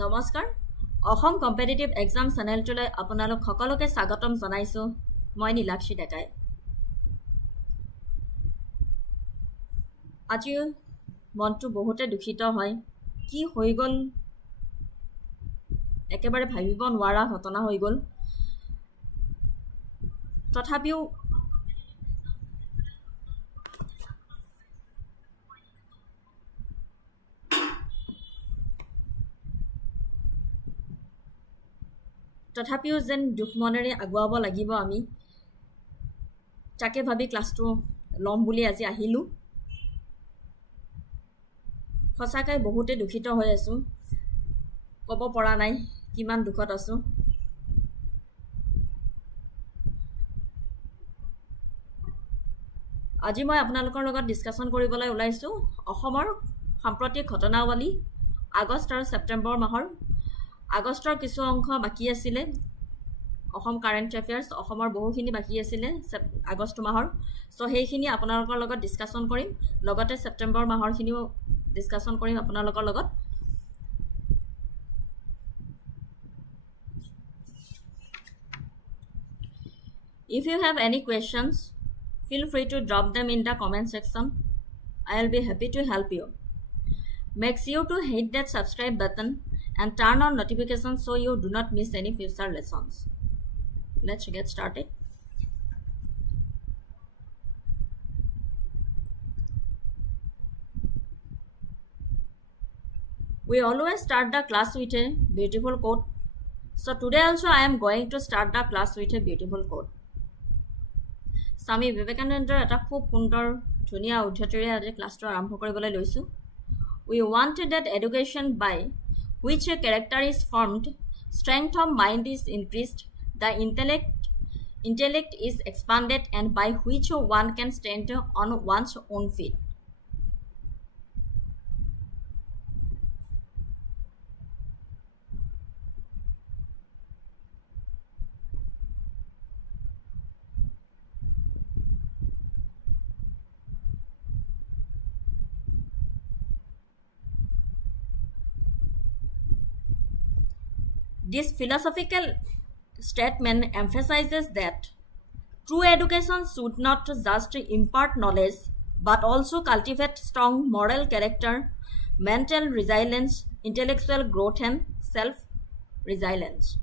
নমস্কাৰ Assam competitive exam চেনেলটোলৈ আপোনালোক সকলোকে স্বাগতম জনাইছো মই নীলাক্ষী ডেকাই আজি মনটো বহুতে দুখিত হয় কি হৈ গল একেবাৰে ভাবিব নোৱাৰা ঘটনা হৈ গল তথাপিও যেন দুখ মনেৰে আগুৱাব লাগিব আমি তাকে ভাবি ক্লাছটো লম বুলি আজি আহিলো সঁচাকৈ বহুতে দুখিত হৈ আছো ক'ব পৰা নাই কিমান দুখত আছো আজি মই আপোনালোকৰ লগত ডিসকাশন কৰিবলৈ ওলাইছো অসমৰ সাম্প্ৰতিক ঘটনাৱলী আগষ্ট আৰু ছেপ্টেম্বৰ মাহৰ আগষ্টৰ কিছু অংশ বাকি আছিলে অসম কাৰেণ্ট এফেয়াৰ্স অসমৰ বহুখিনি বাকি আছিলে আগষ্ট মাহৰ সো সেইখিনি আপোনালোকৰ লগত ডিসকাশন কৰিম লগতে ছেপ্টেম্বৰ মাহৰখিনিও ডিসকাশন কৰিম আপোনালোকৰ লগত If you have any questions feel free to drop them in the comment section I'll be happy to help you make sure to hit that subscribe button and turn on notifications so you do not miss any future lessons. Let's get started. We always start the class with a beautiful quote. So today also I am going to start the class with a beautiful quote. Swami Vivekanandar eta khub sundor dhuniya udhyatire aji class to arambho koribole loisu. We wanted that education by which a character is formed, strength of mind is increased, the intellect is expanded, and by which one can stand on one's own feet. This philosophical statement emphasizes that true education should not just impart knowledge but also cultivate strong moral character, mental resilience, intellectual growth and self-reliance.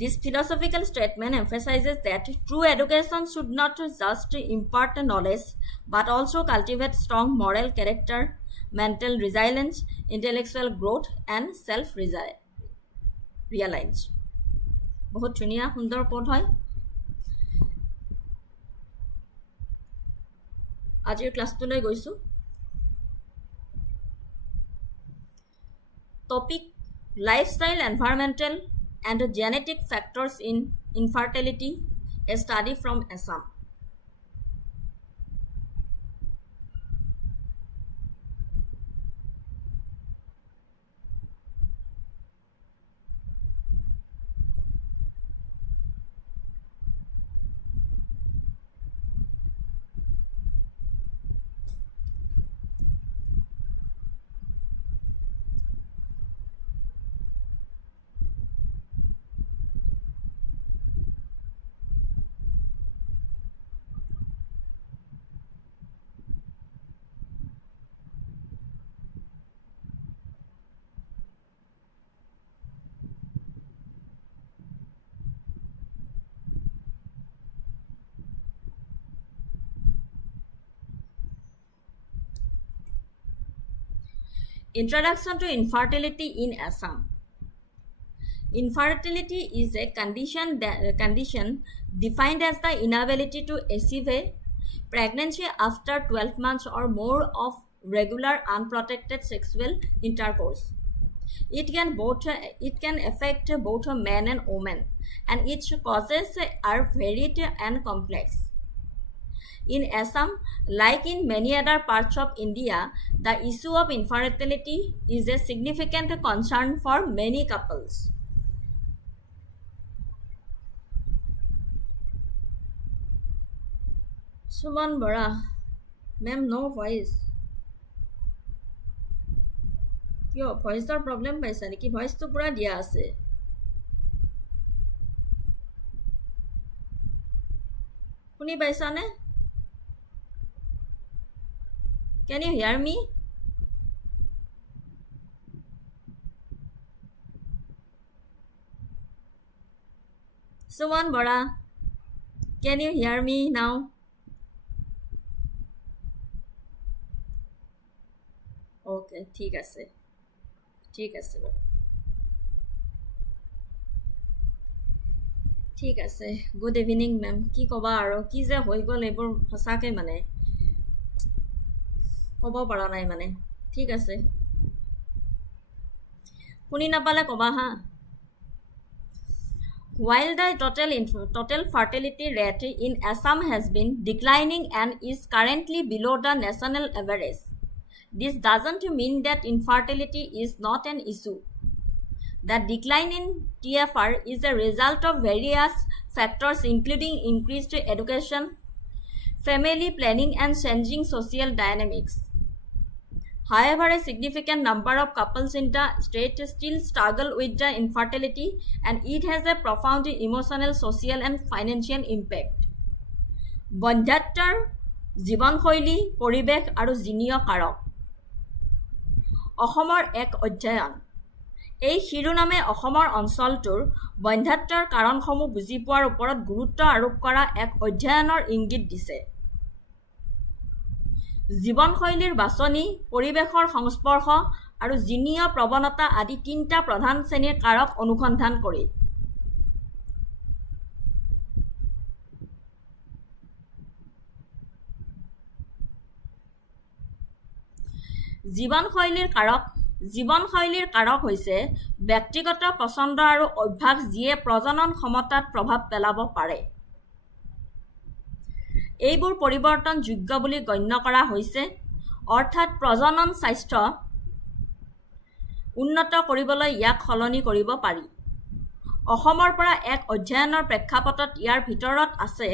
This philosophical statement emphasizes that true education should not just impart knowledge but also cultivate strong moral character, mental resilience, intellectual growth and self-reliance. বহুত ধুনীয়া সুন্দৰ coat হয় আজিৰ ক্লাছটোলৈ গৈছো topic lifestyle, environmental and genetic factors in infertility, a study from Assam. Introduction to infertility in Assam. Infertility is a condition defined as the inability to achieve a pregnancy after 12 months or more of regular unprotected sexual intercourse. It can affect both men and women, and its causes are varied and complex. In Assam, like in many other parts of India, the issue of infertility is a significant concern for many couples. Suman Bora, ma'am, no voice. কিয় ভয়েসৰ problem পাইছা নেকি ভয়েসটো পুৰা দিয়া আছে শুনি পাইছানে Can you hear me Suman Bora Can you hear me now Okay ঠিক আছে ঠিক আছে গুড ইভিনিং মেম কি কবা আৰু কি যে হৈ গল এইবোৰ সঁচাকে মানে কব পৰা নাই মানে ঠিক আছে শুনি নাপালে কবা হা While the total fertility rate in Assam has been declining and is currently below the national average, this doesn't mean that infertility is not an issue. The decline in TFR is a result of various factors including increased education, family planning and changing social dynamics. However, a significant number of couples in the state still struggle with the infertility and it has a profound emotional, social and financial impact. বন্ধ্যাত্বৰ জীৱনশৈলী পৰিৱেশ আৰু জিনীয় কাৰক অসমৰ এক অধ্যয়ন এই শিৰোনামে অসমৰ অঞ্চলটোৰ বন্ধ্যাত্বৰ কাৰণসমূহ বুজি পোৱাৰ ওপৰত গুৰুত্ব আৰোপ কৰা এক অধ্যয়নৰ ইংগিত দিছে জীৱনশৈলীৰ বাছনি পৰিৱেশৰ সংস্পৰ্শ আৰু জিনীয় প্ৰৱণতা আদি তিনিটা প্ৰধান শ্ৰেণীৰ কাৰক অনুসন্ধান কৰি জীৱনশৈলীৰ কাৰক হৈছে ব্যক্তিগত পছন্দ আৰু অভ্যাস যিয়ে প্ৰজনন ক্ষমতাত প্ৰভাৱ পেলাব পাৰে এইবোৰ পৰিৱৰ্তনযোগ্য বুলি গণ্য কৰা হৈছে অৰ্থাৎ প্ৰজনন স্বাস্থ্য উন্নত কৰিবলৈ ইয়াক সলনি কৰিব পাৰি অসমৰ পৰা এক অধ্যয়নৰ প্ৰেক্ষাপটত ইয়াৰ ভিতৰত আছে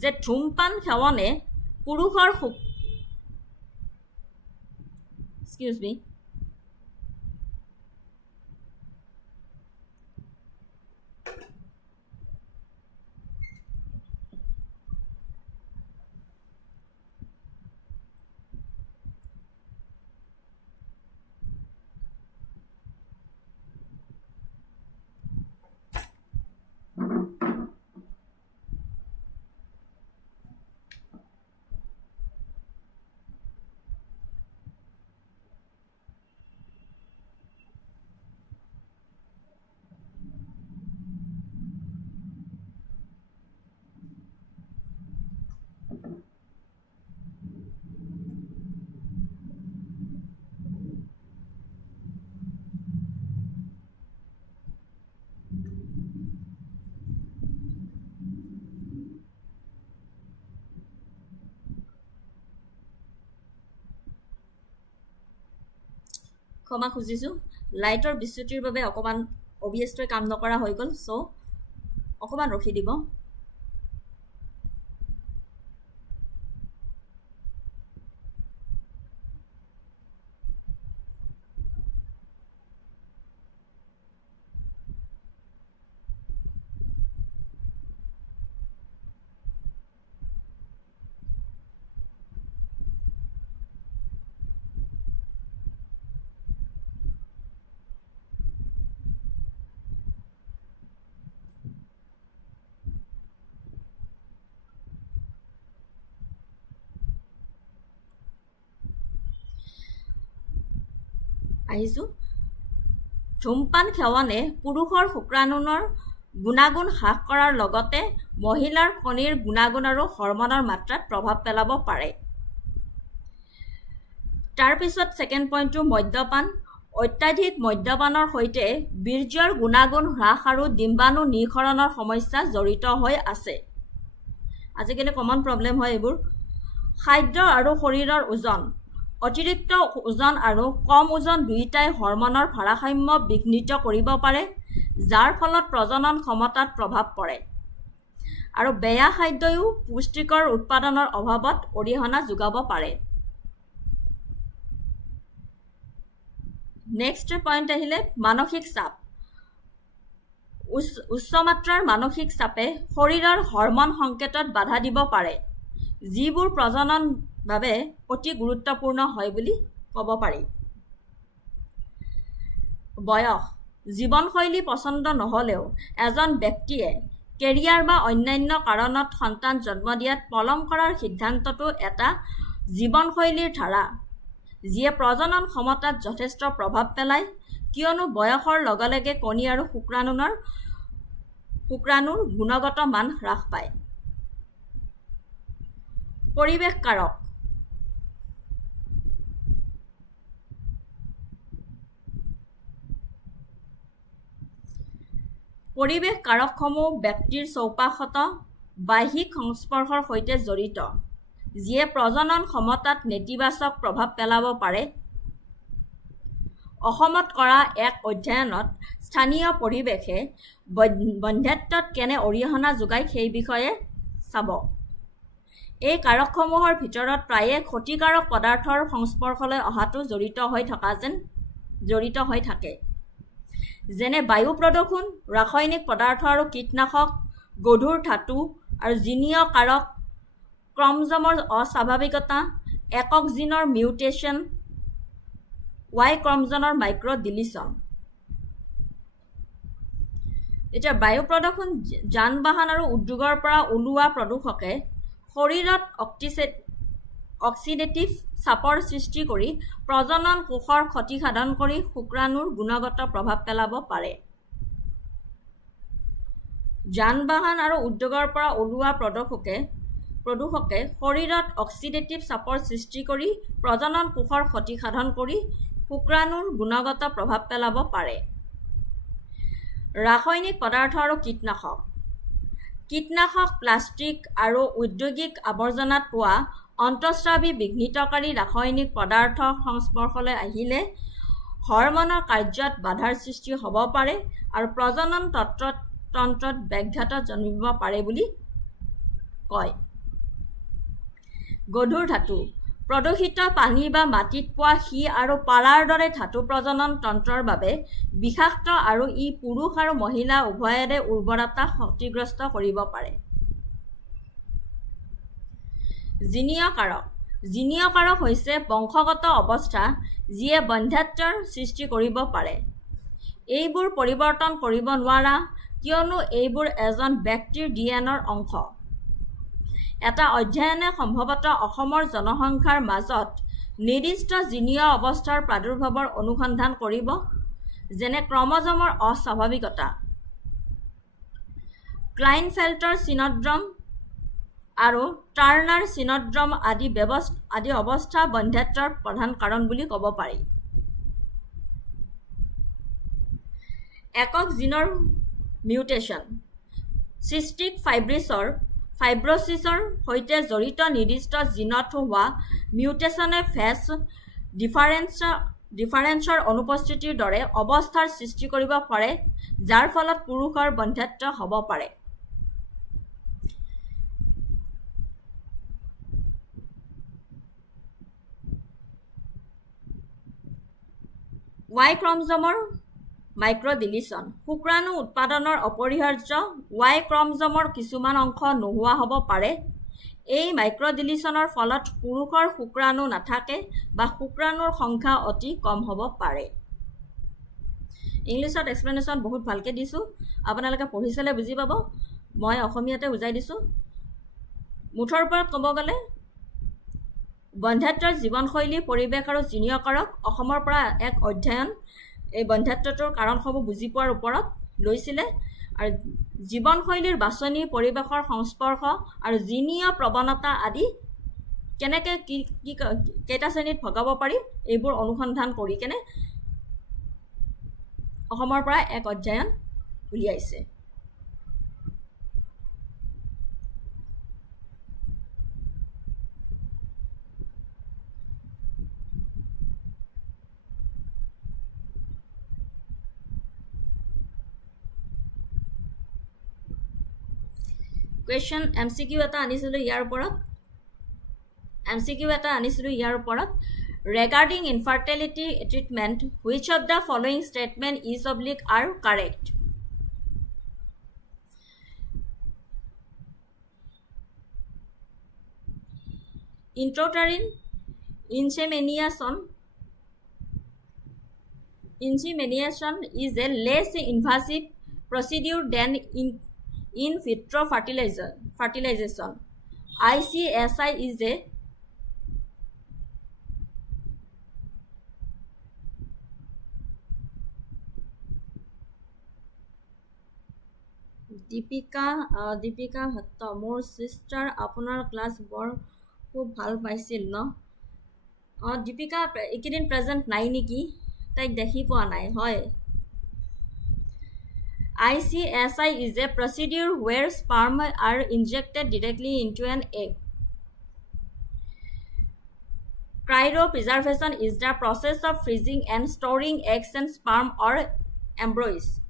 যে ধূমপান সেৱনে পুৰুষৰ Excuse me. ক্ষমা খুজিছো লাইটৰ বিচ্যুতিৰ বাবে অকমান অবিয়াছকৈ কাম নকৰা হৈ গল সো অকমান ৰখি দিব আহিছো ধূমপান সেৱনে পুৰুষৰ শুক্ৰাণুৰ গুণাগুণ হ্ৰাস কৰাৰ লগতে মহিলাৰ কণীৰ গুণাগুণ আৰু হৰমনৰ মাত্ৰাত প্ৰভাৱ পেলাব পাৰে তাৰ পিছত সেকেন্ড পইণ্টটো মদ্যপান অত্যাধিক মদ্যপানৰ সৈতে বীৰ্যৰ গুণাগুণ হ্ৰাস আৰু ডিম্বাণু নিঃসৰণৰ সমস্যা জড়িত হৈ আছে আজিকালি কমন প্ৰব্লেম হয় এইবোৰ খাদ্য আৰু শৰীৰৰ ওজন অতিৰিক্ত ওজন আৰু কম ওজন দুইটাই হৰমনৰ ভাৰসাম্য বিঘ্নিত কৰিব পাৰে যাৰ ফলত প্ৰজনন ক্ষমতাত প্ৰভাৱ পৰে আৰু বেয়া খাদ্যও পুষ্টিকৰ উৎপাদনৰ অভাৱত অৰিহণা যোগাব পাৰে নেক্সট পইণ্ট আহিলে মানসিক চাপ উচ্চ মাত্ৰাৰ মানসিক চাপে শৰীৰৰ হৰমন সংকেতত বাধা দিব পাৰে যিবোৰ প্ৰজনন বাবে অতি গুৰুত্বপূৰ্ণ হয় বুলি ক'ব পাৰি বয়স জীৱনশৈলী পছন্দ নহ'লেও এজন ব্যক্তিয়ে কেৰিয়াৰ বা অন্যান্য কাৰণত সন্তান জন্ম দিয়াত পলম কৰাৰ সিদ্ধান্তটো এটা জীৱনশৈলীৰ ধাৰা যিয়ে প্ৰজনন ক্ষমতাত যথেষ্ট প্ৰভাৱ পেলায় কিয়নো বয়সৰ লগে লগে কণী আৰু শুক্ৰাণুৰ গুণগত মান হ্ৰাস পায় পৰিৱেশ কাৰক পৰিৱেশ কাৰকসমূহ ব্যক্তিৰ চৌপাশত বাহ্যিক সংস্পৰ্শৰ সৈতে জড়িত যিয়ে প্ৰজনন ক্ষমতাত নেতিবাচক প্ৰভাৱ পেলাব পাৰে অসমত কৰা এক অধ্যয়নত স্থানীয় পৰিৱেশে বন্ধ্যাত্বত কেনে অৰিহণা যোগায় সেই বিষয়ে চাব এই কাৰকসমূহৰ ভিতৰত প্ৰায়ে ক্ষতিকাৰক পদাৰ্থৰ সংস্পৰ্শলৈ অহাটো জড়িত হৈ থাকে যেনে বায়ু প্ৰদূষণ ৰাসায়নিক পদাৰ্থ আৰু কীটনাশক গধুৰ ধাতু আৰু জিনীয় কাৰক ক্ৰমজমৰ অস্বাভাৱিকতা একক জিনৰ মিউটেশ্যন Y ক্ৰমজনৰ মাইক্ৰ ডিলিশ্যন এতিয়া বায়ু প্ৰদূষণ যান বাহন আৰু উদ্যোগৰ পৰা ওলোৱা প্ৰদূষকে শৰীৰত অক্সিডেটিভ চাপৰ সৃষ্টি কৰি প্ৰজনন কোষৰ ক্ষতিসাধন কৰি শুক্ৰাণুৰ গুণগত প্ৰভাৱ পেলাব পাৰে যান বাহন আৰু উদ্যোগৰ পৰা ওলোৱা প্ৰদূষকে শৰীৰত অক্সিডেটিভ চাপৰ সৃষ্টি কৰি প্ৰজনন কোষৰ ক্ষতিসাধন কৰি শুক্ৰাণুৰ গুণগত প্ৰভাৱ পেলাব পাৰে ৰাসায়নিক পদাৰ্থ আৰু কীটনাশক প্লাষ্টিক আৰু ঔদ্যোগিক আৱৰ্জনাত পোৱা অন্তঃস্ৰাৱী বিঘ্নিতকাৰী ৰাসায়নিক পদাৰ্থৰ সংস্পৰ্শলৈ আহিলে হৰমনৰ কাৰ্যত বাধাৰ সৃষ্টি হ'ব পাৰে আৰু প্ৰজনন তন্ত্ৰত ব্যাঘাত জন্মিব পাৰে বুলি কয় গধুৰ ধাতু প্ৰদূষিত পানী বা মাটিত পোৱা সি আৰু পাৰাৰ দৰে ধাতু প্ৰজনন তন্ত্ৰৰ বাবে বিষাক্ত আৰু ই পুৰুষ আৰু মহিলা উভয়ৰে উৰ্বৰতা ক্ষতিগ্ৰস্ত কৰিব পাৰে জিনীয় কাৰক হৈছে বংশগত অৱস্থা যিয়ে বন্ধ্যাত্বৰ সৃষ্টি কৰিব পাৰে এইবোৰ পৰিৱৰ্তন কৰিব নোৱাৰা কিয়নো এইবোৰ এজন ব্যক্তিৰ ডিএনএৰ অংশ এটা অধ্যয়নে সম্ভৱতঃ অসমৰ জনসংখ্যাৰ মাজত নিৰ্দিষ্ট জিনীয় অৱস্থাৰ প্ৰাদুৰ্ভাৱৰ অনুসন্ধান কৰিব যেনে ক্ৰমজমৰ অস্বাভাৱিকতা ক্লাইনফেল্টাৰ চিনড্ৰম আৰু টাৰ্নাৰ চিনড্ৰম আদি অৱস্থা বন্ধ্যাত্বৰ প্ৰধান কাৰণ বুলি ক'ব পাৰি একক জিনৰ মিউটেশ্যন সিষ্টিক ফাইব্ৰছিছৰ সৈতে জড়িত নিৰ্দিষ্ট জিনত হোৱা মিউটেশ্যনে ফেজ ডিফাৰেন্সৰ অনুপস্থিতিৰ দৰে অৱস্থাৰ সৃষ্টি কৰিব পাৰে যাৰ ফলত পুৰুষৰ বন্ধ্যাত্ব হ'ব পাৰে Y ক্ৰমজমৰ মাইক্ৰ ডিলিশ্যন শুক্ৰাণু উৎপাদনৰ অপৰিহাৰ্য Y ক্ৰমজমৰ কিছুমান অংশ নোহোৱা হ'ব পাৰে এই মাইক্ৰ ডিলিশ্যনৰ ফলত পুৰুষৰ শুক্ৰাণু নাথাকে বা শুক্ৰাণুৰ সংখ্যা অতি কম হ'ব পাৰে ইংলিছত এক্সপ্লেনেশ্যন বহুত ভালকৈ দিছোঁ আপোনালোকে পঢ়ি চালে বুজি পাব মই অসমীয়াতে বুজাই দিছোঁ মুঠৰ ওপৰত ক'ব গ'লে বন্ধ্যাত্বৰ জীৱনশৈলী পৰিৱেশ আৰু জিনীয় কাৰক অসমৰ পৰা এক অধ্যয়ন এই বন্ধ্যাত্বটোৰ কাৰণসমূহ বুজি পোৱাৰ ওপৰত লৈছিলে আৰু জীৱনশৈলীৰ বাছনি পৰিৱেশৰ সংস্পৰ্শ আৰু জিনীয় প্ৰৱণতা আদি কেনেকৈ কেইটা শ্ৰেণীত ভগাব পাৰি এইবোৰ অনুসন্ধান কৰি কেনে অসমৰ পৰা এক অধ্যয়ন উলিয়াইছে কুৱেশ্যন MCQ এটা আনিছিলোঁ ইয়াৰ ওপৰত regarding infertility treatment, which of the following statement is oblique are correct? Intrauterine insemination is a less invasive procedure than in vitro fertilization. ICSI is a Deepika Bhatta মোৰ সিস্টাৰ আপোনাৰ ক্লাছ বৰ খুব ভাল পাইছিল ন দীপিকা এইকেইদিন প্ৰেজেণ্ট নাই নেকি তাইক দেখি পোৱা নাই হয় ICSI is a procedure where sperm are injected directly into an egg. Cryopreservation is the process of freezing and storing eggs and sperm or embryos.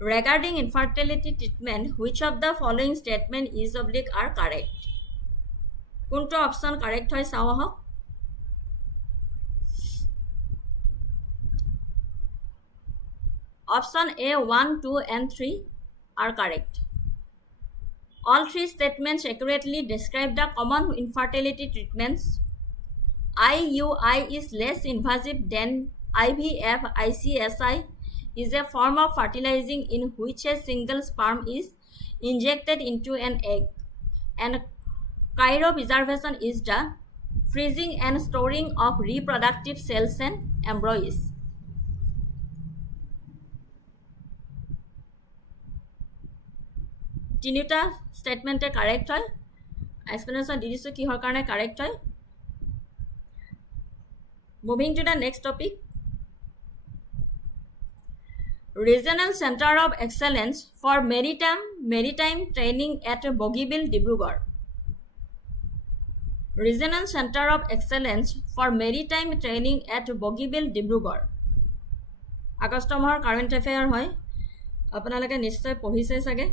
Regarding infertility treatment, which of the following statement is oblique are correct? কোনটো option correct হয় চাও আহক Option A 1, 2 and 3 are correct. All three statements accurately describe the common infertility treatments. IUI is less invasive than IVF. ICSI is a form of fertilizing in which a single sperm is injected into an egg. And cryopreservation is the freezing and storing of reproductive cells and embryos. তিনিটা স্টেটমেন্টে correct হয় explanation দি দিছো কিহৰ কাৰণে correct হয় moving to the next topic Regional Center of Excellence for Maritime Training at Bogibil, Dibrugarh. Regional Center of Excellence for Maritime Training at Bogibil, Dibrugarh. August মাহৰ current affair হয় আপোনালোকে নিশ্চয় পঢ়িছে সাগে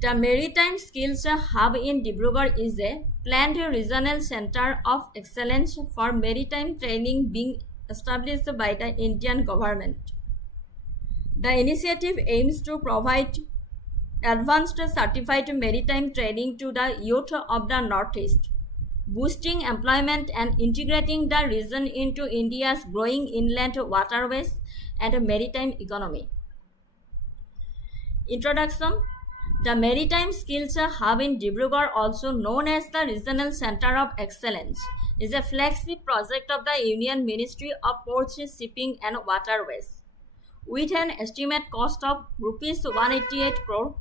The Maritime Skills Hub in Dibrugarh is a planned regional center of excellence for maritime training being established by the Indian government. The initiative aims to provide advanced certified maritime training to the youth of the Northeast, boosting employment and integrating the region into India's growing inland waterways and maritime economy. Introduction. The Maritime Skills Hub in Dibrugarh, also known as the Regional Center of Excellence, is a flagship project of the Union Ministry of Ports, Shipping and Waterways. With an estimate cost of Rs 188 crore,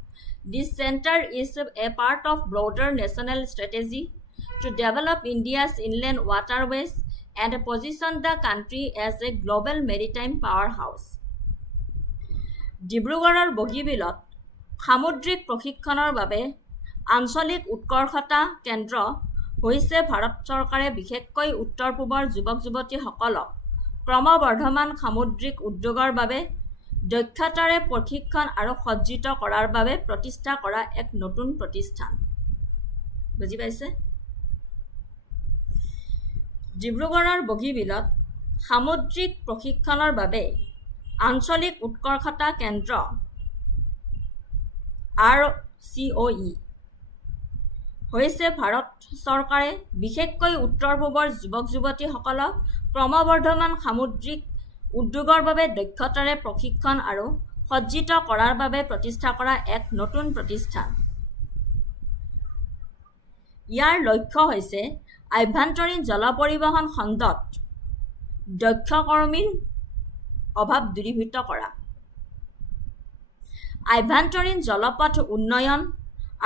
this center is a part of broader national strategy to develop India's inland waterways and position the country as a global maritime powerhouse. Dibrugarhৰ বগীবিলত সামুদ্ৰিক প্ৰশিক্ষণৰ বাবে আঞ্চলিক উৎকৰ্ষতা কেন্দ্ৰ হৈছে ভাৰত চৰকাৰে বিশেষকৈ উত্তৰ পূবৰ যুৱক যুৱতীসকলক ক্ৰমবৰ্ধমান সামুদ্ৰিক উদ্যোগৰ বাবে দক্ষতাৰে প্ৰশিক্ষণ আৰু সজ্জিত কৰাৰ বাবে প্ৰতিষ্ঠা কৰা এক নতুন প্ৰতিষ্ঠান বুজি পাইছে ডিব্ৰুগড়ৰ বগীবিলত সামুদ্ৰিক প্ৰশিক্ষণৰ বাবে আঞ্চলিক উৎকৰ্ষতা কেন্দ্ৰ RCOE হৈছে ভাৰত চৰকাৰে বিশেষকৈ উত্তৰ পূবৰ যুৱক যুৱতীসকলক ক্ৰমবৰ্ধমান সামুদ্ৰিক উদ্যোগৰ বাবে দক্ষতাৰে প্ৰশিক্ষণ আৰু সজ্জিত কৰাৰ বাবে প্ৰতিষ্ঠা কৰা এক নতুন প্ৰতিষ্ঠান ইয়াৰ লক্ষ্য হৈছে আভ্যন্তৰীণ জল পৰিবহণ খণ্ডত দক্ষ কৰ্মীৰ অভাৱ দূৰীভূত কৰা আভ্যন্তৰীণ জলপথ উন্নয়ন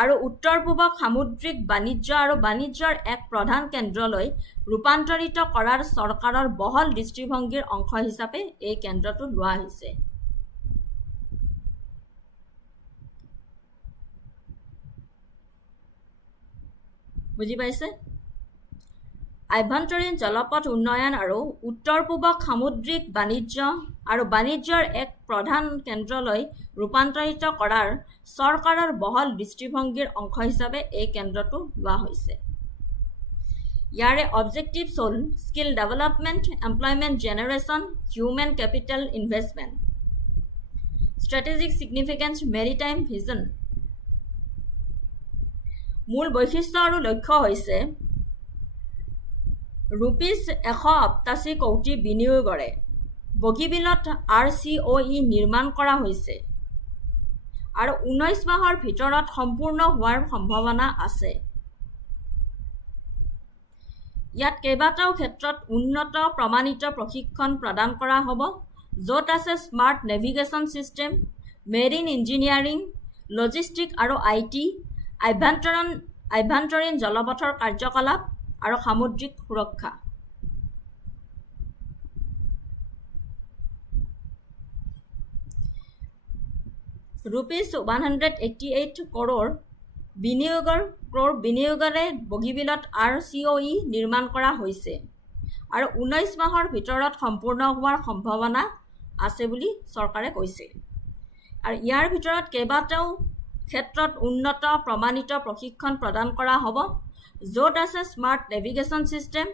আৰু উত্তৰ পূবক সামুদ্ৰিক বাণিজ্য আৰু বাণিজ্যৰ এক প্ৰধান কেন্দ্ৰলৈ ৰূপান্তৰিত কৰাৰ চৰকাৰৰ বহল দৃষ্টিভংগীৰ অংশ হিচাপে এই কেন্দ্ৰটো লোৱা হৈছে বুজি পাইছে আভ্যন্তৰীণ জলপথ উন্নয়ন আৰু উত্তৰ পূবক সামুদ্ৰিক বাণিজ্য আৰু বাণিজ্যৰ এক প্ৰধান কেন্দ্ৰলৈ ৰূপান্তৰিত কৰাৰ চৰকাৰৰ বহল দৃষ্টিভংগীৰ অংশ হিচাপে এই কেন্দ্ৰটো লোৱা হৈছে ইয়াৰে অবজেক্টিভছ হ'ল skill development, employment generation, human capital investment, strategic significance, maritime vision. মূল বৈশিষ্ট্য আৰু লক্ষ্য হৈছে ₹188 কোটি বিনিয়োগৰে বগীবিলত RCOE নিৰ্মাণ কৰা হৈছে আৰু 19 মাহৰ ভিতৰত সম্পূৰ্ণ হোৱাৰ সম্ভাৱনা আছে। ইয়াত কেইবাটাও ক্ষেত্ৰত উন্নত প্ৰমাণিত প্ৰশিক্ষণ প্ৰদান কৰা হ'ব, য'ত আছে smart navigation system, marine engineering, logistic আৰু IT, আভ্যন্তৰীণ জলপথৰ কাৰ্যকলাপ আৰু সামুদ্ৰিক সুৰক্ষা। ₹188 crore বিনিয়োগৰে বগীবিলত RCOE নিৰ্মাণ কৰা হৈছে আৰু 19 মাহৰ ভিতৰত সম্পূৰ্ণ হোৱাৰ সম্ভাৱনা আছে বুলি চৰকাৰে কৈছে। আৰু ইয়াৰ ভিতৰত কেইবাটাও ক্ষেত্ৰত উন্নত প্ৰমাণিত প্ৰশিক্ষণ প্ৰদান কৰা হ'ব, য'ত আছে smart navigation system,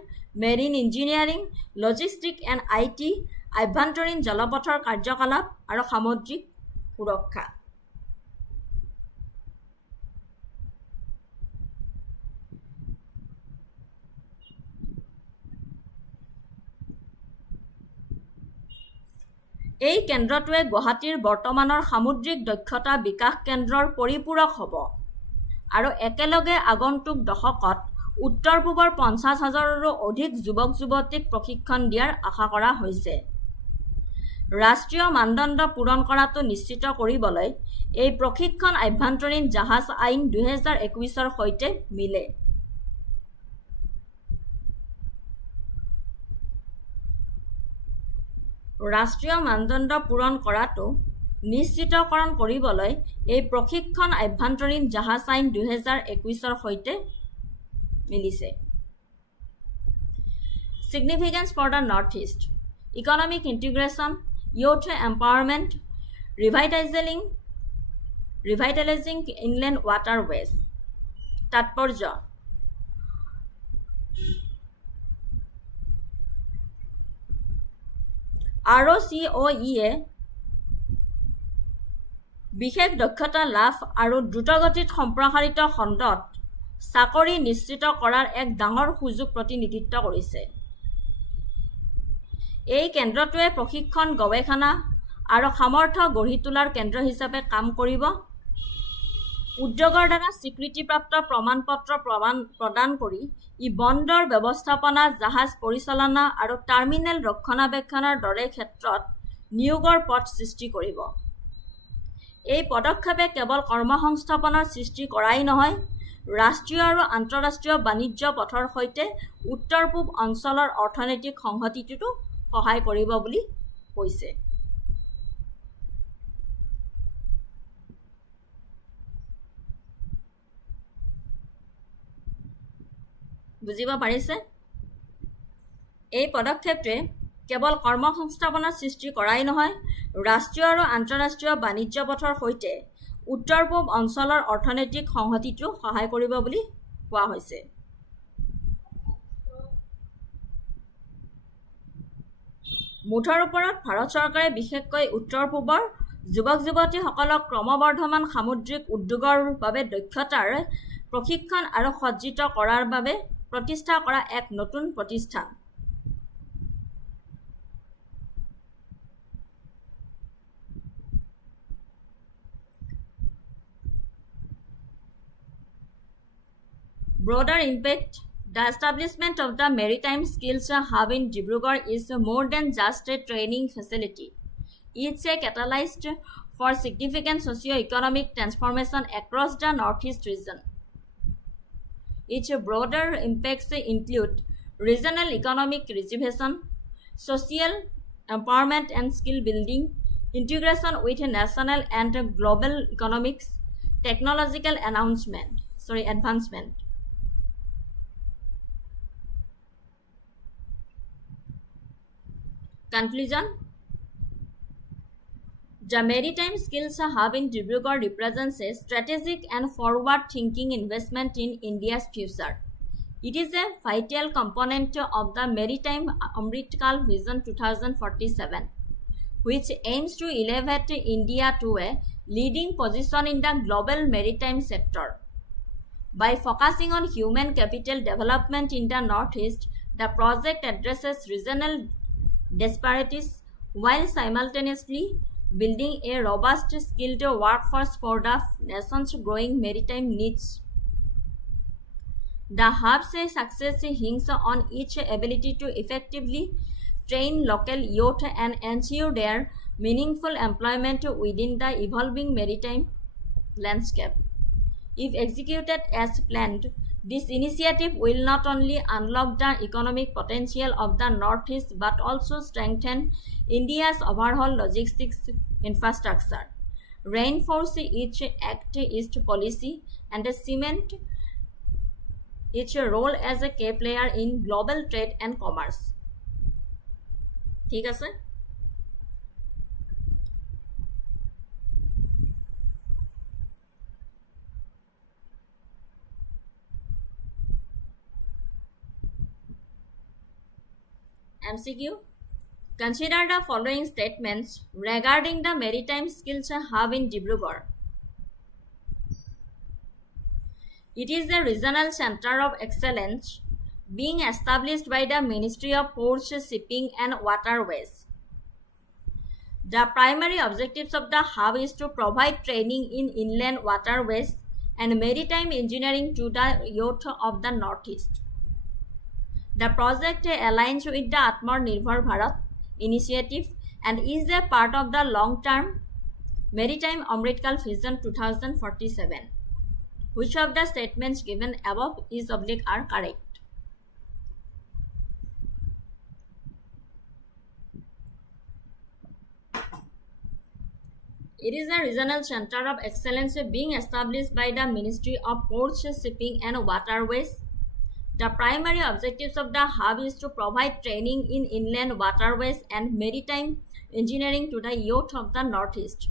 marine engineering, logistic and IT, আভ্যন্তৰীণ জলপথৰ কাৰ্যকলাপ আৰু সামুদ্ৰিক সুৰক্ষা। এই কেন্দ্ৰটোৱে গুৱাহাটীৰ বৰ্তমানৰ সামুদ্ৰিক দক্ষতা বিকাশ কেন্দ্ৰৰ পৰিপূৰক হ'ব আৰু একেলগে আগন্তুক দশকত উত্তৰ পূবৰ 50,000ৰো অধিক যুৱক-যুৱতীক প্ৰশিক্ষণ দিয়াৰ আশা কৰা হৈছে। ৰাষ্ট্ৰীয় মানদণ্ড পূৰণ কৰাটো নিশ্চিত কৰিবলৈ এই প্ৰশিক্ষণ আভ্যন্তৰীণ জাহাজ আইন 2021ৰ সৈতে মিলে। ৰাষ্ট্ৰীয় মানদণ্ড পূৰণ কৰাটো নিশ্চিতকৰণ কৰিবলৈ এই প্ৰশিক্ষণ আভ্যন্তৰীণ জাহাজ আইন 2021ৰ সৈতে মিলিছে। Significance for the Northeast: Economic integration, youth empowerment, revitalizing inland waterways. তাৎপৰ্য: RCOE বিশেষ দক্ষতা লাভ আৰু দ্ৰুতগতিত সম্প্ৰসাৰিত খণ্ডত চাকৰি নিশ্চিত কৰাৰ এক ডাঙৰ সুযোগ প্ৰতিনিধিত্ব কৰিছে। এই কেন্দ্ৰটোৱে প্ৰশিক্ষণ, গৱেষণা আৰু সামৰ্থ্য গঢ়ি তোলাৰ কেন্দ্ৰ হিচাপে কাম কৰিব। উদ্যোগৰ দ্বাৰা স্বীকৃতিপ্ৰাপ্ত প্ৰমাণপত্ৰ প্ৰদান কৰি ই বন্দৰ ব্যৱস্থাপনা, জাহাজ পৰিচালনা আৰু টাৰ্মিনেল ৰক্ষণাবেক্ষণৰ দৰে ক্ষেত্ৰত নিয়োগৰ পথ সৃষ্টি কৰিব। এই পদক্ষেপে কেৱল কৰ্মসংস্থাপনৰ সৃষ্টি কৰাই নহয়, ৰাষ্ট্ৰীয় আৰু আন্তঃৰাষ্ট্ৰীয় বাণিজ্য পথৰ সৈতে উত্তৰ পূব অঞ্চলৰ অৰ্থনৈতিক সংহতিতো সহায় কৰিব বুলি কৈছে। বুজিব পাৰিছে? এই পদক্ষেপটোৱে কেৱল কৰ্মসংস্থাপনৰ সৃষ্টি কৰাই নহয়, ৰাষ্ট্ৰীয় আৰু আন্তঃৰাষ্ট্ৰীয় বাণিজ্য পথৰ সৈতে উত্তৰ পূব অঞ্চলৰ অৰ্থনৈতিক সংহতিতো সহায় কৰিব বুলি কোৱা হৈছে। মুঠৰ ওপৰত ভাৰত চৰকাৰে বিশেষকৈ উত্তৰ পূবৰ যুৱক-যুৱতীসকলক ক্ৰমবৰ্ধমান সামুদ্ৰিক উদ্যোগৰ বাবে দক্ষতাৰ প্ৰশিক্ষণ আৰু সজ্জিত কৰাৰ বাবে প্ৰতিষ্ঠা কৰা এক নতুন প্ৰতিষ্ঠান। Broader impact: The establishment of the Maritime Skills Hub in Dibrugarh is more than just a training facility. It's a catalyst for significant socio-economic transformation across the Northeast region. Its broader impacts include regional economic rejuvenation, social empowerment and skill building, integration with national and global economics, technological advancement. Conclusion: The Maritime Skills Hub in Dibrugarh represents a strategic and forward-thinking investment in India's future. It is a vital component of the Maritime Amritkal Vision 2047, which aims to elevate India to a leading position in the global maritime sector. By focusing on human capital development in the Northeast, the project addresses regional disparities while simultaneously building a robust, skilled workforce for the nation's growing maritime needs. The hub's success hinges on its ability to effectively train local youth and ensure their meaningful employment within the evolving maritime landscape. If executed as planned, this initiative will not only unlock the economic potential of the Northeast but also strengthen India's overall logistics infrastructure, reinforce its Act East policy, and cement its role as a key player in global trade and commerce. ঠিক আছে? MCQ. Consider the following statements regarding the Maritime Skills Hub in Dibrugarh. It is a regional center of excellence being established by the Ministry of Ports, Shipping and Waterways. The primary objectives of the hub is to provide training in inland waterways and maritime engineering to the youth of the Northeast. The project aligns with the Atmanirbhar Bharat initiative and is a part of the long-term Maritime Amritkal Vision 2047. Which of the statements given above is are correct? It is a regional center of excellence being established by the Ministry of Ports, Shipping and Waterways. The primary objectives of the hub is to provide training in inland waterways and maritime engineering to the youth of the Northeast.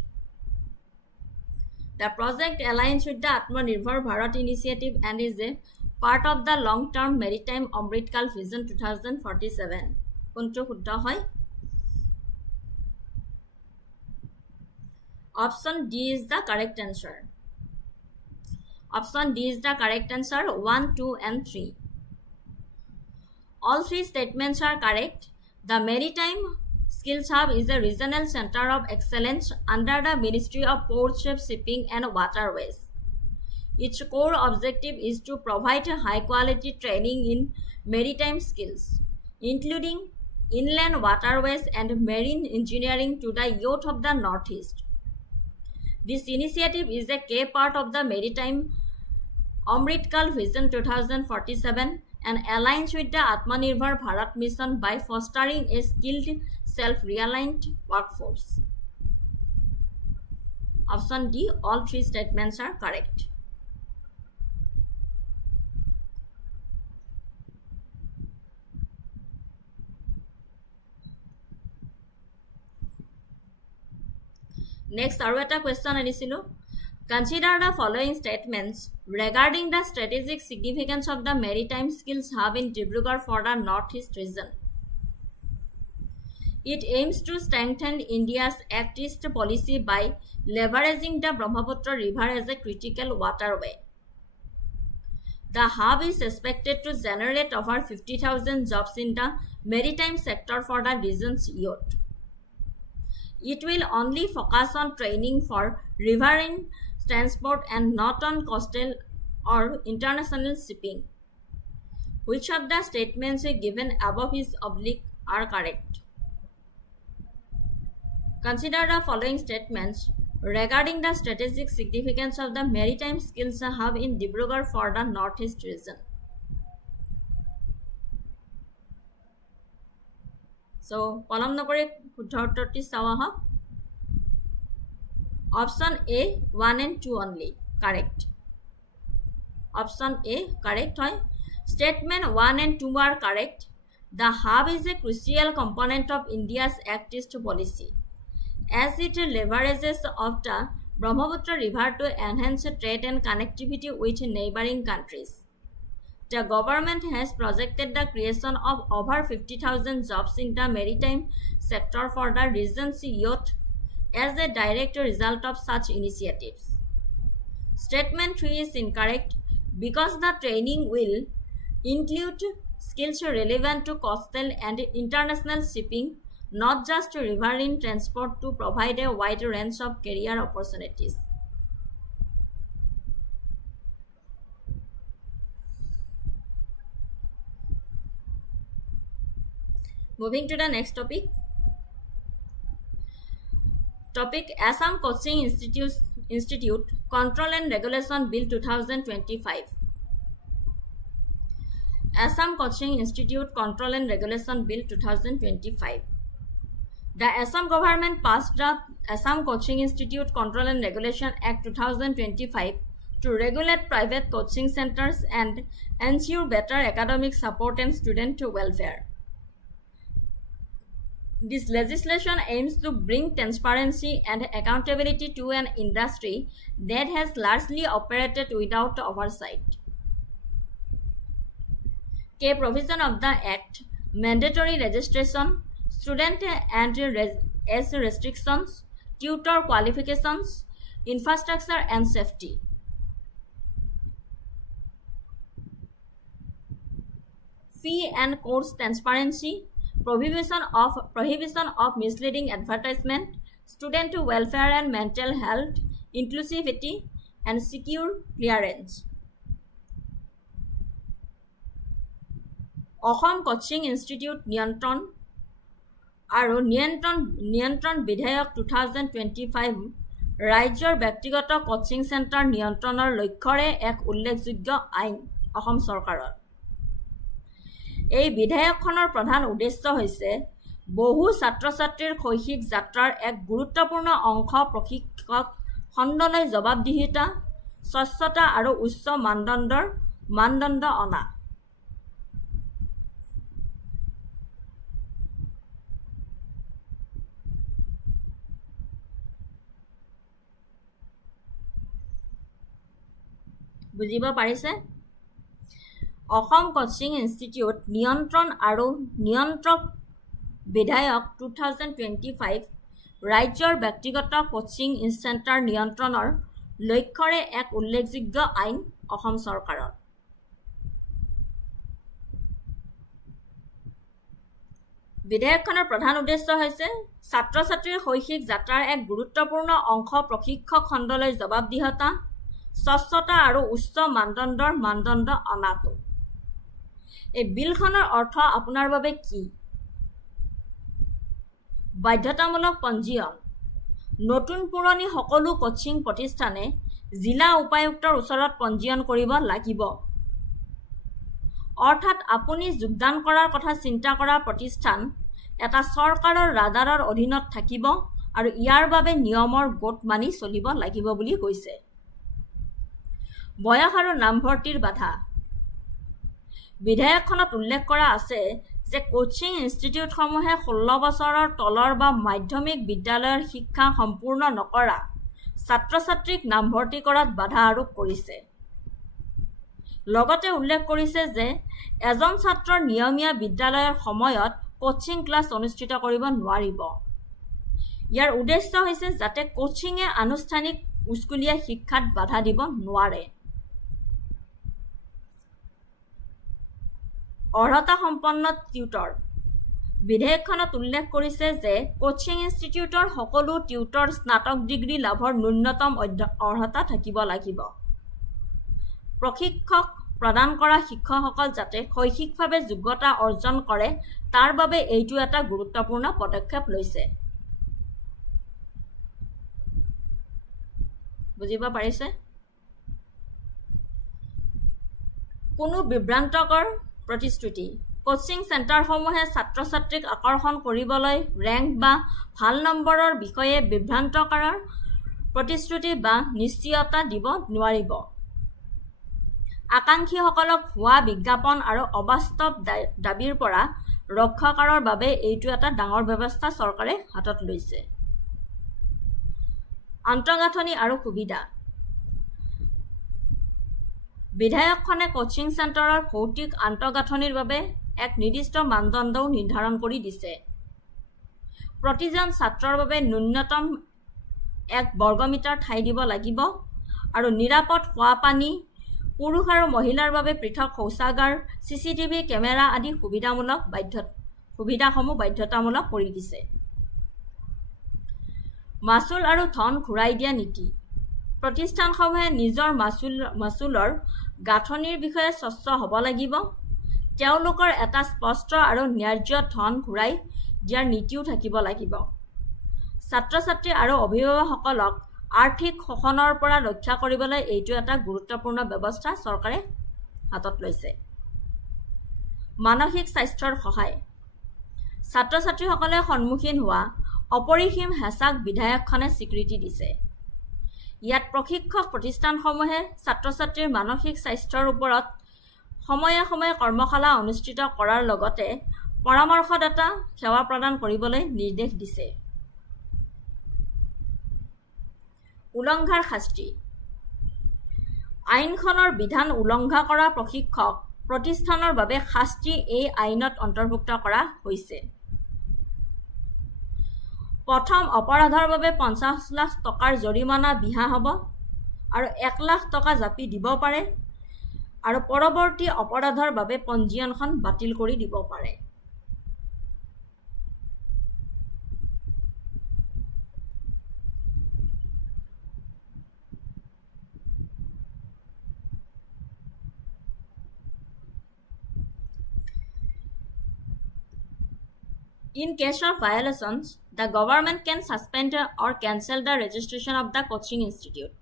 The project aligns with the Atmanirbhar Bharat initiative and is a part of the long-term Maritime Amritkal Vision 2047. কোনটো শুদ্ধ হয়? Option D is the correct answer. Option D is the correct answer. 1, 2 and 3. All three statements are correct. The Maritime Skills Hub is a regional center of excellence under the Ministry of Ports, Shipping and Waterways. Its core objective is to provide high-quality training in maritime skills, including inland waterways and marine engineering to the youth of the Northeast. This initiative is a key part of the Maritime Amritkal Vision 2047 and aligns with the Atmanirbhar Bharat mission by fostering a skilled, self-reliant workforce. Option D, all three statements are correct. Next, আৰু এটা question আনিছিলো. Consider the following statements regarding the strategic significance of the Maritime Skills Hub in Dibrugarh for the Northeast region. It aims to strengthen India's Act East policy by leveraging the Brahmaputra River as a critical waterway. The hub is expected to generate over 50,000 jobs in the maritime sector for the region's youth. It will only focus on training for riverine transport and not on coastal or international shipping. Which of the statements given above is are correct? Consider the following statements regarding the strategic significance of the Maritime Skills Hub in Dibrugarh for the Northeast region. So, column number শুদ্ধ উত্তৰটি চাওঁ আহক. Option A, 1 and 2 only correct. Option A correct হয়. Statement 1 and 2 are correct. The hub is a crucial component of India's Act East policy, as it leverages of the Brahmaputra River to enhance trade and connectivity with neighboring countries. The government has projected the creation of over 50,000 jobs in the maritime sector for the region's youth as a direct result of such initiatives. Statement 3 is incorrect because the training will include skills relevant to coastal and international shipping, not just riverine transport, to provide a wide range of career opportunities. Moving to the next topic. Assam Coaching Institute Control and Regulation Bill 2025. Assam Coaching Institute Control and Regulation Bill 2025. The Assam government passed the Assam Coaching Institute Control and Regulation Act 2025 to regulate private coaching centers and ensure better academic support and student welfare. This legislation aims to bring transparency and accountability to an industry that has largely operated without oversight. K. Provision of the Act, mandatory registration, student and age restrictions, tutor qualifications, infrastructure and safety. Fee and course transparency, prohibition of misleading advertisement, student welfare and mental health, inclusivity, and secure clearance. Assam Coaching Institute নিয়ন্ত্ৰণ আৰু নিয়ন্ত্ৰণ বিধেয়ক 2025 ৰাজ্যৰ ব্যক্তিগত coaching centre নিয়ন্ত্ৰণৰ লক্ষ্যৰে এক উল্লেখযোগ্য আইন অসম চৰকাৰৰ। এই বিধেয়কখনৰ প্ৰধান উদ্দেশ্য হৈছে বহু ছাত্ৰ-ছাত্ৰীৰ শৈক্ষিক যাত্ৰাৰ এক গুৰুত্বপূৰ্ণ অংশ প্ৰশিক্ষক খণ্ডলৈ জবাবদিহিতা, স্বচ্ছতা আৰু উচ্চ মানদণ্ড অনা। বুজিব পাৰিছে? অসম কোচিং ইনষ্টিটিউট নিয়ন্ত্ৰণ আৰু নিয়ন্ত্ৰক বিধেয়ক 2025 ৰাজ্যৰ ব্যক্তিগত কোচিং চেণ্টাৰ নিয়ন্ত্ৰণৰ লক্ষ্যৰে এক উল্লেখযোগ্য আইন অসম চৰকাৰৰ। বিধেয়কখনৰ প্ৰধান উদ্দেশ্য হৈছে ছাত্ৰ-ছাত্ৰীৰ শৈক্ষিক যাত্ৰাৰ এক গুৰুত্বপূৰ্ণ অংশ প্ৰশিক্ষক খণ্ডলৈ জবাবদিহিতা, স্বচ্ছতা আৰু উচ্চ মানদণ্ড অনাটো। এই বিলখনৰ অৰ্থ আপোনাৰ বাবে কি? বাধ্যতামূলক পঞ্জীয়ন। নতুন পুৰণি সকলো কোচিং প্ৰতিষ্ঠানে জিলা উপায়ুক্তৰ ওচৰত পঞ্জীয়ন কৰিব লাগিব। অৰ্থাৎ আপুনি যোগদান কৰাৰ কথা চিন্তা কৰা প্ৰতিষ্ঠান এটা চৰকাৰৰ ৰাডাৰৰ অধীনত থাকিব আৰু ইয়াৰ বাবে নিয়মৰ গোট মানি চলিব লাগিব বুলি কৈছে। বয়স আৰু নামভৰ্তিৰ বাধা। বিধেয়কখনত উল্লেখ কৰা আছে যে কোচিং ইনষ্টিটিউটসমূহে 16 বছৰৰ তলৰ বা মাধ্যমিক বিদ্যালয়ৰ শিক্ষা সম্পূৰ্ণ নকৰা ছাত্ৰ-ছাত্ৰীক নামভৰ্তি কৰাত বাধা আৰোপ কৰিছে। লগতে উল্লেখ কৰিছে যে এজন ছাত্ৰৰ নিয়মীয়া বিদ্যালয়ৰ সময়ত কোচিং ক্লাছ অনুষ্ঠিত কৰিব নোৱাৰিব। ইয়াৰ উদ্দেশ্য হৈছে যাতে কোচিঙে আনুষ্ঠানিক স্কুলীয়া শিক্ষাত বাধা দিব নোৱাৰে। অৰ্হতা সম্পন্ন টিউটৰ। বিধেয়কখনত উল্লেখ কৰিছে যে কোচিং ইনষ্টিটিউটৰ সকলো টিউটৰ স্নাতক ডিগ্ৰী লাভৰ ন্যূনতম অৰ্হতা থাকিব লাগিব। প্ৰশিক্ষক প্ৰদান কৰা শিক্ষকসকল যাতে শৈক্ষিকভাৱে যোগ্যতা অৰ্জন কৰে তাৰ বাবে এইটো এটা গুৰুত্বপূৰ্ণ পদক্ষেপ লৈছে। বুজিব পাৰিছে? কোনো বিভ্ৰান্তকৰ প্ৰতিশ্ৰুতি। কোচিং চেণ্টাৰসমূহে ছাত্ৰ-ছাত্ৰীক আকৰ্ষণ কৰিবলৈ ৰেংক বা ভাল নম্বৰৰ বিষয়ে বিভ্ৰান্তকাৰৰ প্ৰতিশ্ৰুতি বা নিশ্চয়তা দিব নোৱাৰিব। আকাংক্ষীসকলক ভুৱা বিজ্ঞাপন আৰু অবাস্তৱ দাবীৰ পৰা ৰক্ষা কৰাৰ বাবে এইটো এটা ডাঙৰ ব্যৱস্থা চৰকাৰে হাতত লৈছে। আন্তঃগাঁথনি আৰু সুবিধা। বিধায়কখনে কোচিং চেণ্টাৰৰ ভৌতিক আন্তঃগাঁথনিৰ বাবে এক নিৰ্দিষ্ট মানদণ্ডও নিৰ্ধাৰণ কৰি দিছে। প্ৰতিজন ছাত্ৰৰ বাবে ন্যূনতম 1 বৰ্গমিটাৰ ঠাই দিব লাগিব আৰু নিৰাপদ খোৱা পানী, পুৰুষ আৰু মহিলাৰ বাবে পৃথক শৌচাগাৰ, চিচিটিভি কেমেৰা আদি সুবিধাসমূহ বাধ্যতামূলক কৰি দিছে। মাচুল আৰু ধন ঘূৰাই দিয়া নীতি। প্ৰতিষ্ঠানসমূহে নিজৰ মাচুলৰ গাঁথনিৰ বিষয়ে স্বচ্ছ হ'ব লাগিব। তেওঁলোকৰ এটা স্পষ্ট আৰু ন্যায্য ধন ঘূৰাই দিয়াৰ নীতিও থাকিব লাগিব। ছাত্ৰ-ছাত্ৰী আৰু অভিভাৱকসকলক আৰ্থিক শোষণৰ পৰা ৰক্ষা কৰিবলৈ এইটো এটা গুৰুত্বপূৰ্ণ ব্যৱস্থা চৰকাৰে হাতত লৈছে। মানসিক স্বাস্থ্যৰ সহায়। ছাত্ৰ-ছাত্ৰীসকলে সন্মুখীন হোৱা অপৰিসীম হেঁচাক বিধায়কখনে স্বীকৃতি দিছে। ইয়াত প্ৰশিক্ষক প্ৰতিষ্ঠানসমূহে ছাত্ৰ-ছাত্ৰীৰ মানসিক স্বাস্থ্যৰ ওপৰত সময়ে সময়ে কৰ্মশালা অনুষ্ঠিত কৰাৰ লগতে পৰামৰ্শদাতা সেৱা প্ৰদান কৰিবলৈ নিৰ্দেশ দিছে। উলংঘাৰ শাস্তি। আইনখনৰ বিধান উলংঘা কৰা প্ৰশিক্ষক প্ৰতিষ্ঠানৰ বাবে শাস্তি এই আইনত অন্তৰ্ভুক্ত কৰা হৈছে। প্ৰথম অপৰাধৰ বাবে 50 লাখ টকাৰ জৰিমনা বিহা হ'ব আৰু 1 লাখ টকা জাপি দিব পাৰে আৰু পৰৱৰ্তী অপৰাধৰ বাবে পঞ্জীয়নখন বাতিল কৰি দিব পাৰে। In case of violations, the government can suspend or cancel the registration of the coaching institute.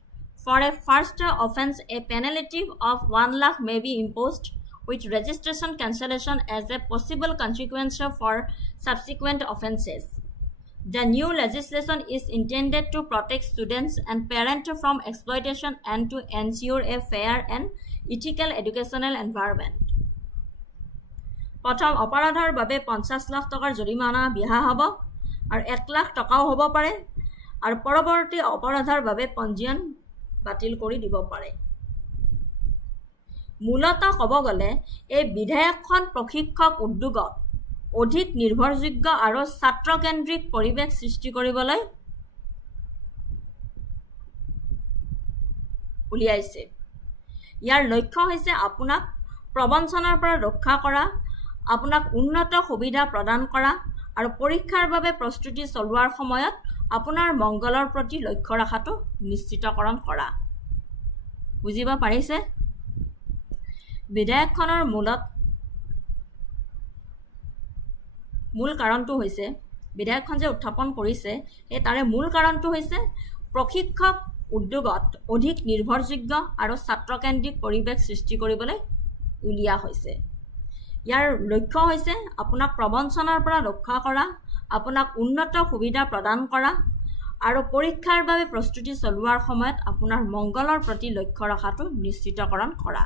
For a first offense, a penalty of 1 lakh may be imposed, with registration cancellation as a possible consequence for subsequent offenses. The new legislation is intended to protect students and parents from exploitation and to ensure a fair and ethical educational environment. প্ৰথম অপৰাধৰ বাবে 50 লাখ টকাৰ জৰিমনা বিহা হ'ব আৰু 1 লাখ টকাও হ'ব পাৰে আৰু পৰৱৰ্তী অপৰাধৰ বাবে পঞ্জীয়ন বাতিল কৰি দিব পাৰে। মূলতঃ ক'ব গ'লে এই বিধেয়কখন প্ৰশিক্ষক উদ্যোগত অধিক নিৰ্ভৰযোগ্য আৰু ছাত্ৰকেন্দ্ৰিক পৰিৱেশ সৃষ্টি কৰিবলৈ উলিয়াইছে। ইয়াৰ লক্ষ্য হৈছে আপোনাক প্ৰবঞ্চনাৰ পৰা ৰক্ষা কৰা, আপোনাক উন্নত সুবিধা প্ৰদান কৰা আৰু পৰীক্ষাৰ বাবে প্ৰস্তুতি চলোৱাৰ সময়ত আপোনাৰ মংগলৰ প্ৰতি লক্ষ্য ৰখাটো নিশ্চিতকৰণ কৰা। বুজিব পাৰিছে? বিধেয়কখনৰ মূল কাৰণটো হৈছে, বিধেয়কখন যে উত্থাপন কৰিছে সেই তাৰে মূল কাৰণটো হৈছে প্ৰশিক্ষক উদ্যোগত অধিক নিৰ্ভৰযোগ্য আৰু ছাত্ৰকেন্দ্ৰিক পৰিৱেশ সৃষ্টি কৰিবলৈ উলিওৱা হৈছে। ইয়াৰ লক্ষ্য হৈছে আপোনাক প্ৰবঞ্চনাৰ পৰা ৰক্ষা কৰা, আপোনাক উন্নত সুবিধা প্ৰদান কৰা আৰু পৰীক্ষাৰ বাবে প্ৰস্তুতি চলোৱাৰ সময়ত আপোনাৰ মংগলৰ প্ৰতি লক্ষ্য ৰখাটো নিশ্চিতকৰণ কৰা।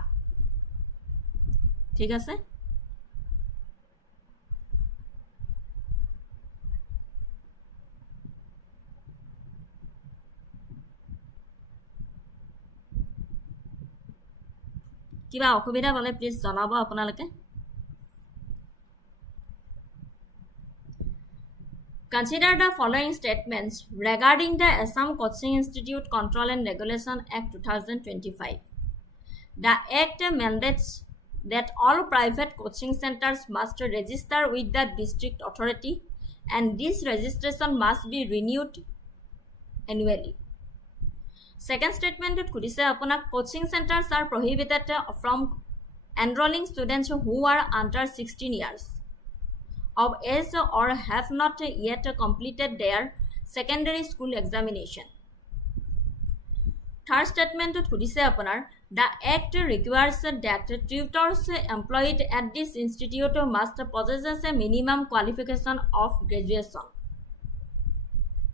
ঠিক আছে? কিবা অসুবিধা পালে প্লিজ জনাব আপোনালোকে। Consider the following statements regarding the Assam Coaching Institute Control and Regulation Act 2025. The Act mandates that all private coaching centers must register with the district authority and this registration must be renewed annually. Second statement kudise apunak coaching centers are prohibited from enrolling students who are under 16 years of age or have not yet completed their secondary school examination. Third statement kudise apunar the act requires that tutors employed at this institute must possess a minimum qualification of graduation.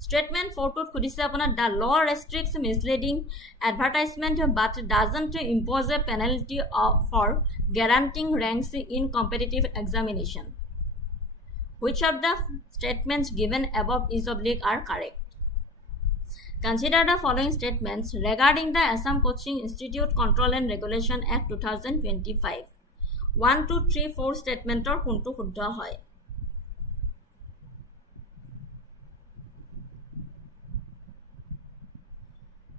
Statement 4 kudise apunar the law restricts misleading advertisement but doesn't impose a penalty for guaranteeing ranks in competitive examination. Which of the statements given above is oblique are correct? Consider the following statements regarding the Assam Coaching Institute Control and Regulation Act 2025. 1, 2, 3, 4 statementor kuntu shuddha hoy.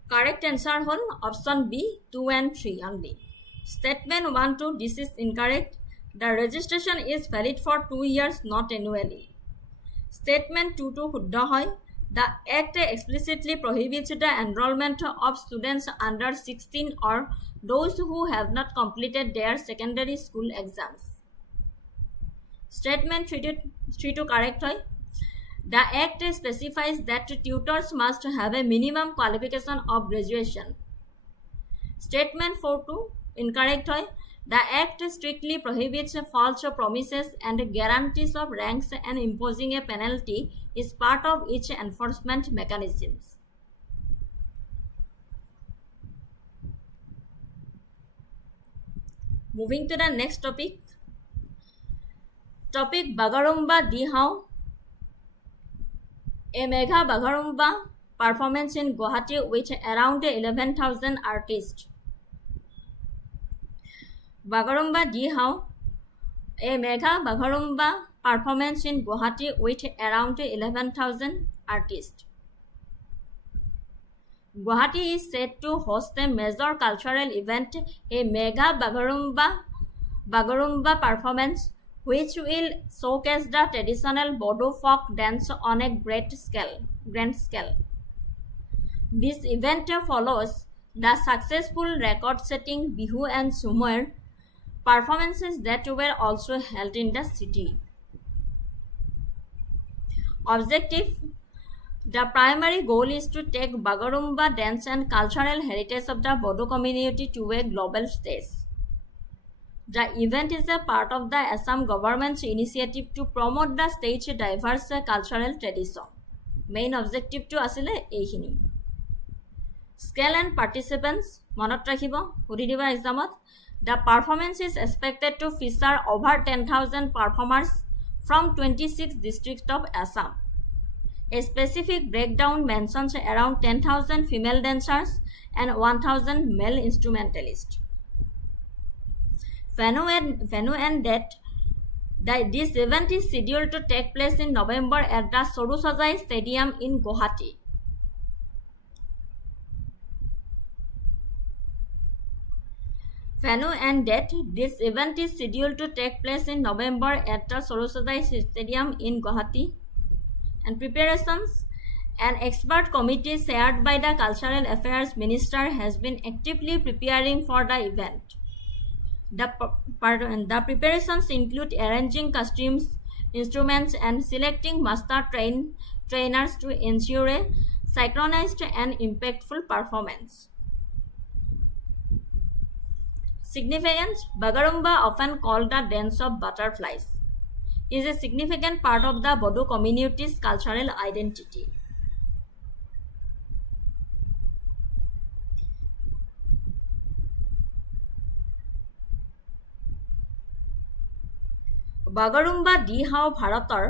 Correct answer hol option B 2 and 3 only. Statement 1 2 this is incorrect. The registration is valid for 2 years not annually. Statement 2 to shuddha hoy. The Act explicitly prohibits the enrollment of students under 16 or those who have not completed their secondary school exams. Statement 3 to correct hoy. The Act specifies that tutors must have a minimum qualification of graduation. Statement 4 to incorrect hoy. The Act strictly prohibits false promises and guarantees of ranks and imposing a penalty is part of its enforcement mechanisms. Moving to the next topic. Topic Bagurumba Dihau. A mega Bagurumba performance in Guwahati with around 11,000 artists. Bagurumba Dihau. A mega Bagurumba performance in Guwahati with around 11,000 artists. Guwahati is said to host a major cultural event, a mega Bagurumba performance, which will showcase the traditional Bodo folk dance on a grand scale. This event follows the successful record-setting Bihu and Sumer performances that were also held in the city. Objective: the primary goal is to take Bagurumba dance and cultural heritage of the Bodo community to a global stage. The event is a part of the Assam government's initiative to promote the state's diverse cultural tradition. Main objective to asile eikhini. Scale and participants monot rakhibo hudi diba examot. The performance is expected to feature over 10,000 performers from 26 districts of Assam. A specific breakdown mentions around 10,000 female dancers and 1,000 male instrumentalists. Venue and date. This event is scheduled to take place in November at the Soru Sajai Stadium in Guwahati. Venue and date. This event is scheduled to take place in November at the Soru Sajai Stadium in Guwahati. And preparations. An expert committee chaired by the Cultural Affairs Minister has been actively preparing for the event. The preparations include arranging costumes, instruments, and selecting master trainers to ensure a synchronized and impactful performance. Significance. Bagurumba, often called the dance of butterflies, is a significant part of the Bodo community's cultural identity. Bagurumba Dihau ভাৰতৰ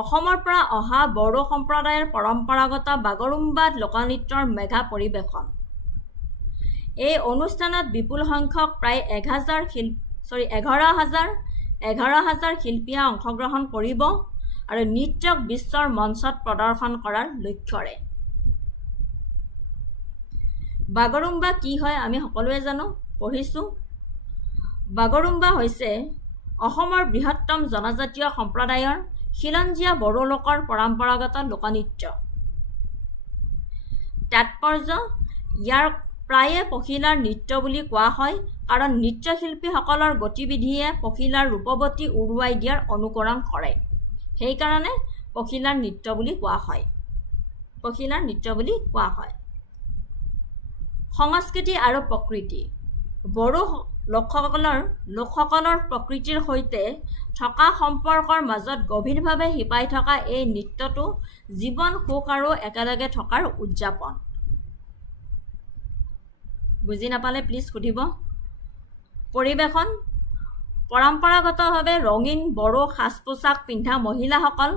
অসমৰ পৰা অহা বড়ো সম্প্ৰদায়ৰ পৰম্পৰাগত বাগৰুম্বা লোকনৃত্যৰ মেঘা পৰিৱেশন। এই অনুষ্ঠানত বিপুল সংখ্যক প্ৰায় 11,000 শিল্পীয়ে অংশগ্ৰহণ কৰিব আৰু নৃত্যক বিশ্বৰ মঞ্চত প্ৰদৰ্শন কৰাৰ লক্ষ্যৰে। বাগৰুম্বা কি হয় আমি সকলোৱে জানো, পঢ়িছো। বাগৰুম্বা হৈছে অসমৰ বৃহত্তম জনজাতীয় সম্প্ৰদায়ৰ খিলঞ্জীয়া বড়ো লোকৰ পৰম্পৰাগত লোকনৃত্য। তাৎপৰ্য: ইয়াৰ প্ৰায়ে পখিলাৰ নৃত্য বুলি কোৱা হয় কাৰণ নৃত্যশিল্পীসকলৰ গতিবিধিয়ে পখিলাৰ ৰূপৱতী উৰুৱাই দিয়াৰ অনুকৰণ কৰে, সেইকাৰণে পখিলাৰ নৃত্য বুলি কোৱা হয়। সংস্কৃতি আৰু প্ৰকৃতি: বড়ো লোকসকলৰ প্ৰকৃতিৰ সৈতে থকা সম্পৰ্কৰ মাজত গভীৰভাৱে শিপাই থকা এই নৃত্যটো জীৱন, সুখ আৰু একেলগে থকাৰ উদযাপন। বুজি নাপালে প্লিজ সুধিব। পৰিৱেশন: পৰম্পৰাগতভাৱে ৰঙীন বড়ো সাজ পোছাক পিন্ধা মহিলাসকল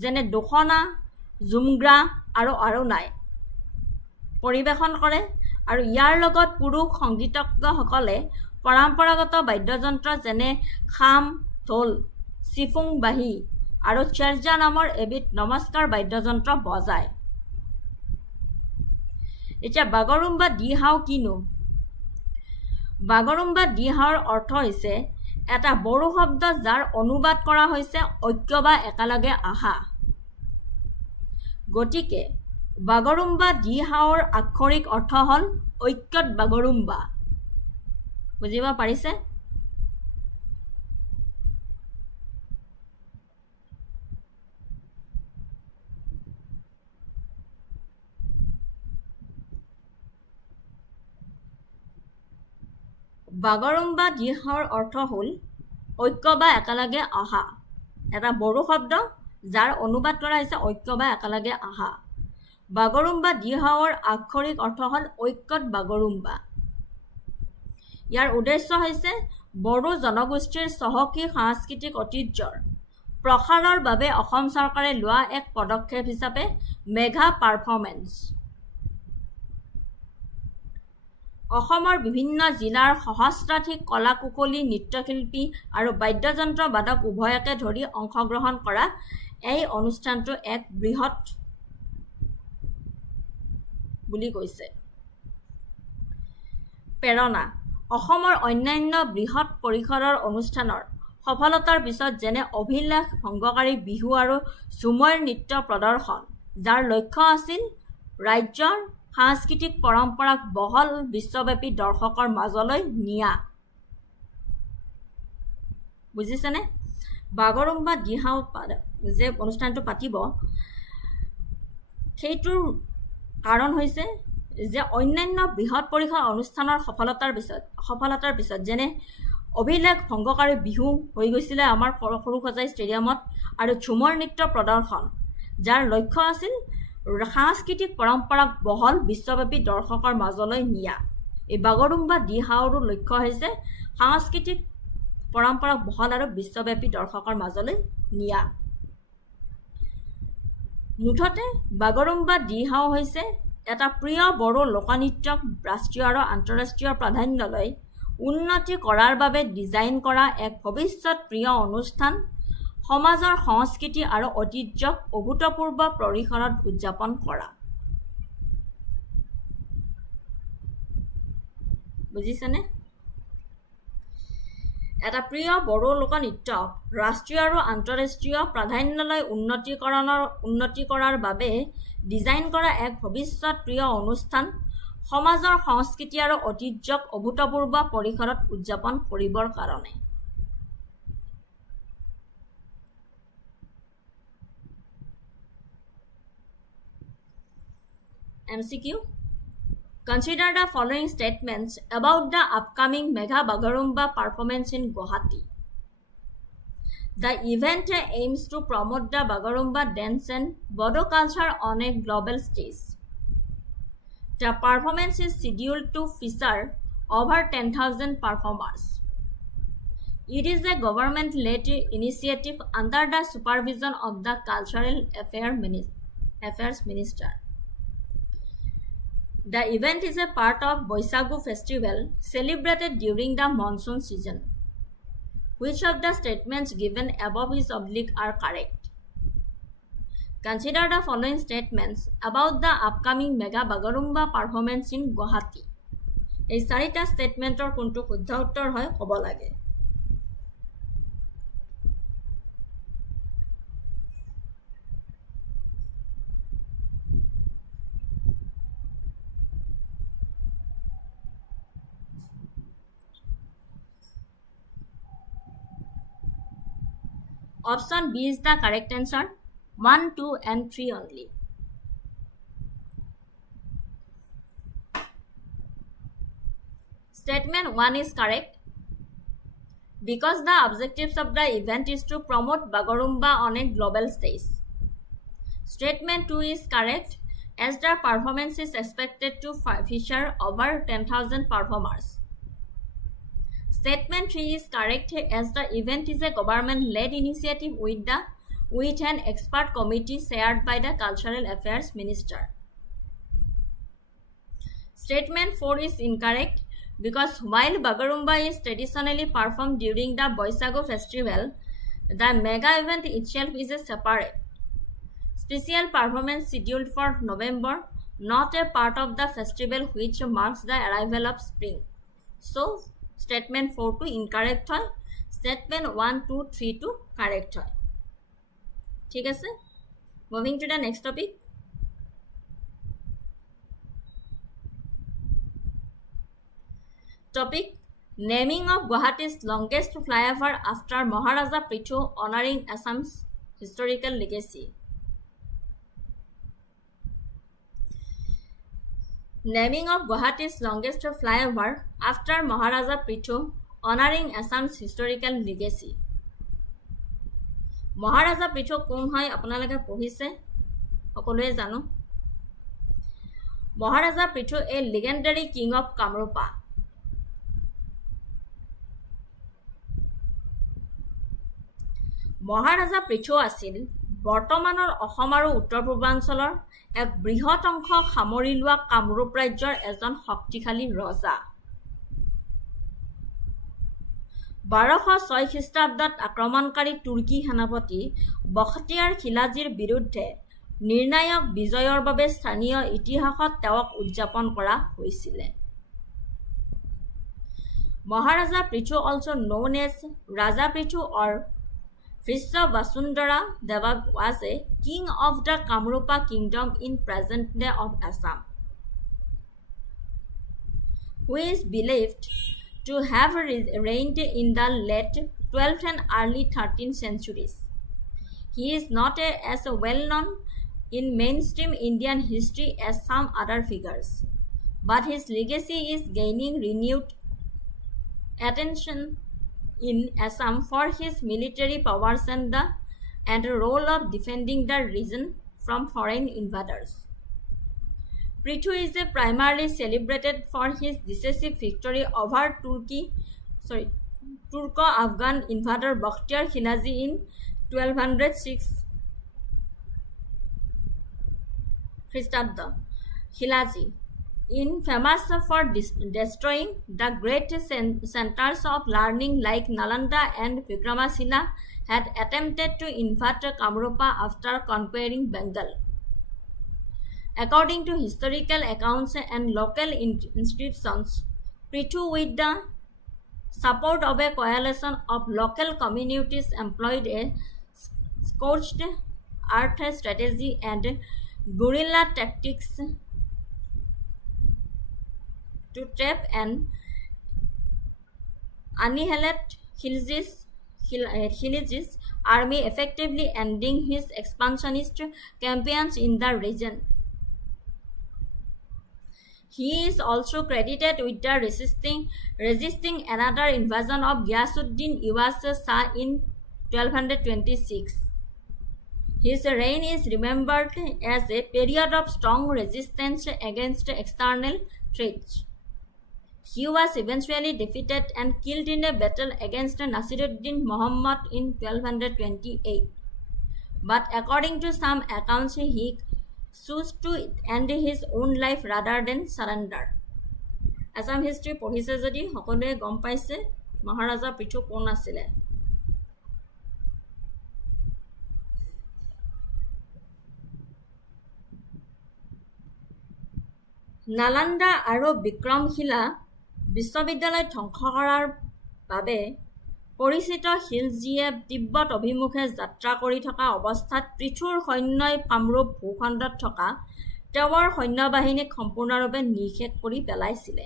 যেনে দখনা, জুমগ্ৰা আৰু আৰুনাই পৰিৱেশন কৰে আৰু ইয়াৰ লগত পুৰুষ সংগীতজ্ঞসকলে পৰম্পৰাগত বাদ্যযন্ত্ৰ যেনে খাম, ঢোল, চিফুং বাহি আৰু চেৰজা নামৰ এবিধ নমস্কাৰ বাদ্যযন্ত্ৰ বজায়। এতিয়া বাগৰুম্বা দিহাও কিনো? বাগৰুম্বা দিহাওৰ অৰ্থ হৈছে এটা বড়ো শব্দ যাৰ অনুবাদ কৰা হৈছে ঐক্য বা একেলগে আহা। গতিকে বাগৰুম্বা দিহাওৰ আক্ষৰিক অৰ্থ হ'ল ঐক্যত বাগৰুম্বা। বুজিব পাৰিছে? বাগৰুম্বা দিহাওৰ অৰ্থ হ'ল ঐক্য বা একেলগে আহা। এটা বড়ো শব্দ যাৰ অনুবাদ কৰা হৈছে ঐক্য বা একেলগে আহা। বাগৰুম্বা দিহাওৰ আক্ষৰিক অৰ্থ হ'ল ঐক্যত বাগৰুম্বা। ইয়াৰ উদ্দেশ্য হৈছে বড়ো জনগোষ্ঠীৰ চহকী সাংস্কৃতিক ঐতিহ্যৰ প্ৰসাৰৰ বাবে অসম চৰকাৰে লোৱা এক পদক্ষেপ হিচাপে মেঘা পাৰফৰ্মেন্স। অসমৰ বিভিন্ন জিলাৰ সহস্ৰাধিক কলা কুশলী, নৃত্যশিল্পী আৰু বাদ্যযন্ত্ৰ বাদক উভয়কে ধৰি অংশগ্ৰহণ কৰা এই অনুষ্ঠানটো এক বৃহৎ বুলি কৈছে। প্ৰেৰণা: অসমৰ অন্যান্য বৃহৎ পৰিসৰৰ অনুষ্ঠানৰ সফলতাৰ পিছত যেনে অভিলেখ ভংগকাৰী বিহু আৰু ঝুমৰ নৃত্য প্ৰদৰ্শন, যাৰ লক্ষ্য আছিল ৰাজ্যৰ সাংস্কৃতিক পৰম্পৰাক বহল বিশ্বব্যাপী দৰ্শকৰ মাজলৈ নিয়া। বুজিছেনে? বাগৰুম্বা দিহাও যে অনুষ্ঠানটো পাতিব সেইটোৰ কাৰণ হৈছে যে অন্যান্য বৃহৎ পৰিসৰ অনুষ্ঠানৰ সফলতাৰ পিছত যেনে অভিলেখ ভংগকাৰী বিহু হৈ গৈছিলে আমাৰ সৰুসজাই ষ্টেডিয়ামত আৰু ঝুমৰ নৃত্য প্ৰদৰ্শন, যাৰ লক্ষ্য আছিল সাংস্কৃতিক পৰম্পৰাক বহল বিশ্বব্যাপী দৰ্শকৰ মাজলৈ নিয়া। এই বাগৰুম্বা দিহাওৰো লক্ষ্য হৈছে সাংস্কৃতিক পৰম্পৰাক বহল আৰু বিশ্বব্যাপী দৰ্শকৰ মাজলৈ নিয়া। মুঠতে বাগৰুম্বা দিহাও হৈছে এটা প্ৰিয় বড়ো লোকনৃত্যক ৰাষ্ট্ৰীয় আৰু আন্তঃৰাষ্ট্ৰীয় প্ৰাধান্যলৈ উন্নতি কৰাৰ বাবে ডিজাইন কৰা এক ভৱিষ্যত প্ৰিয় অনুষ্ঠান, সমাজৰ সংস্কৃতি আৰু ঐতিহ্যক অভূতপূৰ্ব পৰিসৰত উদযাপন কৰা। বুজিছেনে? এটা প্ৰিয় বড়ো লোকনৃত্যক ৰাষ্ট্ৰীয় আৰু আন্তঃৰাষ্ট্ৰীয় প্ৰাধান্যলৈ উন্নতি কৰাৰ বাবে ডিজাইন কৰা এক ভৱিষ্যত প্ৰিয় অনুষ্ঠান, সমাজৰ সংস্কৃতি আৰু ঐতিহ্যক অভূতপূৰ্ব পৰিসৰত উদযাপন কৰিবৰ কাৰণে। MCQ: Consider the following statements about the upcoming Mega Bagurumba performance in Guwahati. The event aims to promote the Bagurumba dance and Bodo culture on a global stage. The performance is scheduled to feature over 10,000 performers. It is a government-led initiative under the supervision of the Cultural Affairs Minister. The event is a part of Boisagu festival celebrated during the monsoon season. Which of the statements given above is oblique are correct? Consider the following statements about the upcoming Mega Bagurumba performance in Guwahati. এই চাৰিটা ষ্টেটমেণ্টৰ কোনটো শুদ্ধ উত্তৰ হয় ক'ব লাগে। Option B is the correct answer. 1, 2 and 3 only. Statement 1 is correct. Because the objectives of the event is to promote Bagurumba on a global stage. Statement 2 is correct as the performance is expected to feature over 10,000 performers. Statement 3 is correct as the event is a government-led initiative with an expert committee chaired by the Cultural Affairs Minister. Statement 4 is incorrect because while Bagurumba is traditionally performed during the Boisago festival, the mega event itself is a separate special performance scheduled for November, not a part of the festival which marks the arrival of spring. So, statement 4 to incorrect hoy, statement 1, 2, 3 to correct hoy. ঠিক আছে? Moving to the next topic. Topic: naming of Guwahati's longest flyover after Maharaja Prithu, honoring Assam's historical legacy. Naming of Guwahati's longest flyover after Maharaja Prithu, honoring Assam's historical legacy. Maharaja Prithu কোন হয় আপোনালোকে পঢ়িছে সকলোৱে জানো Maharaja Prithu a legendary king of Kamrupa. Maharaja Prithu আছিল বৰ্তমানৰ অসম আৰু উত্তৰ পূৰ্বাঞ্চলৰ এক বৃহৎ অংশ সামৰি লোৱা কামৰূপ ৰাজ্যৰ এজন শক্তিশালী ৰজা 1206 খ্ৰীষ্টাব্দত আক্ৰমণকাৰী তুৰ্কী সেনাপতি বখতিয়াৰ খিলাজীৰ বিৰুদ্ধে নিৰ্ণায়ক বিজয়ৰ বাবে স্থানীয় ইতিহাসত তেওঁক উদযাপন কৰা হৈছিল Maharaja Prithu, also known as Raja Prithu or Vishwa Vasundhara Deva, was a king of the Kamrupa kingdom in present day of Assam, who is believed to have reigned in the late 12th and early 13th centuries. He is not as well known in mainstream Indian history as some other figures, but his legacy is gaining renewed attention in Assam for his military powers and role of defending the region from foreign invaders. Prithu is primarily celebrated for his decisive victory over Turco-Afghan invader Bakhtiyar Khilaji in 1206 খ্ৰীষ্টাব্দ Khilaji, famous for destroying the great centers of learning like Nalanda and Vikramashila, had attempted to invade Kamrupa after conquering Bengal. According to historical accounts and local inscriptions, Prithu, with the support of a coalition of local communities, employed a scorched earth strategy and guerrilla tactics to trap and annihilate Khilji's army, effectively ending his expansionist campaigns in the region. He is also credited with the resisting another invasion of Ghiyasuddin Iwas Shah in 1226. His reign is remembered as a period of strong resistance against external threats. He was eventually defeated and killed in a battle against Nasiruddin Muhammad in 1228. But according to some accounts, he chose to end his own life rather than surrender. Assam history পঢ়িছে যদি সকলোৱে গম পাইছে মহাৰাজা পৃথু কোন আছিলে নালন্দা আৰু বিক্ৰমশিলা বিশ্ববিদ্যালয় ধ্বংস কৰাৰ বাবে পৰিচিত খিলজীয়ে তিব্বত অভিমুখে যাত্ৰা কৰি থকা অৱস্থাত পৃথুৰ সৈন্যই কামৰূপ ভূখণ্ডত থকা তেওঁৰ সৈন্যবাহিনীক সম্পূৰ্ণৰূপে নিঃশেষ কৰি পেলাইছিল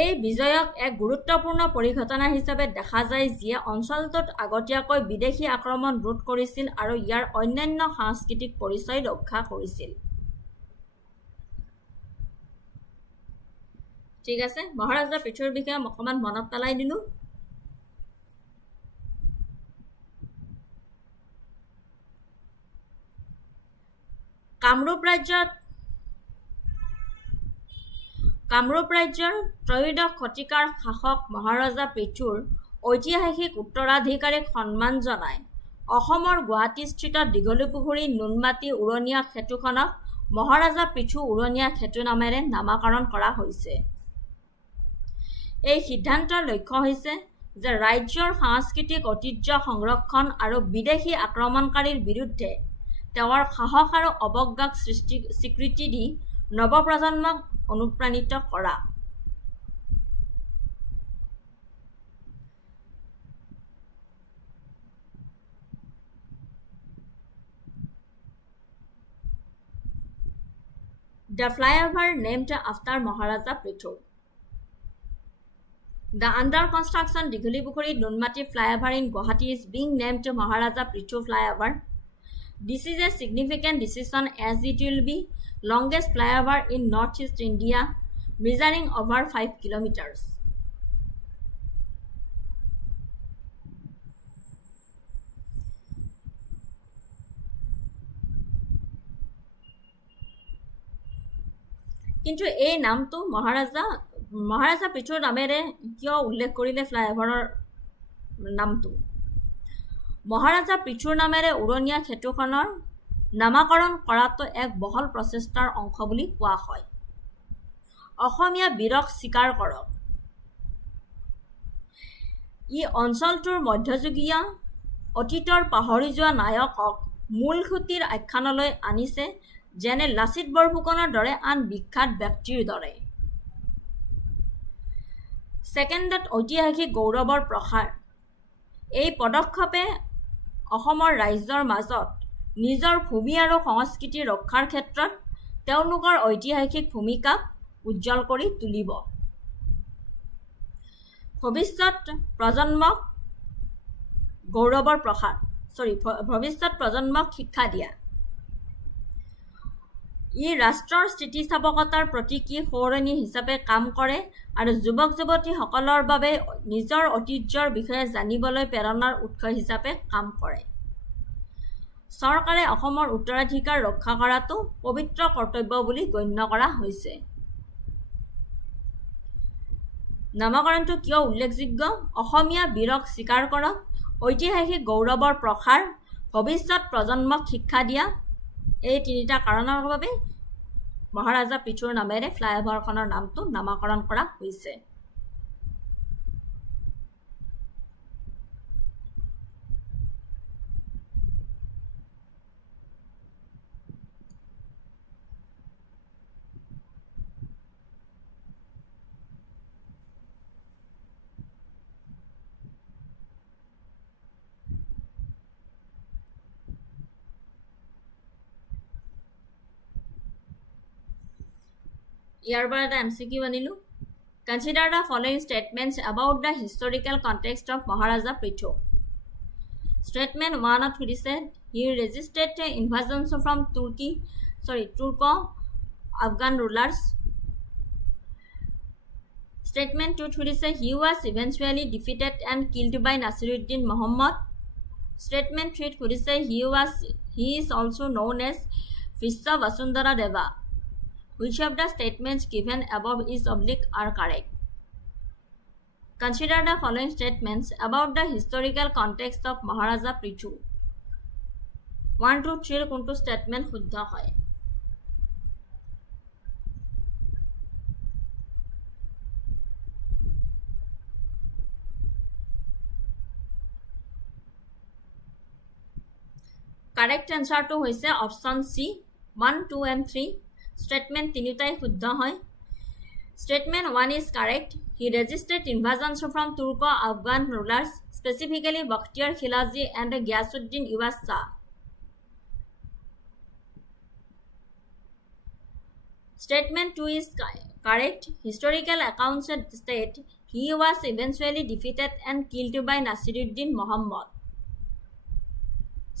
এই বিজয়ক এক গুৰুত্বপূৰ্ণ পৰিঘটনা হিচাপে দেখা যায় যিয়ে অঞ্চলটোত আগতীয়াকৈ বিদেশী আক্ৰমণ ৰোধ কৰিছিল আৰু ইয়াৰ অন্যান্য সাংস্কৃতিক পৰিচয় ৰক্ষা কৰিছিল ঠিক আছে মহাৰাজা পৃথুৰ বিষয়ে অকমান মনত পেলাই দিলো কামৰূপ ৰাজ্যৰ ত্ৰয়োদশ শতিকাৰ শাসক মহাৰাজা পৃথুৰ ঐতিহাসিক উত্তৰাধিকাৰীক সন্মান জনাই অসমৰ গুৱাহাটীস্থিত দীঘলী পুখুৰী নুনমাটি উৰণীয়া সেতুখনক মহাৰাজা পৃথু উৰণীয়া সেতু নামেৰে নামাকৰণ কৰা হৈছে। এই সিদ্ধান্তৰ লক্ষ্য হৈছে যে ৰাজ্যৰ সাংস্কৃতিক ঐতিহ্য সংৰক্ষণ আৰু বিদেশী আক্ৰমণকাৰীৰ বিৰুদ্ধে তেওঁৰ সাহস আৰু অৱজ্ঞাক স্বীকৃতি দি নৱপ্ৰজন্মক অনুপ্ৰাণিত কৰা। The flyover named after Maharaja Prithu. The under construction Dighulipukhuri Nunmati flyover in Guwahati is being named Maharaja Prithu flyover. This is a significant decision as it will be longest flyover in northeast India, measuring over 5 kilometers. কিন্তু এই নামটো মহাৰাজা পৃথুৰ নামেৰে কিয় উল্লেখ কৰিলে ফ্লাইঅভাৰৰ নামটো? মহাৰাজা পৃথুৰ নামেৰে উৰণীয়া সেতুখনৰ নামাকৰণ কৰাটো এক বহল প্ৰচেষ্টাৰ অংশ বুলি কোৱা হয়। অসমীয়া বীৰক স্বীকাৰ কৰক। ই অঞ্চলটোৰ মধ্যযুগীয় অতীতৰ পাহৰি যোৱা নায়কক মূল খুঁটিৰ আখ্যানলৈ আনিছে, যেনে লাচিত বৰফুকনৰ দৰে আন বিখ্যাত ব্যক্তিৰ দৰে। ছেকেণ্ডত ঐতিহাসিক গৌৰৱৰ প্ৰসাৰ। এই পদক্ষেপে অসমৰ ৰাইজৰ মাজত নিজৰ ভূমি আৰু সংস্কৃতি ৰক্ষাৰ ক্ষেত্ৰত তেওঁলোকৰ ঐতিহাসিক ভূমিকাক উজ্জ্বল কৰি তুলিব। ভৱিষ্যত প্ৰজন্মক শিক্ষা দিয়া। ই ৰাষ্ট্ৰৰ স্থিতিস্থাপকতাৰ প্ৰতীকী সোঁৱৰণি হিচাপে কাম কৰে আৰু যুৱক যুৱতীসকলৰ বাবে নিজৰ ঐতিহ্যৰ বিষয়ে জানিবলৈ প্ৰেৰণাৰ উৎস হিচাপে কাম কৰে। চৰকাৰে অসমৰ উত্তৰাধিকাৰ ৰক্ষা কৰাটো পবিত্ৰ কৰ্তব্য বুলি গণ্য কৰা হৈছে। নামকৰণটো কিয় উল্লেখযোগ্য? অসমীয়া বীৰক স্বীকাৰ কৰক, ঐতিহাসিক গৌৰৱৰ প্ৰসাৰ, ভৱিষ্যত প্ৰজন্মক শিক্ষা দিয়া। এই তিনিটা কাৰণৰ বাবে মহাৰাজা পৃথুৰ নামেৰে ফ্লাইঅভাৰখনৰ নামটো নামাকৰণ কৰা হৈছে। ইয়াৰ পৰা এটা MCQ আনিলো। Consider the following statements about the historical context of Maharaja Prithu. Statement 1 সুধিছে, he resisted invasions from Turco-Afghan rulers. Statement 2 সুধিছে, he was eventually defeated and killed by Nasiruddin Muhammad. Statement 3 সুধিছে, he is also known as Vishwa Vasundhara Deva. Which of the statements given above is oblique are correct? Consider the following statements about the historical context of Maharaja Prithu. 1 to 3 কোনটো statement শুদ্ধ হয়? Correct answer to হৈছে option C, 1, 2 and 3. Statement তিনিটাই শুদ্ধ হয়। Statement 1 is correct. He resisted invasions from Turco-Afghan rulers, specifically Bakhtiyar Khilaji and Ghiyasuddin Iwaz Shah. Statement 2 is correct. Historical accounts state he was eventually defeated and killed by Nasiruddin Muhammad.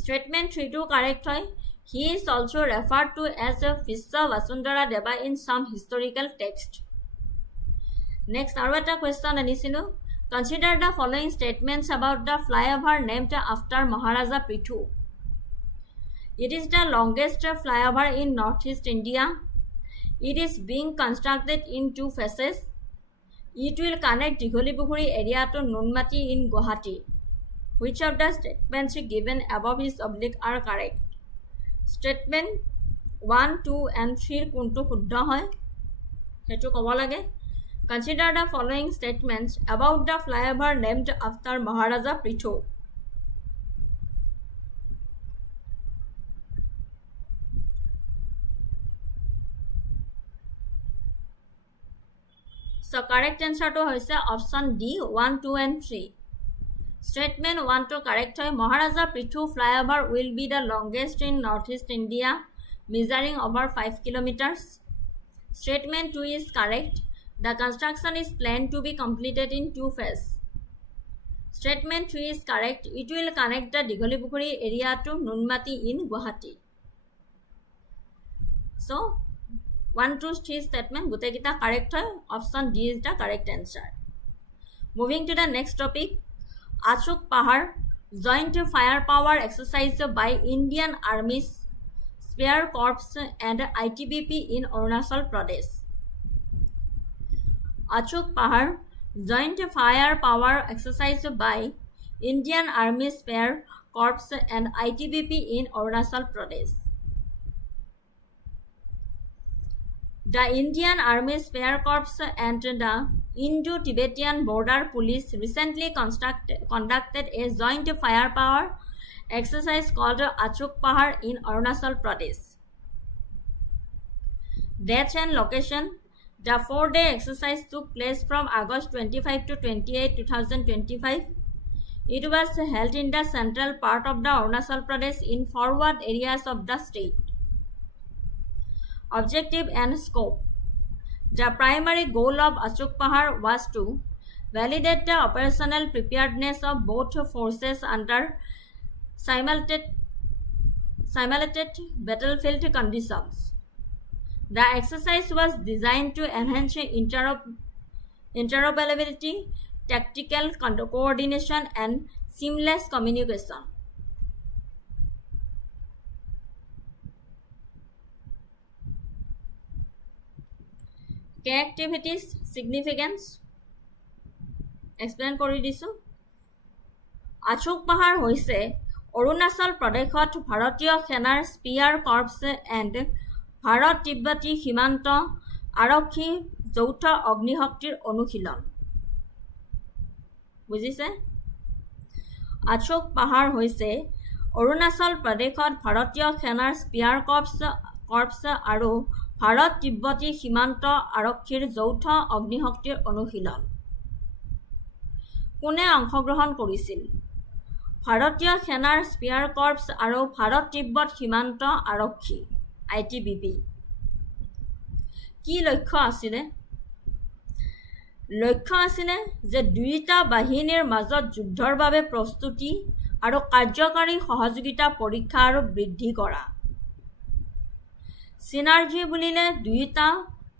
Statement 3 to correct হয়। He is also referred to as Vishwa Vasundhara Deva in some historical text. Next, আৰু এটা question আনিছিলো। Consider the following statements about the flyover named after Maharaja Prithu. It is the longest flyover in northeast India. It is being constructed in 2 phases. It will connect Dighulipukhuri area to Nunmati in Guwahati. Which of the statements given above is oblique are correct? Statement 1, 2 and 3 কোনটো শুদ্ধ হয় হেতু ক'ব লাগে Consider the following statements about the flyover named after Maharaja Prithu. So correct answer to hoise option D 1, 2 and 3. Statement 1 to correct hoy Maharaja Prithu flyover will be the longest in Northeast India, measuring over 5 kilometers. Statement 2 is correct. The construction is planned to be completed in 2 phases. Statement 3 is correct. It will connect the Digolipukuri area to Nunmati in Guwahati. So 1, 2, 3 statement gote kita correct hoy. Option D is the correct answer. Moving to the next topic. Achuk Pahar joint firepower exercise by Indian Army's Spear Corps and ITBP in Arunachal Pradesh. Achuk Pahar joint firepower exercise by Indian Army Spear Corps and ITBP in Arunachal Pradesh. The Indian Army Spear Corps and the Indo-Tibetan Border Police recently conducted a joint firepower exercise called Achuk Pahar in Arunachal Pradesh. Date and location. The 4-day exercise took place from August 25 to 28, 2025. It was held in the central part of the Arunachal Pradesh in forward areas of the state. Objective and scope. The primary goal of Achuk Pahar was to validate the operational preparedness of both forces under simulated battlefield conditions. The exercise was designed to enhance interoperability, tactical coordination, and seamless communication. Key activities, significance. Explain kori disu. Achuk Pahar hoise Arunachal Pradeshot Bharatiya Senar Spear Corps and Bharat তিব্বতী সীমান্ত আৰক্ষী যৌথ অগ্নিশক্তিৰ অনুশীলন বুজিছে আচুক পাহাৰ হৈছে অৰুণাচল প্ৰদেশত ভাৰতীয় সেনাৰ স্পিয়াৰ কৰ্পছ আৰু ভাৰত তিব্বতী সীমান্ত আৰক্ষীৰ যৌথ অগ্নিশক্তিৰ অনুশীলন কোনে অংশগ্ৰহণ কৰিছিল ভাৰতীয় সেনাৰ স্পিয়াৰ কৰ্পছ আৰু ভাৰত তিব্বত সীমান্ত আৰক্ষী ITBP কি লক্ষ্য আছিল যে দুইটা বাহিনীৰ মাজত যুদ্ধৰ বাবে প্ৰস্তুতি আৰু কাৰ্যকাৰী সহযোগিতা পৰীক্ষা আৰু বৃদ্ধি কৰা সিনাৰ্জি বুলিলে দুইটা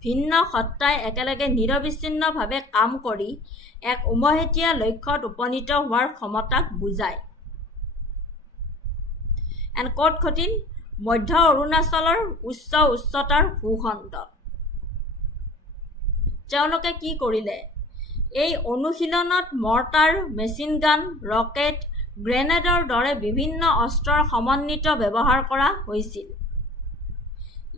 ভিন্ন সত্তাই একেলগে নিৰবিচ্ছিন্নভাৱে কাম কৰি এক উমৈহতীয়া লক্ষ্যত উপনীত হোৱাৰ ক্ষমতাক বুজায় এণ্ড ক'ত ঘটিল মধ্য অৰুণাচলৰ উচ্চতাৰ ভূখণ্ড তেওঁলোকে কি কৰিলে এই অনুশীলনত মৰ্টাৰ মেচিন গান ৰকেট গ্ৰেনেডৰ দৰে বিভিন্ন অস্ত্ৰৰ সমন্বিত ব্যৱহাৰ কৰা হৈছিল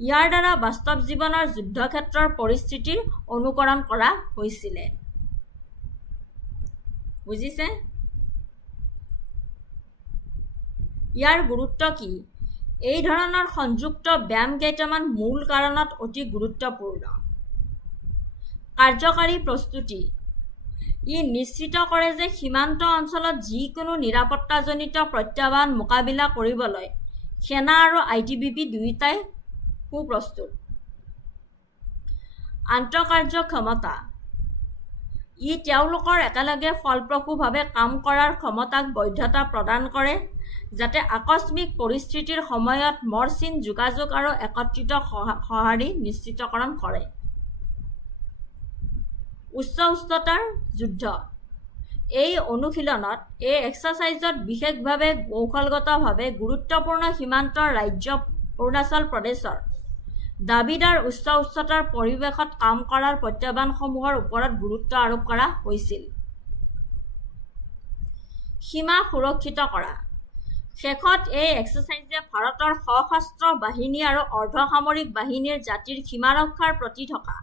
ইয়াৰ দ্বাৰা বাস্তৱ জীৱনৰ যুদ্ধক্ষেত্ৰৰ পৰিস্থিতিৰ অনুকৰণ কৰা হৈছিল বুজিছে ইয়াৰ গুৰুত্ব কি এই ধৰণৰ সংযুক্ত ব্যায়াম কেইটামান মূল কাৰণত অতি গুৰুত্বপূৰ্ণ কাৰ্যকাৰী প্ৰস্তুতি ই নিশ্চিত কৰে যে সীমান্ত অঞ্চলত যিকোনো নিৰাপত্তাজনিত প্ৰত্যাহ্বান মোকাবিলা কৰিবলৈ সেনা আৰু ITBP দুয়োটাই সুপ্ৰস্তুত আন্তঃকাৰ্যক্ষমতা ই তেওঁলোকৰ একেলগে ফলপ্ৰসূভাৱে কাম কৰাৰ ক্ষমতাক বৈধতা প্ৰদান কৰে যাতে আকস্মিক পৰিস্থিতিৰ সময়ত মৰ্চিন যোগাযোগ আৰু একত্ৰিত সঁহাৰি নিশ্চিতকৰণ কৰে উচ্চ উচ্চতাৰ যুদ্ধ এই অনুশীলনত এই এক্সাৰসাইজত বিশেষভাৱে কৌশলগতভাৱে গুৰুত্বপূৰ্ণ সীমান্ত ৰাজ্য অৰুণাচল প্ৰদেশৰ দাবিদাৰ উচ্চ উচ্চতাৰ পৰিৱেশত কাম কৰাৰ প্ৰত্যাহ্বানসমূহৰ ওপৰত গুৰুত্ব আৰোপ কৰা হৈছিল সীমা সুৰক্ষিত কৰা শেষত এই এক্সাৰচাইজে ভাৰতৰ সশস্ত্ৰ বাহিনী আৰু অৰ্ধসামৰিক বাহিনীৰ জাতিৰ সীমাৰক্ষাৰ প্ৰতি থকা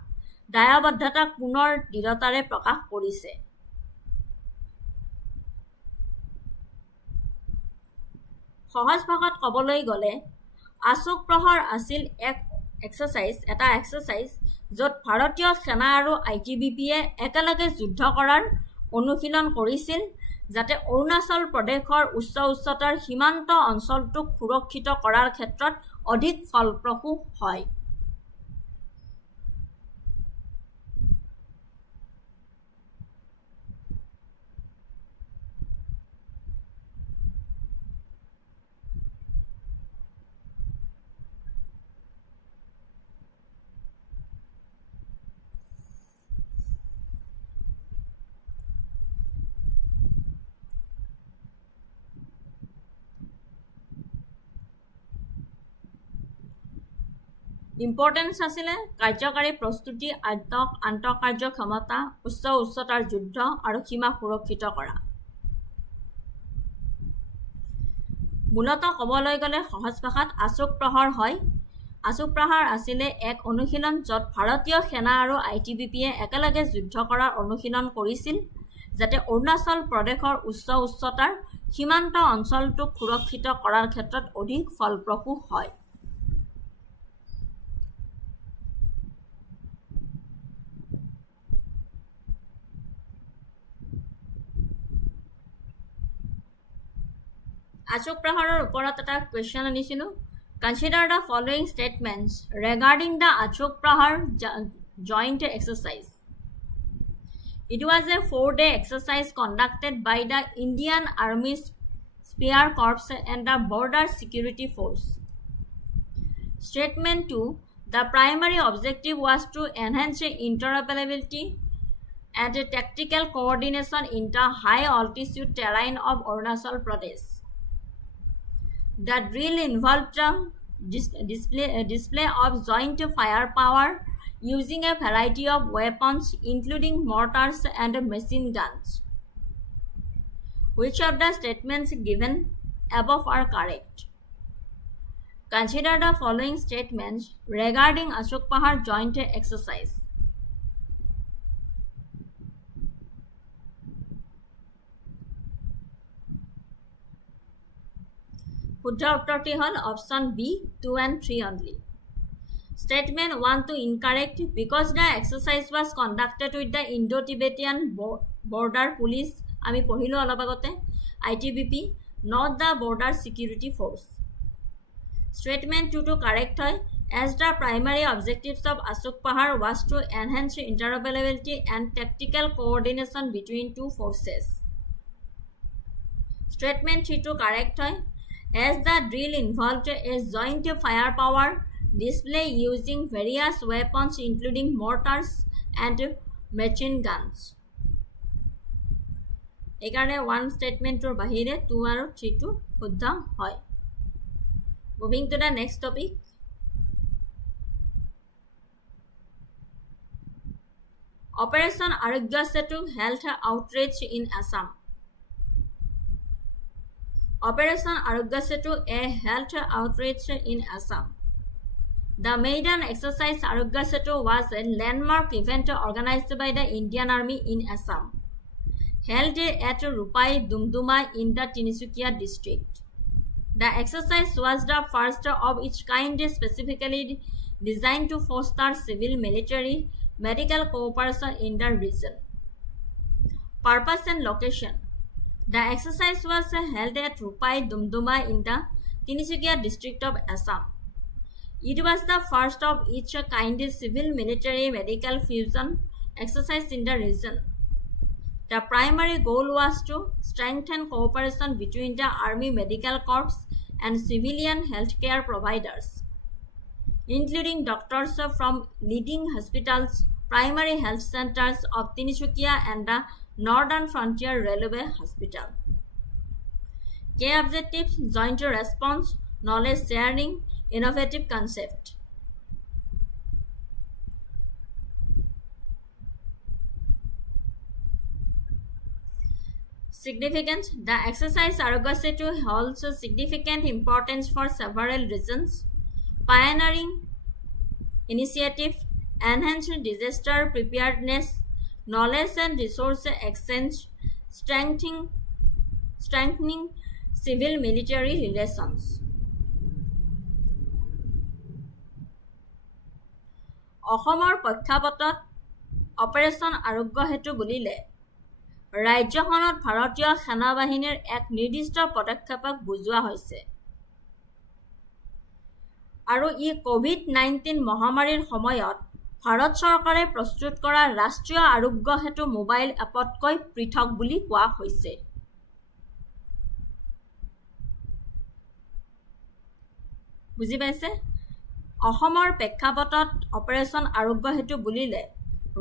দায়বদ্ধতাক পুনৰ দৃঢ়তাৰে প্ৰকাশ কৰিছে। সহজ ভাষাত ক'বলৈ গ'লে আশোক প্ৰহৰ আছিল এটা এক্সাৰচাইজ য'ত ভাৰতীয় সেনা আৰু ITBPয়ে একেলগে যুদ্ধ কৰাৰ অনুশীলন কৰিছিল যাতে অৰুণাচল প্ৰদেশৰ উচ্চতাৰ সীমান্ত অঞ্চলটোক সুৰক্ষিত কৰাৰ ক্ষেত্ৰত অধিক ফলপ্ৰসূ হয়। ইম্পৰ্টেঞ্চ আছিলে কাৰ্যকাৰী প্ৰস্তুতি, আন্তঃকাৰ্য ক্ষমতা, উচ্চতাৰ যুদ্ধ আৰু সীমা সুৰক্ষিত কৰা। মূলতঃ ক'বলৈ গ'লে সহজ ভাষাত আশোক প্ৰহৰ হয়। আশোক প্ৰহৰ আছিলে এক অনুশীলন য'ত ভাৰতীয় সেনা আৰু ITBPয়ে একেলগে যুদ্ধ কৰাৰ অনুশীলন কৰিছিল যাতে অৰুণাচল প্ৰদেশৰ উচ্চতাৰ সীমান্ত অঞ্চলটোক সুৰক্ষিত কৰাৰ ক্ষেত্ৰত অধিক ফলপ্ৰসূ হয়। আশোক প্ৰহৰৰ ওপৰত এটা কুৱেশ্যন আনিছিলোঁ। Consider the following statements regarding the Ashok Prahar joint exercise. It was a 4-day exercise conducted by the Indian Army Spear Corps and the Border Security Force. Statement 2. The primary objective was to enhance interoperability and tactical coordination in the high-altitude terrain of Arunachal Pradesh. The drill involved display of joint firepower using a variety of weapons including mortars and machine guns. Which of the statements given above are correct? Consider the following statements regarding Ashok Prahar joint exercise. শুদ্ধ উত্তৰটি হ'ল option B 2 and 3 only. Statement 1 to incorrect because the exercise was conducted with the Indo-Tibetan Border Police আমি পঢ়িলো অলপ আগতে ITBP not the Border Security Force. Statement 2 to correct হয় as the primary objectives of Ashok Prahar was to enhance interoperability and tactical coordination between two forces. Statement 3 to correct হয় as the drill involved a joint firepower display using various weapons including mortars and machine guns. এইকাৰণে 1 statementৰ বাহিৰে 2 আৰু 3 টো শুদ্ধ হয়। Moving to the next topic. Operation Aruget health outreach in Assam. Operation Aruget a health outreach in Assam. The maiden exercise Aruget was a landmark event organized by the Indian Army in Assam, held at Rupai Dumduma in the Tinsukia district. The exercise was the first of its kind specifically designed to foster civil-military medical cooperation in the region. Purpose and location. The exercise was held at Rupai Dumduma in the Tinsukia district of Assam. It was the first of its kind civil-military medical fusion exercise in the region. The primary goal was to strengthen cooperation between the Army Medical Corps and civilian healthcare providers, including doctors from leading hospitals, primary health centers of Tinsukia and the Northern Frontier Railway Hospital. Key objectives: joint response, knowledge sharing, innovative concept. Significance. The exercise Aruget Setu holds a significant importance for several reasons. Pioneering initiative, enhanced disaster preparedness, knowledge and resource exchange, strengthening civil-military relations. অসমৰ প্ৰেক্ষাপটত operation Aarogya Setu বুলিলে ৰাজ্যখনত ভাৰতীয় সেনাবাহিনীৰ এক নিৰ্দিষ্ট পদক্ষেপক বুজোৱা হৈছে আৰু ই কোভিড-19 মহামাৰীৰ সময়ত ভাৰত চৰকাৰে প্ৰস্তুত কৰা ৰাষ্ট্ৰীয় আৰোগ্য সেতু মোবাইল এপতকৈ পৃথক বুলি কোৱা হৈছে। বুজি পাইছে? অসমৰ প্ৰেক্ষাপটত অপাৰেশ্যন আৰোগ্য সেতু বুলিলে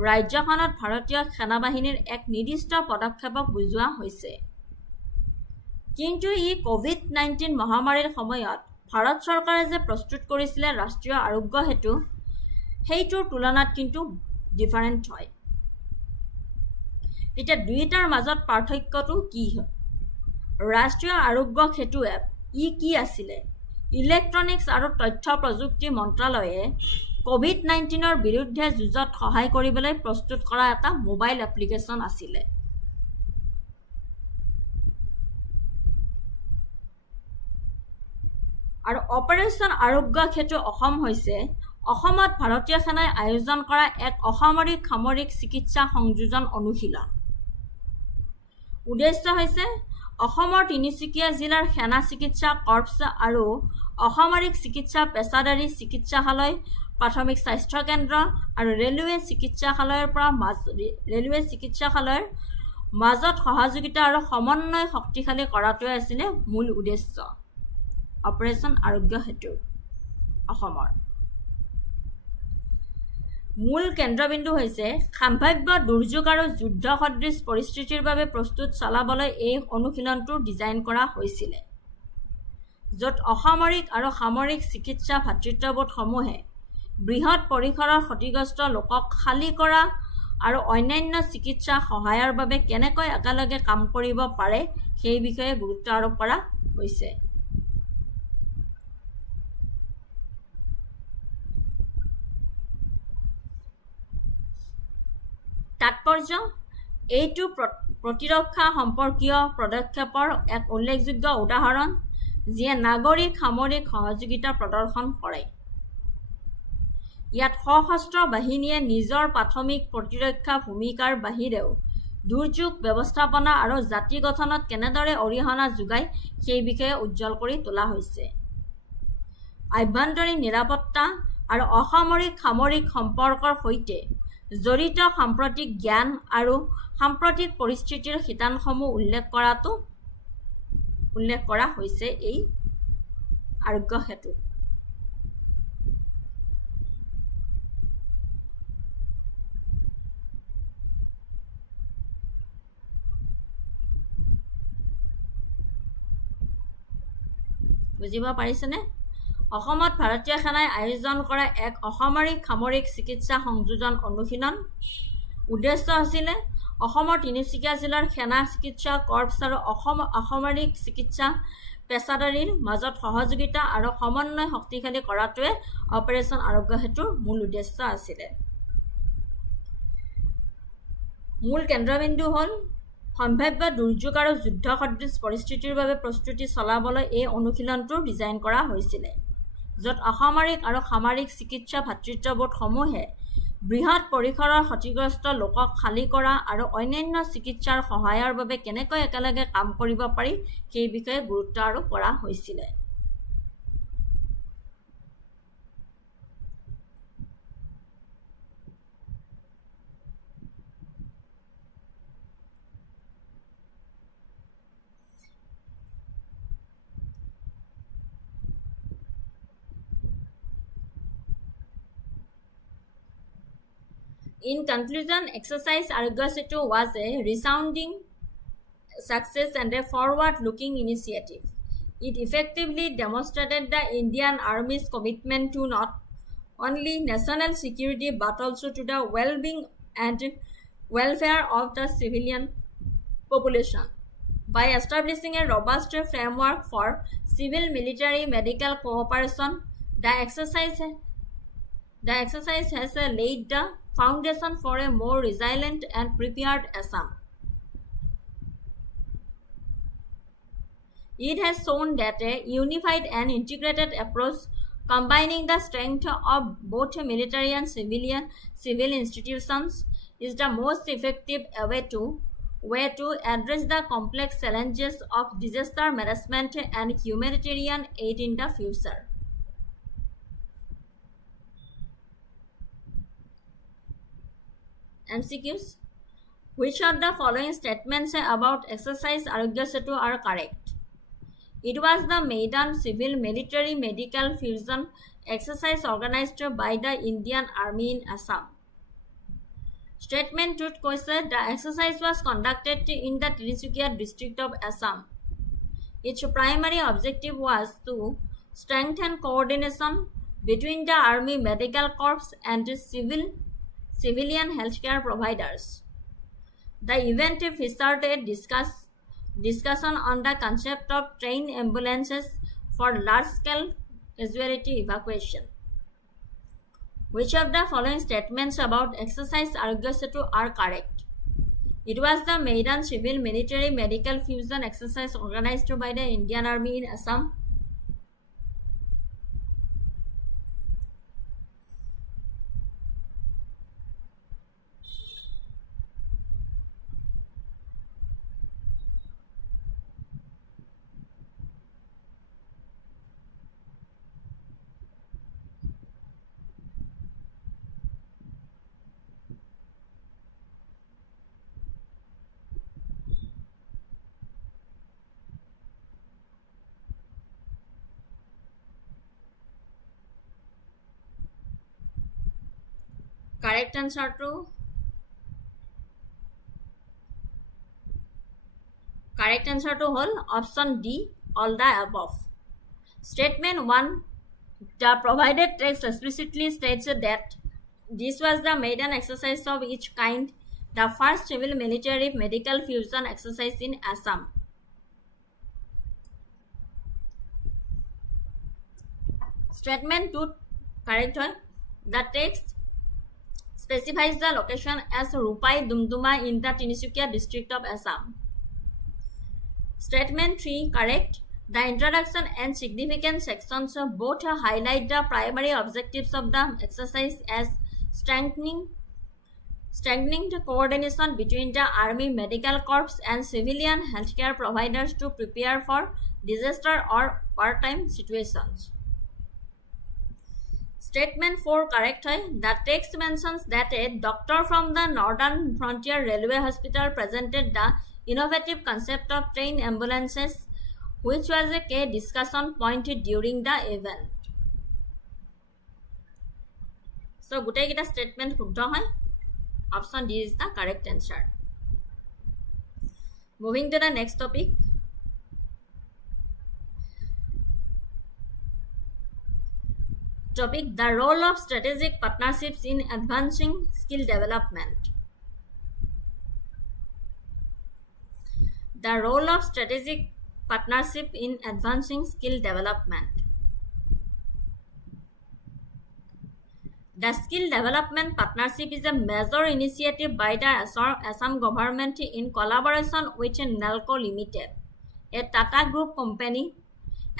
ৰাজ্যখনত ভাৰতীয় সেনাবাহিনীৰ এক নিৰ্দিষ্ট পদক্ষেপক বুজোৱা হৈছে কিন্তু ই কোভিড-19 মহামাৰীৰ সময়ত ভাৰত চৰকাৰে যে প্ৰস্তুত কৰিছিলে ৰাষ্ট্ৰীয় আৰোগ্য সেতু সেইটোৰ তুলনাত কিন্তু ডিফাৰেণ্ট হয়। এতিয়া দুইটাৰ মাজত পাৰ্থক্যটো কি হয়? ৰাষ্ট্ৰীয় আৰোগ্য সেতু এপ ই কি আছিলে? ইলেক্ট্ৰনিক্স আৰু তথ্য প্ৰযুক্তি মন্ত্ৰালয়ে কোভিড-19ৰ বিৰুদ্ধে যুঁজত সহায় কৰিবলৈ প্ৰস্তুত কৰা এটা মোবাইল এপ্লিকেশ্যন আছিলে। আৰু অপাৰেশ্যন আৰোগ্য সেতু অসম হৈছে অসমত ভাৰতীয় সেনাই আয়োজন কৰা এক অসামৰিক সামৰিক চিকিৎসা সংযোজন অনুশীলন। উদ্দেশ্য হৈছে অসমৰ তিনিচুকীয়া জিলাৰ সেনা চিকিৎসা কৰ্পছ আৰু অসামৰিক চিকিৎসা পেছাদাৰী চিকিৎসালয়, প্ৰাথমিক স্বাস্থ্য কেন্দ্ৰ আৰু ৰেলৱে চিকিৎসালয়ৰ মাজত সহযোগিতা আৰু সমন্বয় শক্তিশালী কৰাটোৱে আছিলে মূল উদ্দেশ্য অপাৰেশ্যন আৰোগ্য সেতু অসমৰ। মূল কেন্দ্ৰবিন্দু হৈছে সম্ভাৱ্য দুৰ্যোগ আৰু যুদ্ধ সদৃশ পৰিস্থিতিৰ বাবে প্ৰস্তুত চলাবলৈ এই অনুশীলনটো ডিজাইন কৰা হৈছিলে য'ত অসামৰিক আৰু সামৰিক চিকিৎসা ভাতৃত্ববোধসমূহে বৃহৎ পৰিসৰৰ ক্ষতিগ্ৰস্ত লোকক খালী কৰা আৰু অন্যান্য চিকিৎসা সহায়ৰ বাবে কেনেকৈ একেলগে কাম কৰিব পাৰে সেই বিষয়ে গুৰুত্ব আৰোপ কৰা হৈছে। তাৎপৰ্য এইটো প্ৰতিৰক্ষা সম্পৰ্কীয় পদক্ষেপৰ এক উল্লেখযোগ্য উদাহৰণ যিয়ে নাগৰিক সামৰিক সহযোগিতা প্ৰদৰ্শন কৰে। ইয়াত সশস্ত্ৰ বাহিনীয়ে নিজৰ প্ৰাথমিক প্ৰতিৰক্ষা ভূমিকাৰ বাহিৰেও দুৰ্যোগ ব্যৱস্থাপনা আৰু জাতি গঠনত কেনেদৰে অৰিহণা যোগায় সেই বিষয়ে উজ্জ্বল কৰি তোলা হৈছে। আভ্যন্তৰীণ নিৰাপত্তা আৰু অসামৰিক সামৰিক সম্পৰ্কৰ সৈতে জড়িত সাম্প্ৰতিক জ্ঞান আৰু সাম্প্ৰতিক পৰিস্থিতিৰ শিতানসমূহ উল্লেখ কৰা হৈছে এই আৰোগ্য সেতু। বুজিব পাৰিছেনে? অসমত ভাৰতীয় সেনাই আয়োজন কৰা এক অসামৰিক সামৰিক চিকিৎসা সংযোজন অনুশীলন। উদ্দেশ্য আছিলে অসমৰ তিনিচুকীয়া জিলাৰ সেনা চিকিৎসা কৰ্পছ আৰু অসামৰিক চিকিৎসা পেছাদাৰীৰ মাজত সহযোগিতা আৰু সমন্বয় শক্তিশালী কৰাটোৱে অপাৰেশ্যন আৰোগ্য সেতুৰ মূল উদ্দেশ্য আছিলে। মূল কেন্দ্ৰবিন্দু হ'ল সম্ভাৱ্য দুৰ্যোগ আৰু যুদ্ধ সদৃশ পৰিস্থিতিৰ বাবে প্ৰস্তুতি চলাবলৈ এই অনুশীলনটো ডিজাইন কৰা হৈছিলে য'ত অসামৰিক আৰু সামৰিক চিকিৎসা ভাতৃত্ববোধসমূহে বৃহৎ পৰিসৰৰ ক্ষতিগ্ৰস্ত লোকক খালী কৰা আৰু অন্যান্য চিকিৎসাৰ সহায়ৰ বাবে কেনেকৈ একেলগে কাম কৰিব পাৰি সেই বিষয়ে গুৰুত্ব আৰোপ কৰা হৈছিলে। In conclusion, exercise Aruget Setu was a resounding success and a forward-looking initiative. It effectively demonstrated the Indian Army's commitment to not only national security but also to the well-being and welfare of the civilian population. By establishing a robust framework for civil-military medical cooperation, the exercise has laid the foundation for a more resilient and prepared Assam. It has shown that a unified and integrated approach combining the strength of both military and civil institutions is the most effective way to address the complex challenges of disaster management and humanitarian aid in the future. MCQs. Which of the following statements about exercise Aruget Setu are correct? It was the maiden civil-military medical fusion exercise organized by the Indian Army in Assam. Statement 2 question: the exercise was conducted in the Tinsukia district of Assam. Its primary objective was to strengthen coordination between the Army Medical Corps and civilian healthcare providers. The event featured a discussion on the concept of trained ambulances for large-scale casualty evacuation. Which of the following statements about exercise Aruget Setu are correct? It was the maiden civil-military medical fusion exercise organized by the Indian Army in Assam. Correct answer to whole option D, all the above. Statement 1, the provided text explicitly states that this was the maiden exercise of each kind, the first civil military medical fusion exercise in Assam. Statement 2 correct. The text specifies the location as Rupai Dumduma in the Tinsukia district of Assam. Statement 3 correct. The introduction and significant sections of both highlight the primary objectives of the exercise as strengthening the coordination between the Army Medical Corps and civilian healthcare providers to prepare for disaster or wartime situations. Statement 4 correct. The text mentions that a doctor from the Northern Frontier Railway Hospital presented the innovative concept of train ambulances, which was a key discussion point during the event. So, গোটেই কেইটা statement শুদ্ধ হয়. Option D is the correct answer. Moving to the next topic. The role of strategic partnerships in advancing skill development. The role of strategic partnership in advancing skill development. The skill development partnership is a major initiative by the Assam government in collaboration with NALCO Limited, a Tata Group company,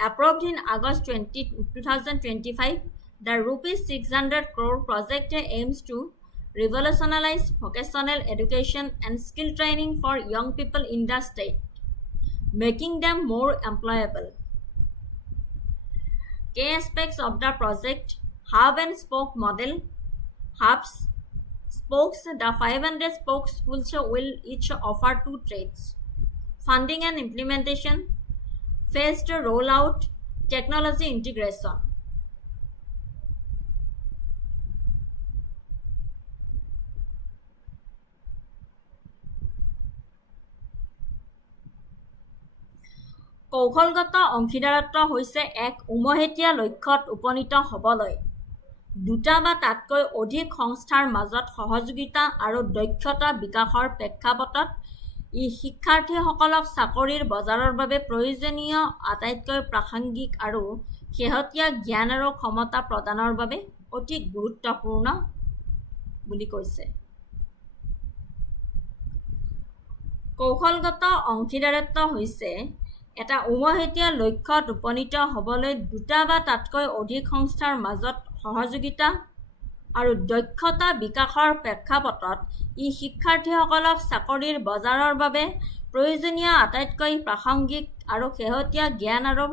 approved in August 2025. The rupees 600 crore project aims to revolutionize vocational education and skill training for young people in the state, making them more employable. Key aspects of the project: hub and spoke model. Hubs, spokes, the 500 spoke schools will each offer 2 trades. Funding and implementation, phased rollout, technology integration. কৌশলগত অংশীদাৰত্ব হৈছে এক উমৈহতীয়া লক্ষ্যত উপনীত হ'বলৈ দুটা বা তাতকৈ অধিক সংস্থাৰ মাজত সহযোগিতা আৰু দক্ষতা বিকাশৰ প্ৰেক্ষাপটত ই শিক্ষাৰ্থীসকলক চাকৰিৰ বজাৰৰ বাবে প্ৰয়োজনীয় আটাইতকৈ প্ৰাসংগিক আৰু শেহতীয়া জ্ঞান আৰু ক্ষমতা প্ৰদানৰ বাবে অতি গুৰুত্বপূৰ্ণ বুলি কৈছে। কৌশলগত অংশীদাৰত্ব হৈছে এটা উমৈহতীয়া লক্ষ্যত উপনীত হ'বলৈ দুটা বা তাতকৈ অধিক সংস্থাৰ মাজত সহযোগিতা আৰু দক্ষতা বিকাশৰ প্ৰেক্ষাপটত ই শিক্ষাৰ্থীসকলক চাকৰিৰ বজাৰৰ বাবে প্ৰয়োজনীয় আটাইতকৈ প্ৰাসংগিক আৰু শেহতীয়া জ্ঞান আৰু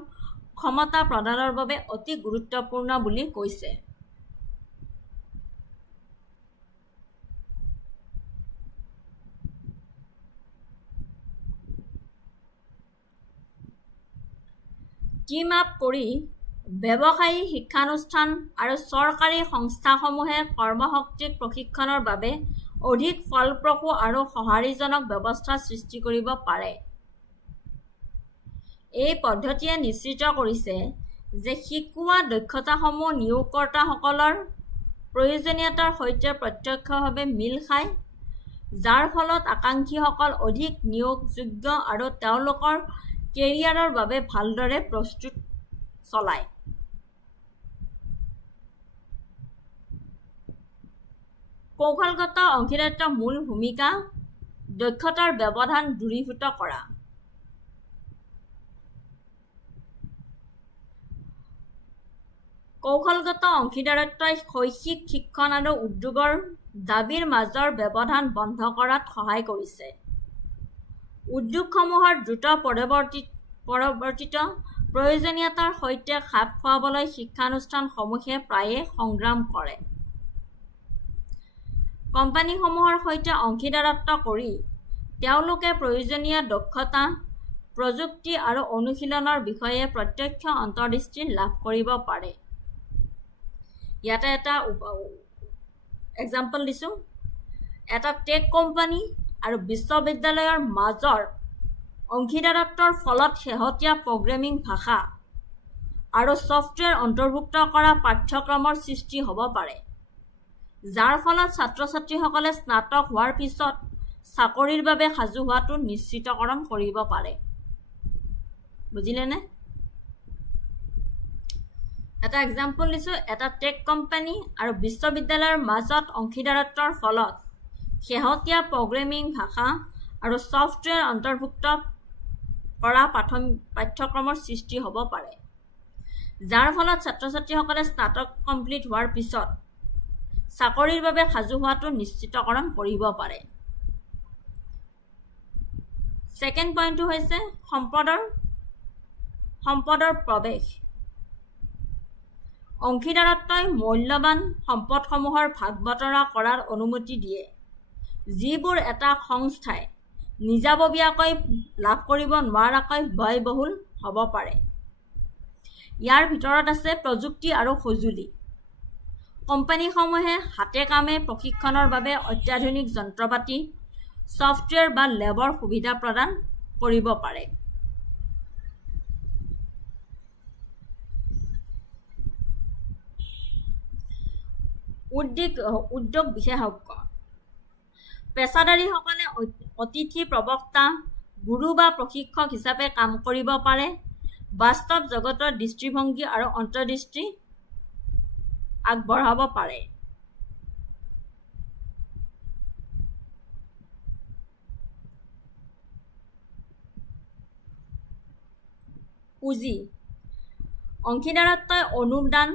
ক্ষমতা প্ৰদানৰ বাবে অতি গুৰুত্বপূৰ্ণ বুলি কৈছে। টিম আপ কৰি ব্যৱসায়ী শিক্ষানুষ্ঠান আৰু চৰকাৰী সংস্থাসমূহে কৰ্মশক্তিক প্ৰশিক্ষণৰ বাবে অধিক ফলপ্ৰসূ আৰু সঁহাৰিজনক ব্যৱস্থা সৃষ্টি কৰিব পাৰে। এই পদ্ধতিয়ে নিশ্চিত কৰিছে যে শিকোৱা দক্ষতাসমূহ নিয়োগকৰ্তাসকলৰ প্ৰয়োজনীয়তাৰ সৈতে প্ৰত্যক্ষভাৱে মিল খায়, যাৰ ফলত আকাংক্ষীসকল অধিক নিয়োগযোগ্য আৰু তেওঁলোকৰ কেৰিয়াৰৰ বাবে ভালদৰে প্ৰস্তুত চলায়। কৌশলগত অংশীদাৰিত্বৰ মূল ভূমিকা দক্ষতাৰ ব্যৱধান দূৰীভূত কৰা। কৌশলগত অংশীদাৰিত্বই শৈক্ষিক শিক্ষণ আৰু উদ্যোগৰ দাবীৰ মাজৰ ব্যৱধান বন্ধ কৰাত সহায় কৰিছে। উদ্যোগসমূহৰ দ্ৰুত পৰিৱৰ্তিত প্ৰয়োজনীয়তাৰ সৈতে খাপ খুৱাবলৈ শিক্ষানুষ্ঠানসমূহে প্ৰায়ে সংগ্ৰাম কৰে। কোম্পানীসমূহৰ সৈতে অংশীদাৰত্ব কৰি তেওঁলোকে প্ৰয়োজনীয় দক্ষতা, প্ৰযুক্তি আৰু অনুশীলনৰ বিষয়ে প্ৰত্যক্ষ অন্তৰ্দৃষ্টি লাভ কৰিব পাৰে। ইয়াতে এটা এক্সাম্পল দিছোঁ। এটা টেক কোম্পানী আৰু বিশ্ববিদ্যালয়ৰ মাজৰ অংশীদাৰত্বৰ ফলত শেহতীয়া প্ৰগ্ৰেমিং ভাষা আৰু ছফ্টৱেৰ অন্তৰ্ভুক্ত কৰা পাঠ্যক্ৰমৰ সৃষ্টি হ'ব পাৰে, যাৰ ফলত ছাত্ৰ-ছাত্ৰীসকলে স্নাতক হোৱাৰ পিছত চাকৰিৰ বাবে সাজু হোৱাটো নিশ্চিতকৰণ কৰিব পাৰে। বুজিলেনে? এটা এক্সাম্পল দিছোঁ। এটা টেক কোম্পানী আৰু বিশ্ববিদ্যালয়ৰ মাজত অংশীদাৰত্বৰ ফলত শেহতীয়া প্ৰগ্ৰেমিং ভাষা আৰু ছফ্টৱেৰ অন্তৰ্ভুক্ত কৰা পাঠ্যক্ৰমৰ সৃষ্টি হ'ব পাৰে, যাৰ ফলত ছাত্ৰ-ছাত্ৰীসকলে স্নাতক কমপ্লিট হোৱাৰ পিছত চাকৰিৰ বাবে সাজু হোৱাটো নিশ্চিতকৰণ কৰিব পাৰে। ছেকেণ্ড পইণ্টটো হৈছে সম্পদৰ প্ৰৱেশ। অংশীদাৰত্বই মূল্যৱান সম্পদসমূহৰ ভাগ বতৰা কৰাৰ অনুমতি দিয়ে, যিবোৰ এটা সংস্থাই নিজাববীয়াকৈ লাভ কৰিব নোৱাৰাকৈ ব্যয়বহুল হ'ব পাৰে। ইয়াৰ ভিতৰত আছে প্ৰযুক্তি আৰু সঁজুলি। কোম্পানীসমূহে হাতে কামে প্ৰশিক্ষণৰ বাবে অত্যাধুনিক যন্ত্ৰপাতি, ছফ্টৱেৰ বা লেবৰ সুবিধা প্ৰদান কৰিব পাৰে। উদ্যোগ বিশেষজ্ঞ পেছাদাৰীসকলে অতিথি প্ৰবক্তা, গুৰু বা প্ৰশিক্ষক হিচাপে কাম কৰিব পাৰে, বাস্তৱ জগতৰ দৃষ্টিভংগী আৰু অন্তৰ্দৃষ্টি আগবঢ়াব পাৰে। পুঁজি অংশীদাৰত্বই অনুদান,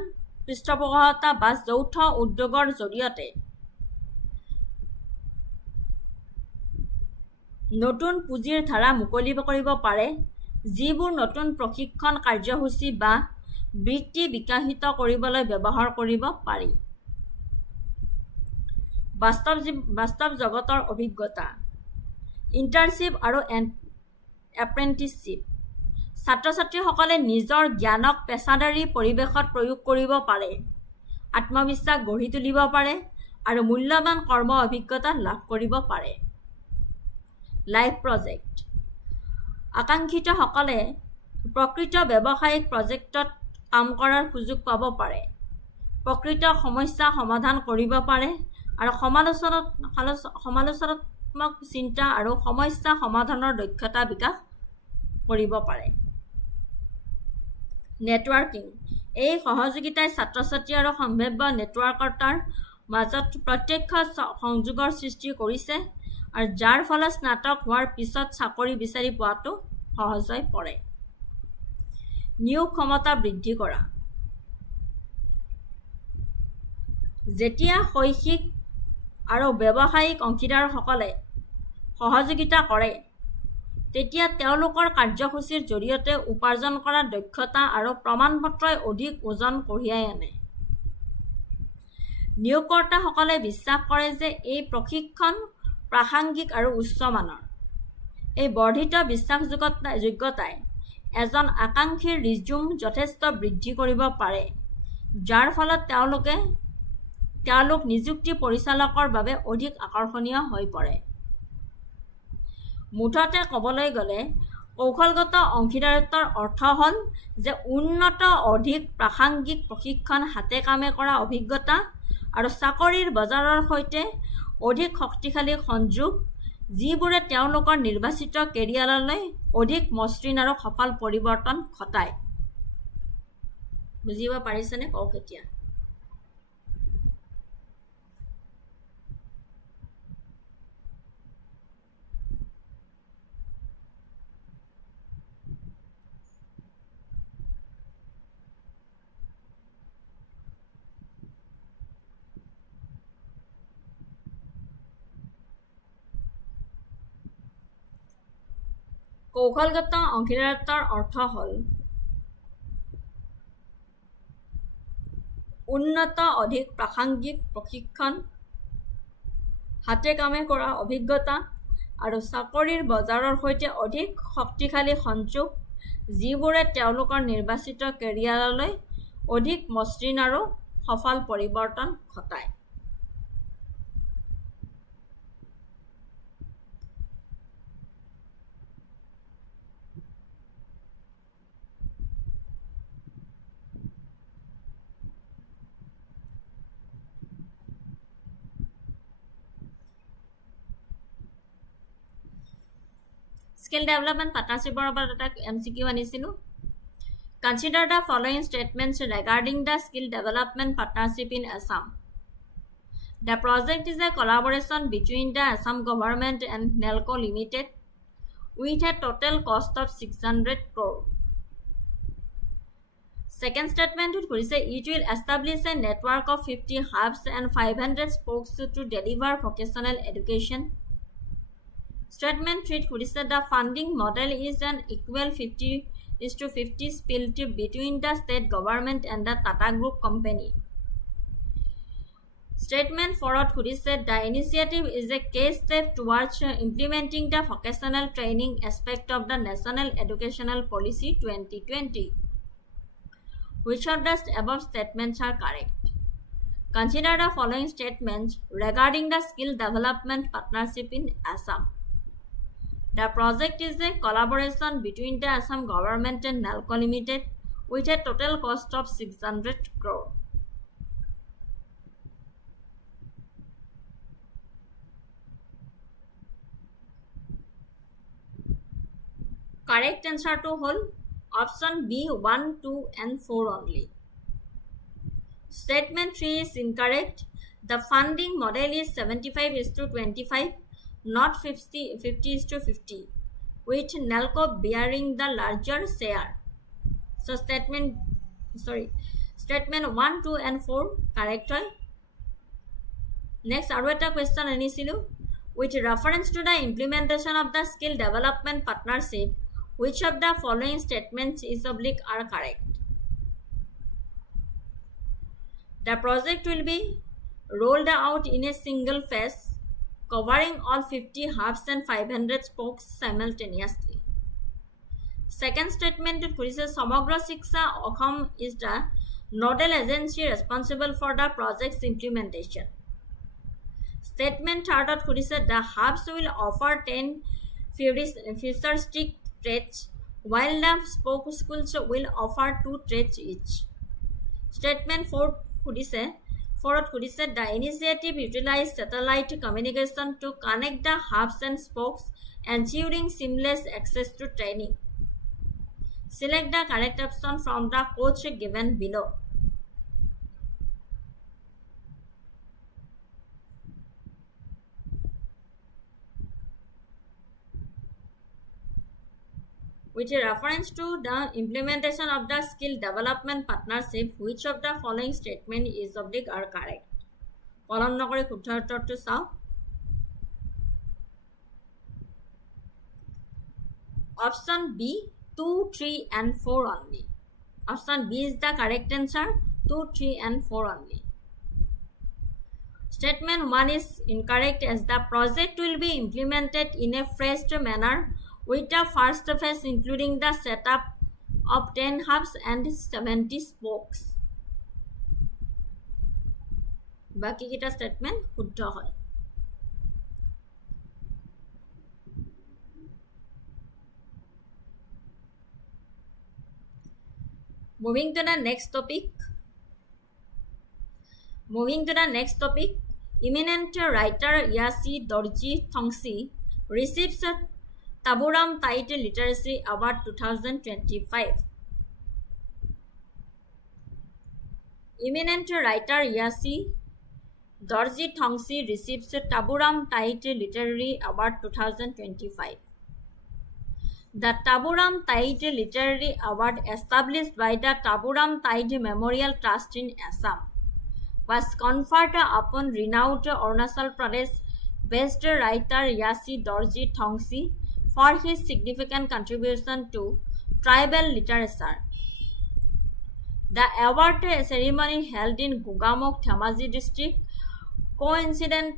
পৃষ্ঠপোষকতা বা যৌথ উদ্যোগৰ জৰিয়তে নতুন পুঁজিৰ ধাৰা মুকলি কৰিব পাৰে, যিবোৰ নতুন প্ৰশিক্ষণ কাৰ্যসূচী বা বৃত্তি বিকশিত কৰিবলৈ ব্যৱহাৰ কৰিব পাৰি। বাস্তৱ জগতৰ অভিজ্ঞতা, ইণ্টাৰ্ণশ্বিপ আৰু এপ্ৰেণ্টিছশ্বিপ। ছাত্ৰ-ছাত্ৰীসকলে নিজৰ জ্ঞানক পেছাদাৰী পৰিৱেশত প্ৰয়োগ কৰিব পাৰে, আত্মবিশ্বাস গঢ়ি তুলিব পাৰে আৰু মূল্যৱান কৰ্ম অভিজ্ঞতা লাভ কৰিব পাৰে। লাইফ প্ৰজেক্ট আকাংক্ষিতসকলে প্ৰকৃত ব্যৱসায়িক প্ৰজেক্টত কাম কৰাৰ সুযোগ পাব পাৰে, প্ৰকৃত সমস্যা সমাধান কৰিব পাৰে আৰু সৃজনাত্মক চিন্তা আৰু সমস্যা সমাধানৰ দক্ষতা বিকাশ কৰিব পাৰে নেটৱৰ্কিং এই সহযোগিতাই ছাত্ৰ-ছাত্ৰী আৰু সম্ভাৱ্য নেটৱৰ্কতাৰ মাজত প্ৰত্যক্ষ সংযোগৰ সৃষ্টি কৰিছে আৰু যাৰ ফলত স্নাতক হোৱাৰ পিছত চাকৰি বিচাৰি পোৱাটো সহজ হৈ পৰে নিয়োগ ক্ষমতা বৃদ্ধি কৰা যেতিয়া শৈক্ষিক আৰু ব্যৱসায়িক অংশীদাৰসকলে সহযোগিতা কৰে তেতিয়া তেওঁলোকৰ কাৰ্যসূচীৰ জৰিয়তে উপাৰ্জন কৰা দক্ষতা আৰু প্ৰমাণপত্ৰই অধিক ওজন কঢ়িয়াই আনে নিয়োগকৰ্তাসকলে বিশ্বাস কৰে যে এই প্ৰশিক্ষণ প্ৰাসংগিক আৰু উচ্চমানৰ এই বৰ্ধিত বিশ্বাসযোগ্যতাই এজন আকাংক্ষীৰ ৰিজ্যুম যথেষ্ট বৃদ্ধি কৰিব পাৰে যাৰ ফলত তেওঁলোক নিযুক্তি পৰিচালকৰ বাবে অধিক আকৰ্ষণীয় হৈ পৰে মুঠতে ক'বলৈ গ'লে কৌশলগত অংশীদাৰিত্বৰ অৰ্থ হ'ল যে উন্নত অধিক প্ৰাসংগিক প্ৰশিক্ষণ হাতে কামে কৰা অভিজ্ঞতা আৰু চাকৰিৰ বজাৰৰ সৈতে অধিক শক্তিশালী সংযোগ যিবোৰে তেওঁলোকৰ নিৰ্বাচিত কেৰিয়াৰলৈ অধিক মসৃণ আৰু সফল পৰিৱৰ্তন ঘটায় বুজিব পাৰিছেনে কওক এতিয়া কৌশলগত অংশীদাৰিত্বৰ অৰ্থ হ'ল উন্নত অধিক প্ৰাসংগিক প্ৰশিক্ষণ হাতে কামে কৰা অভিজ্ঞতা আৰু চাকৰিৰ বজাৰৰ সৈতে অধিক শক্তিশালী সংযোগ যিবোৰে তেওঁলোকৰ নিৰ্বাচিত কেৰিয়াৰলৈ অধিক মসৃণ আৰু সফল পৰিৱৰ্তন ঘটায় Skill Development Partnership MCQ আনিছিলো Consider the following statements regarding the Skill Development Partnership in Assam. The project is a collaboration between the Assam government and NELCO Limited with a total cost of 600 crore. Second statement it will establish a network of 50 hubs and 500 spokes to deliver vocational education. Statement 3 the funding model is an equal 50:50 split between the state government and the Tata Group company. Statement 4 the initiative is a key step towards implementing the vocational training aspect of the National Educational Policy 2020. Which of the above statements are correct? Consider the following statements regarding the skill development partnership in Assam. The project is a collaboration between the Assam government and NELCO Limited with a total cost of 600 crore. Correct answer to whole option B 1, 2 and 4 only. Statement 3 is incorrect. The funding model is 75:25. Not 50:50, with NELCO bearing the larger share. So statement 1, 2 and 4 correct. Next, Aruget question anisilu. With reference to the implementation of the skill development partnership, which of the following statements are correct? The project will be rolled out in a single phase, covering all 50 hubs and 500 spokes simultaneously. Second statement Samagra Shiksha Assam is the nodal agency responsible for the project's implementation. Statement third the hubs will offer 10 futuristic trades, while the spoke schools will offer 2 trades each. Statement 4 Fourth, the initiative utilized satellite communication to connect the hubs and spokes, ensuring seamless access to training. Select the correct option from the coach given below. With reference to the implementation of the skill development partnership, which of the following statement is of the are correct? Column nokori শুদ্ধ উত্তৰটো চাও. Option B, 2, 3 and 4 only. Option B is the correct answer. 2, 3 and 4 only. Statement 1 is incorrect as the project will be implemented in a phased manner with the first phase including the setup of 10 hubs and 70 spokes. Baki kita statement শুদ্ধ হয়. Moving to the next topic. Eminent writer Yasi Dorji Thongsi receives a Taburam Tide Literacy Award 2025. Eminent writer Yasi Dorji Thongsi receives a Taburam Tide Literary Award 2025. The Taburam Tide Literary Award, established by the Taburam Tide Memorial Trust in Assam, was conferred upon renowned Arunachal Pradesh-based writer Yasi Dorji Thongsi for his significant contribution to tribal literature. The award ceremony held in Gugamok, Dhemaji district coincided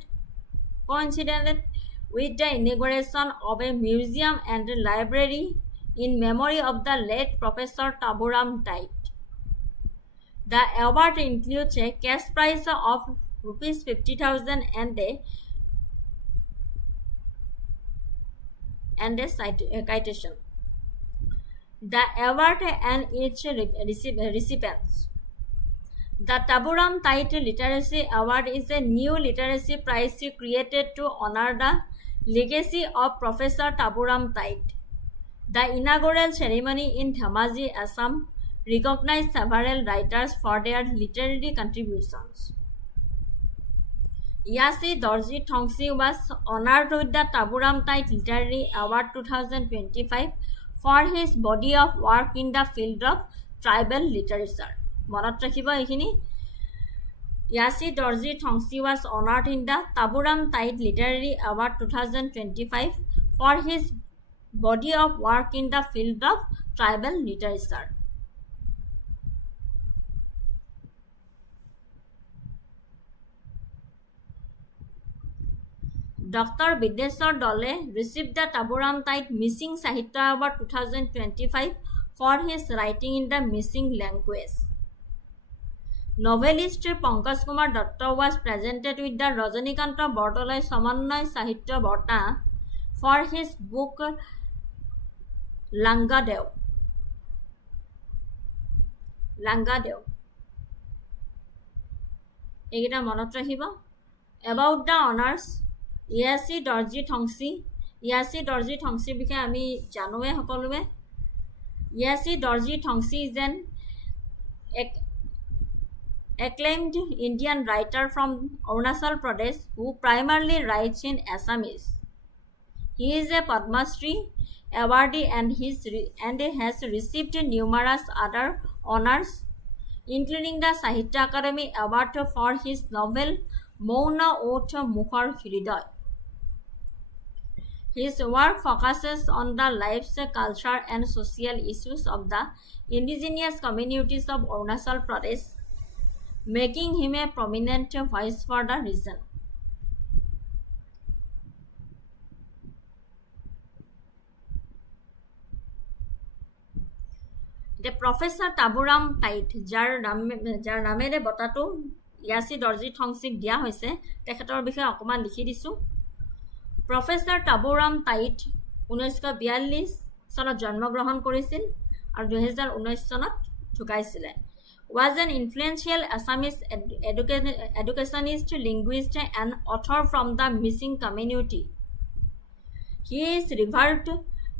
with the inauguration of a museum and library in memory of the late Professor Taburam Tide. The award includes a cash prize of Rs 50,000 and a citation. The award and its recipients. The Taburam Tide Literacy Award is a new literacy prize created to honor the legacy of Professor Taburam Tide. The inaugural ceremony in Dhemaji, Assam, recognized several writers for their literary contributions. Yasi Dorji Thongsi was honored with the Taburam Tide Literary Award 2025 for his body of work in the field of tribal literature. Monot rakhibo ekhini. Yasi Dorji Thongsi was honored in the Taburam Tide Literary Award 2025 for his body of work in the field of tribal literature. Dr. Bideshwar Dole received the Taburam Tide Missing Sahitya Award 2025 for his writing in the missing language. Novelist Pankaj Kumar Datta was presented with the Rajanikanta Bortolai Samannoy Sahitya Bata for his book Langadev. Egita monot rakhibo. About the honors, Yasi Dorji Thongsi বিষয়ে আমি জানোৱে সকলোৱে. Yasi Dorji Thongsi is an acclaimed Indian writer from Arunachal Pradesh who primarily writes in Assamese. He is a Padma Shri awardee and has received numerous other honors, including the Sahitya Akademi Award for his novel Mauna Oth Mukhar Hriday. His work focuses on the lives, culture, and social issues of the indigenous communities of Arunachal Pradesh, making him a prominent voice for the region. The Professor Taburam Tide, যাৰ নামেৰে বঁটাটো Yasi Dorji Thongsiক দিয়া হৈছে, তেখেতৰ বিষয়ে অকমান লিখি দিছো. Professor Taburam Tide 1942 চনত জন্মগ্ৰহণ কৰিছিল আৰু 2019 চনত ঢুকাইছিল. was an influential Assamese educationist, linguist, and author from the missing community. He is revered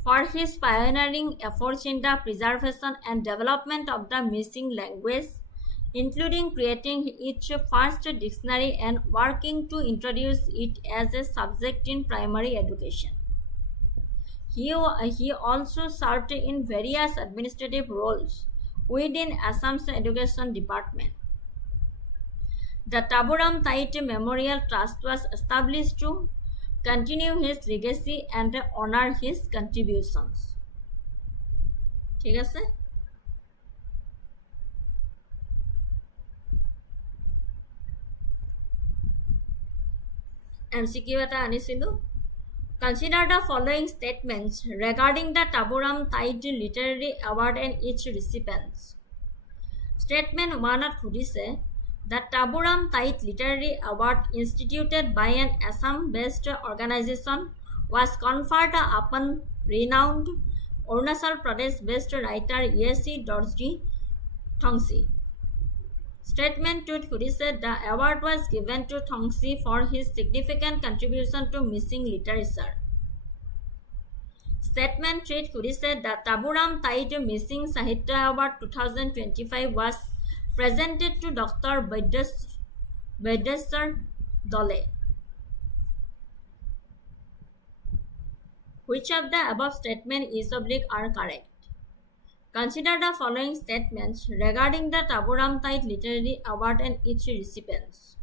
for his pioneering efforts in the preservation and development of the missing language, including creating its first dictionary and working to introduce it as a subject in primary education. He also served in various administrative roles within Assam's education department. The Taburam Tait Memorial Trust was established to continue his legacy and honor his contributions. ঠিক আছে? MCQ এটা আনিছিলো. Consider the following statements regarding the Taburam Tait Literary Award and its recipients. Statement 1 at Khudise, the Taburam Tait Literary Award instituted by an Assam-based organization was conferred upon renowned Arunachal Pradesh-based writer E.C. Dorji Thongsi. Statement 2 Khudise, the award was given to Thongsi for his significant contribution to missing literature. Statement 3 Khudise, the Taburam Tait Missing Sahitya Award 2025 was presented to Dr. Vaideswar Dole. Which of the above statement is oblique are correct? Consider the following statements regarding the Taburam Tait Literary Award and its recipients.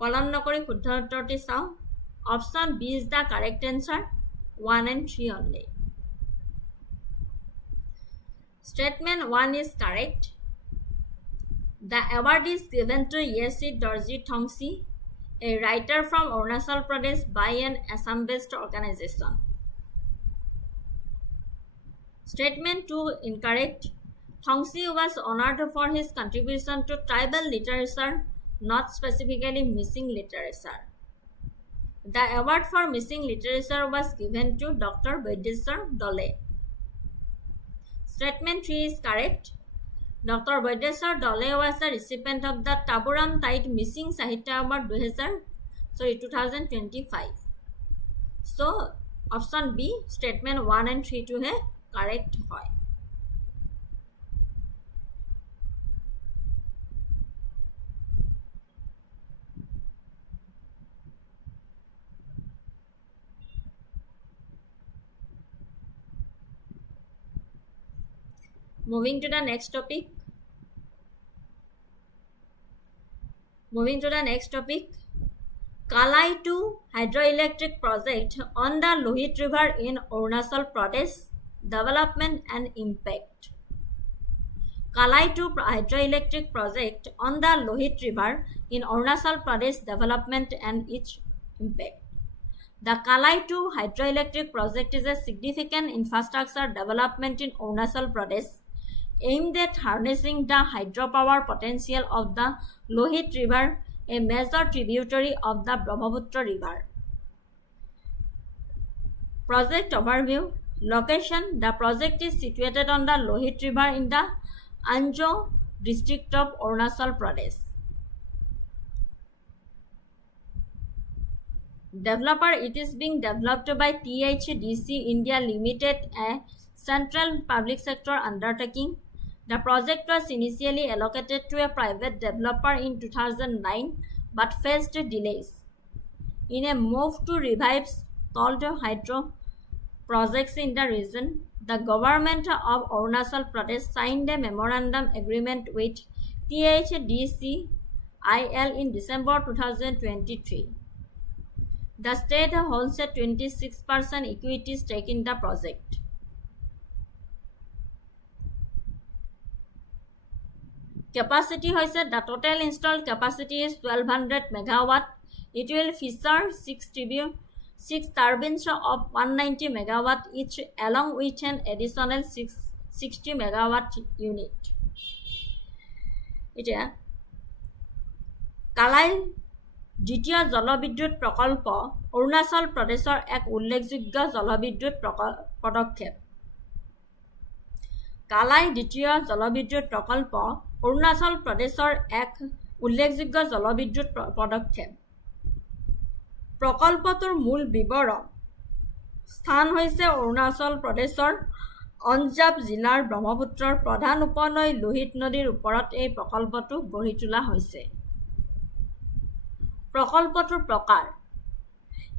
কলম নকৰি শুদ্ধ উত্তৰটি চাওঁ. Option B is the correct answer. 1 and 3 only. Statement 1 is correct. The award is given to E.C. Dorji Thongsi, a writer from Arunachal Pradesh by an Assam-based organization. Statement 2 incorrect. Thongsi was honored for his contribution to tribal literature, not specifically missing literature. The award for missing literature was given to Dr. Vaideswar Dole. Statement 3 is correct. Dr. Vaideswar Dole was the recipient of the Taburam Tait Missing Sahitya Award 2025. So, option B, statement 1 and 3 to hai correct hoy. Moving to the next topic. Kalai 2 Hydroelectric project on the Lohit River in Arunachal Pradesh, development and impact. Kalai 2 Hydroelectric project on the Lohit River in Arunachal Pradesh, development and its impact. The Kalai 2 Hydroelectric project is a significant infrastructure development in Arunachal Pradesh aimed at harnessing the hydropower potential of the Lohit River, a major tributary of the Brahmaputra River. Project overview. Location. The project is situated on the Lohit River in the Anjo district of Arunachal Pradesh. Developer. It is being developed by THDC India Limited, a central public sector undertaking. The project was initially allocated to a private developer in 2009 but faced delays. In a move to revive stalled hydro projects in the region, the government of Arunachal Pradesh signed a memorandum agreement with THDCIL in December 2023. The state holds a 26% equity stake in the project. Capacity hoise, the total installed capacity is 1200 megawatt. It will feature 6 turbines of 190 megawatt each, along with an additional 6 60 megawatt unit. এতিয়া কালাই দ্বিতীয় জলবিদ্যুৎ প্ৰকল্প অৰুণাচল প্ৰদেশৰ এক উল্লেখযোগ্য জলবিদ্যুৎ পদক্ষেপ। কালাই দ্বিতীয় জলবিদ্যুৎ প্ৰকল্প অৰুণাচল প্ৰদেশৰ এক উল্লেখযোগ্য জলবিদ্যুৎ পদক্ষেপ। প্ৰকল্পটোৰ মূল বিৱৰণ স্থান হৈছে অৰুণাচল প্ৰদেশৰ অঞ্জাৱ জিলাৰ ব্ৰহ্মপুত্ৰৰ প্ৰধান উপনৈ লোহিত নদীৰ ওপৰত এই প্ৰকল্পটো গঢ়ি তোলা হৈছে। প্ৰকল্পটোৰ প্ৰকাৰ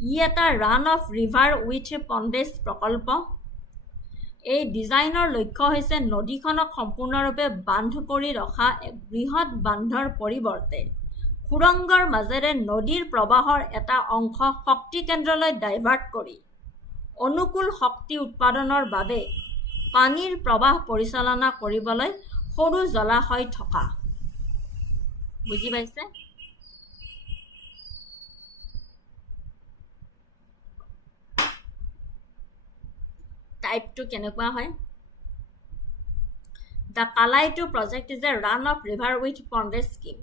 ই এটা ৰান অফ ৰিভাৰ উইথ পণ্ডেজ প্ৰকল্প। এই ডিজাইনৰ লক্ষ্য হৈছে নদীখনক সম্পূৰ্ণৰূপে বান্ধ কৰি ৰখা এক বৃহৎ বান্ধৰ পৰিৱৰ্তে সুৰংগৰ মাজেৰে নদীৰ প্ৰবাহৰ এটা অংশ শক্তি কেন্দ্ৰলৈ ডাইভাৰ্ট কৰি অনুকূল শক্তি উৎপাদনৰ বাবে পানীৰ প্ৰবাহ পৰিচালনা কৰিবলৈ সৰু জলাশয় থকা। বুজি পাইছে? টাইপটো কেনেকুৱা হয়? The Kalai 2 project is a run-of-river with pondage scheme.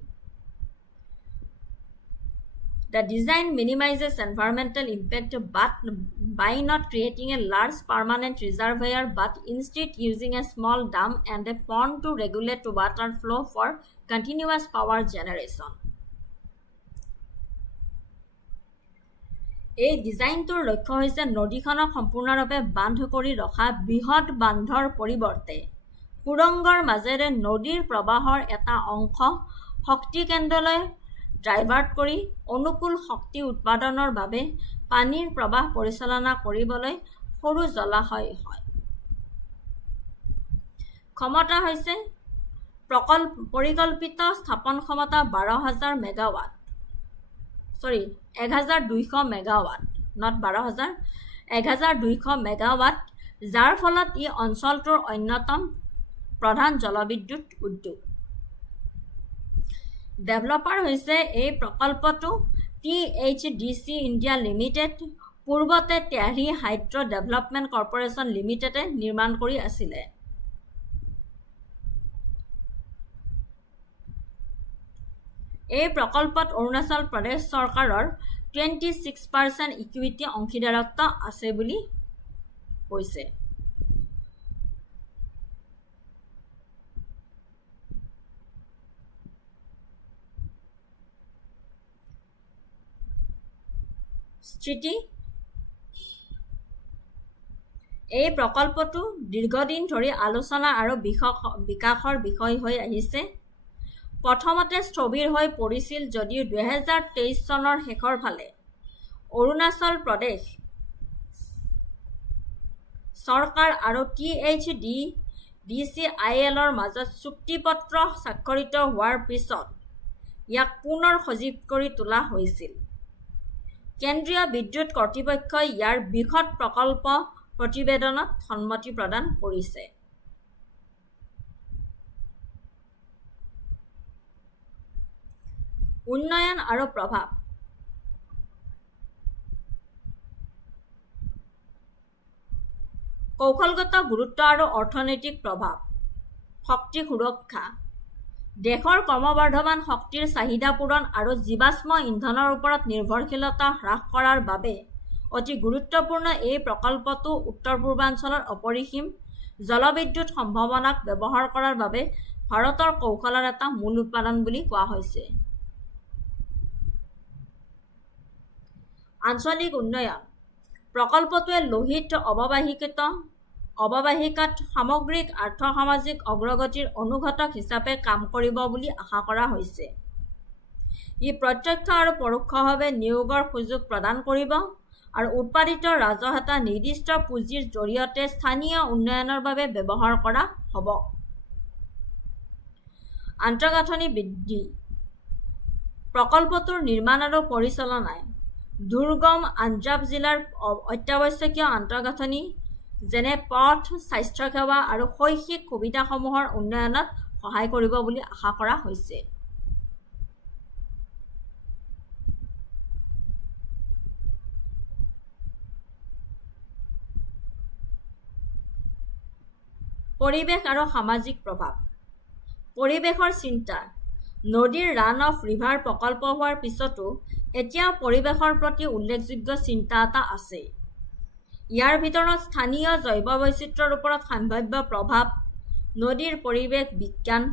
The design minimizes environmental impact by not creating a large permanent reservoir but instead using a small dam and a pond to regulate water flow for continuous power generation. এই ডিজাইনটোৰ লক্ষ্য হৈছে নদীখনক সম্পূৰ্ণৰূপে বান্ধ কৰি ৰখা বৃহৎ বান্ধৰ পৰিৱৰ্তে সুৰংগৰ মাজেৰে নদীৰ প্ৰবাহৰ এটা অংশ শক্তি কেন্দ্ৰলৈ ডাইভাৰ্ট কৰি অনুকূল শক্তি উৎপাদনৰ বাবে পানীৰ প্ৰবাহ পৰিচালনা কৰিবলৈ সৰু জলাশয় হয়। ক্ষমতা হৈছে পৰিকল্পিত স্থাপন ক্ষমতা 12,000 মেগাৱাট। 1,200 মেগাৱাট, নট 12,000, 1,200 মেগাৱাট, যাৰ ফলত ই অঞ্চলটোৰ অন্যতম প্ৰধান জলবিদ্যুৎ উদ্যোগ। ডেভেলপাৰ হৈছে এই প্ৰকল্পটো THDC ইণ্ডিয়া লিমিটেড, পূৰ্বতে টেহৰী হাইড্ৰ ডেভেলপমেণ্ট কৰ্পোৰেচন লিমিটেডে নিৰ্মাণ কৰি আছিলে। এই প্ৰকল্পত অৰুণাচল প্ৰদেশ চৰকাৰৰ 26% ইকুইটি অংশীদাৰত্ব আছে বুলি কৈছে। স্থিতি এই প্ৰকল্পটো দীৰ্ঘদিন ধৰি আলোচনা আৰু বিকাশৰ বিষয় হৈ আহিছে। প্ৰথমতে স্থবিৰ হৈ পৰিছিল যদিও 2023 চনৰ শেষৰ ফালে অৰুণাচল প্ৰদেশ চৰকাৰ আৰু THDCILৰ মাজত চুক্তিপত্ৰ স্বাক্ষৰিত হোৱাৰ পিছত ইয়াক পুনৰ সজীৱ কৰি তোলা হৈছিল। কেন্দ্ৰীয় বিদ্যুৎ কৰ্তৃপক্ষই ইয়াৰ বৃহৎ প্ৰকল্প প্ৰতিবেদনত সন্মতি প্ৰদান কৰিছে। উন্নয়ন আৰু প্ৰভাৱ কৌশলগত গুৰুত্ব আৰু অৰ্থনৈতিক প্ৰভাৱ শক্তি সুৰক্ষা দেশৰ ক্ৰমবৰ্ধমান শক্তিৰ চাহিদা পূৰণ আৰু জীৱাশ্ম ইন্ধনৰ ওপৰত নিৰ্ভৰশীলতা হ্ৰাস কৰাৰ বাবে অতি গুৰুত্বপূৰ্ণ এই প্ৰকল্পটো উত্তৰ পূৰ্বাঞ্চলৰ অপৰিসীম জলবিদ্যুৎ সম্ভাৱনাক ব্যৱহাৰ কৰাৰ বাবে ভাৰতৰ কৌশলৰ এটা মূল উৎপাদন বুলি কোৱা হৈছে। আঞ্চলিক উন্নয়ন প্ৰকল্পটোৱে লোহিত অৱবাহিকাত সামগ্ৰিক আৰ্থ-সামাজিক অগ্ৰগতিৰ অনুঘটক হিচাপে কাম কৰিব বুলি আশা কৰা হৈছে। ই প্ৰত্যক্ষ আৰু পৰোক্ষভাৱে নিয়োগৰ সুযোগ প্ৰদান কৰিব আৰু উৎপাদিত ৰাজহ এটা নিৰ্দিষ্ট পুঁজিৰ জৰিয়তে স্থানীয় উন্নয়নৰ বাবে ব্যৱহাৰ কৰা হ'ব। আন্তঃগাঁথনি বৃদ্ধি প্ৰকল্পটোৰ নিৰ্মাণ আৰু পৰিচালনাই দুৰ্গম আঞ্জাৱ জিলাৰ অত্যাৱশ্যকীয় আন্তঃগাঁথনি যেনে পথ, স্বাস্থ্যসেৱা আৰু শৈক্ষিক সুবিধাসমূহৰ উন্নয়নত সহায় কৰিব বুলি আশা কৰা হৈছে। পৰিৱেশ আৰু সামাজিক প্ৰভাৱ পৰিৱেশৰ চিন্তা নদীৰ ৰান অফ ৰিভাৰ প্ৰকল্প হোৱাৰ পিছতো এতিয়াও পৰিৱেশৰ প্ৰতি উল্লেখযোগ্য চিন্তা এটা আছে ইয়াৰ ভিতৰত স্থানীয় জৈৱ বৈচিত্ৰ্যৰ ওপৰত সম্ভাৱ্য প্ৰভাৱ নদীৰ পৰিৱেশ বিজ্ঞান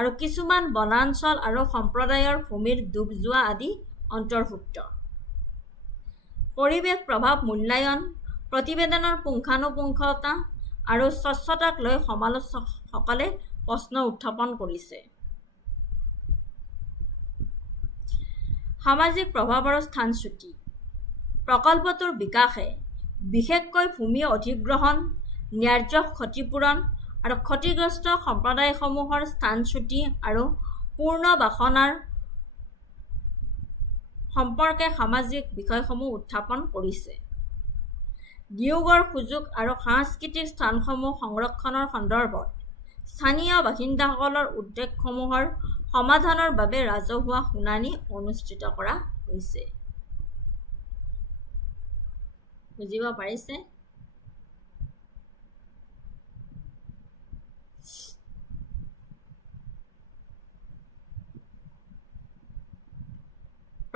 আৰু কিছুমান বনাঞ্চল আৰু সম্প্ৰদায়ৰ ভূমিৰ ডুব যোৱা আদি অন্তৰ্ভুক্ত পৰিৱেশ প্ৰভাৱ মূল্যায়ন প্ৰতিবেদনৰ পুংখানুপুংখতা আৰু স্বচ্ছতাক লৈ সমালোচকসকলে প্ৰশ্ন উত্থাপন কৰিছে সামাজিক প্ৰভাৱ আৰু স্থানচ্যুতি প্ৰকল্পটোৰ বিকাশে বিশেষকৈ ভূমি অধিগ্ৰহণ ন্যায্য ক্ষতিপূৰণ আৰু ক্ষতিগ্ৰস্ত সম্প্ৰদায়সমূহৰ স্থানচ্যুতি আৰু পুনৰ্বাসনৰ সম্পৰ্কে সামাজিক বিষয়সমূহ উত্থাপন কৰিছে নিয়োগৰ সুযোগ আৰু সাংস্কৃতিক স্থানসমূহ সংৰক্ষণৰ সন্দৰ্ভত স্থানীয় বাসিন্দাসকলৰ উদ্বেগসমূহৰ সমাধানৰ বাবে ৰাজহুৱা শুনানি অনুষ্ঠিত কৰা হৈছে বুজিব পাৰিছে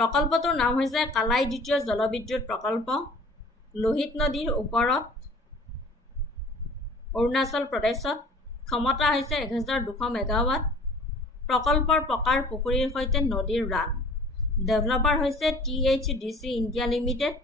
প্ৰকল্পটোৰ নাম হৈছে কালাই দ্বিতীয় জলবিদ্যুৎ প্ৰকল্প লোহিত নদীৰ ওপৰত অৰুণাচল প্ৰদেশত ক্ষমতা হৈছে 1200 মেগাৱাট প্ৰকল্পৰ প্ৰকাৰ পুখুৰীৰ সৈতে নদীৰ ৰান ডেভেলপাৰ হৈছে THDC India limited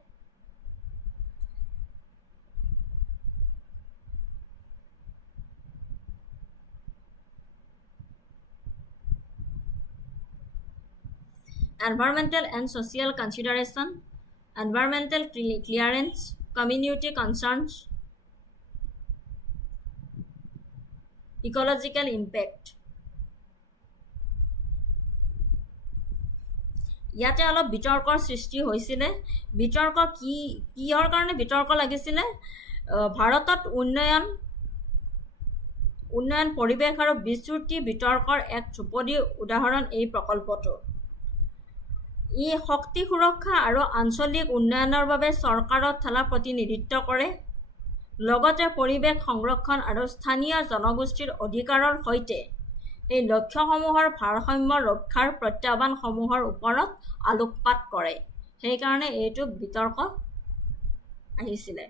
Environmental and social consideration, environmental clearance, community concerns, ecological impact. ইয়াতে অলপ বিতৰ্কৰ সৃষ্টি হৈছিলে বিতৰ্ক কিহৰ কাৰণে বিতৰ্ক লাগিছিলে ভাৰতত উন্নয়ন পৰিৱেশ আৰু বিস্তৃতি বিতৰ্কৰ এক ধ্ৰুপদী উদাহৰণ এই প্ৰকল্পটো ই শক্তি সুৰক্ষা আৰু আঞ্চলিক উন্নয়নৰ বাবে চৰকাৰৰ ঠেলা প্ৰতিনিধিত্ব কৰে লগতে পৰিৱেশ সংৰক্ষণ আৰু স্থানীয় জনগোষ্ঠীৰ অধিকাৰৰ সৈতে এই লক্ষ্যসমূহৰ ভাৰসাম্য ৰক্ষাৰ প্ৰত্যাহ্বানসমূহৰ ওপৰত আলোকপাত কৰে সেইকাৰণে এইটো বিতৰ্ক আহিছিলে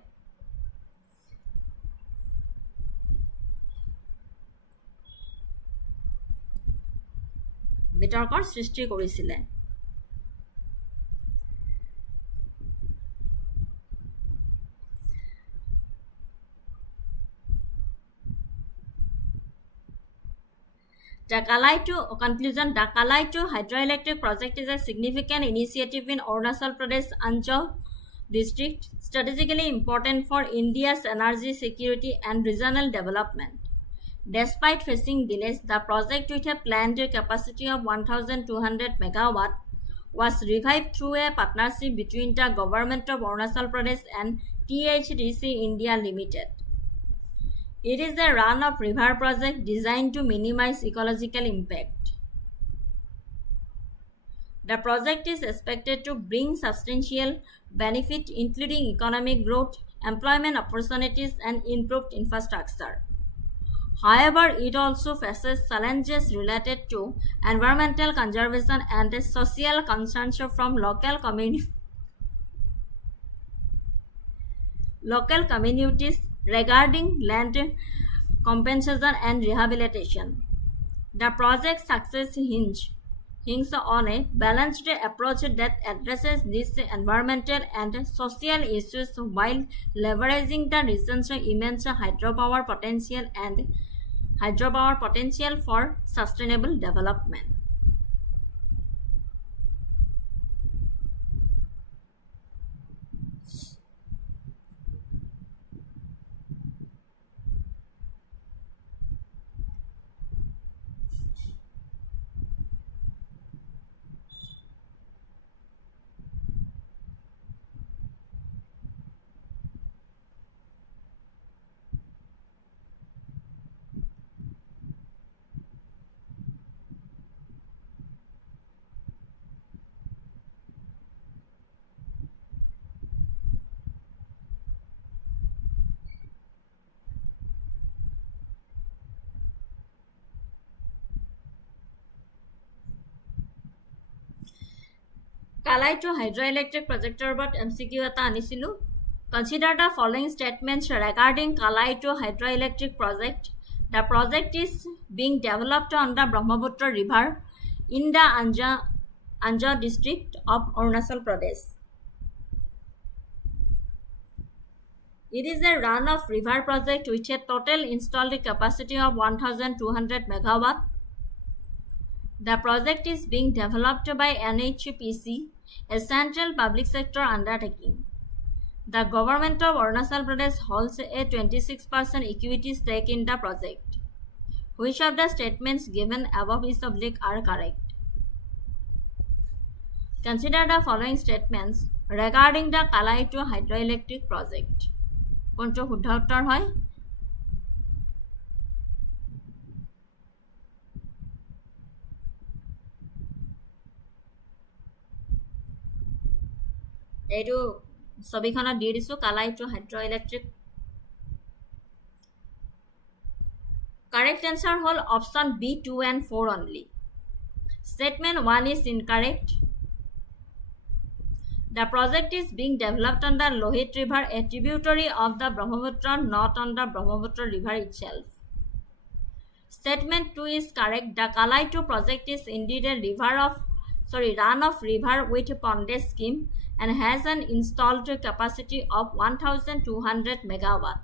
বিতৰ্কৰ সৃষ্টি কৰিছিলে The Kalai 2 conclusion The Kalai 2 hydroelectric project is a significant initiative in Arunachal Pradesh Anchal district strategically important for India's energy security and regional development. Despite facing delays, the project with a planned capacity of 1,200 megawatt was revived through a partnership between the government of Arunachal Pradesh and THDC India Limited. It is a run-of-river project designed to minimize ecological impact. The project is expected to bring substantial benefit including economic growth, employment opportunities, and improved infrastructure. However, it also faces challenges related to environmental conservation and social concerns from local communities regarding land compensation and rehabilitation. The project's success hinges on a balanced approach that addresses these environmental and social issues while leveraging the region's immense hydropower potential for sustainable development. Kalai to Hydroelectric project about MCQ eta anisilu. Consider the following statements regarding Kalai to Hydroelectric project. The project is being developed on the Brahmaputra River in the Anja district of Arunachal Pradesh. It is a run-of-river project with a total installed capacity of 1,200 megawatt. The project is being developed by NHPC, a central public sector undertaking. The government of Arunachal Pradesh holds a 26% equity stake in the project. Which of the statements given above is are correct? Consider the following statements regarding the Kalai to Hydroelectric project. কোনটো শুদ্ধ উত্তৰ হয় এইটো ছবিখনত দি দিছো কালাই two হাইড্ৰোইলেক্ট্ৰিক correct answer hall option B 2 and 4 only statement 1 is incorrect The project is being developed on the Lohit River, a tributary of the Brahmaputra, not on the Brahmaputra River itself. Statement 2 is correct. The Kalai 2 project is indeed a run-of-river with pondage scheme and has an installed capacity of 1,200 megawatt.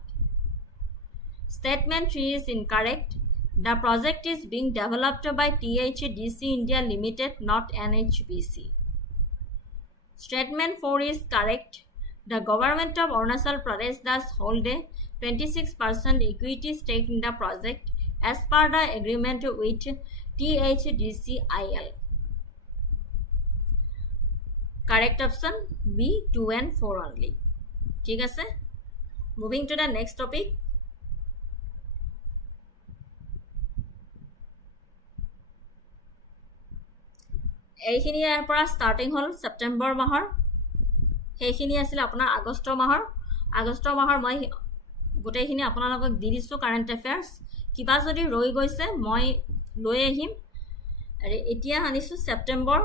Statement 3 is incorrect. The project is being developed by THDC India Limited, not NHPC. Statement 4 is correct. The government of Arunachal Pradesh does hold a 26% equity stake in the project as per the agreement with THDCIL. Correct option B 2 and 4 only. ঠিক আছে? Moving to the next topic. এইখিনি ইয়াৰ পৰা starting হ'ল ছেপ্টেম্বৰ মাহৰ সেইখিনি আছিল আপোনাৰ আগষ্ট মাহৰ মই গোটেইখিনি আপোনালোকক দি দিছোঁ কাৰেণ্ট এফেয়াৰ্ছ কিবা যদি ৰৈ গৈছে মই লৈ আহিম আৰু এতিয়া আনিছোঁ ছেপ্টেম্বৰ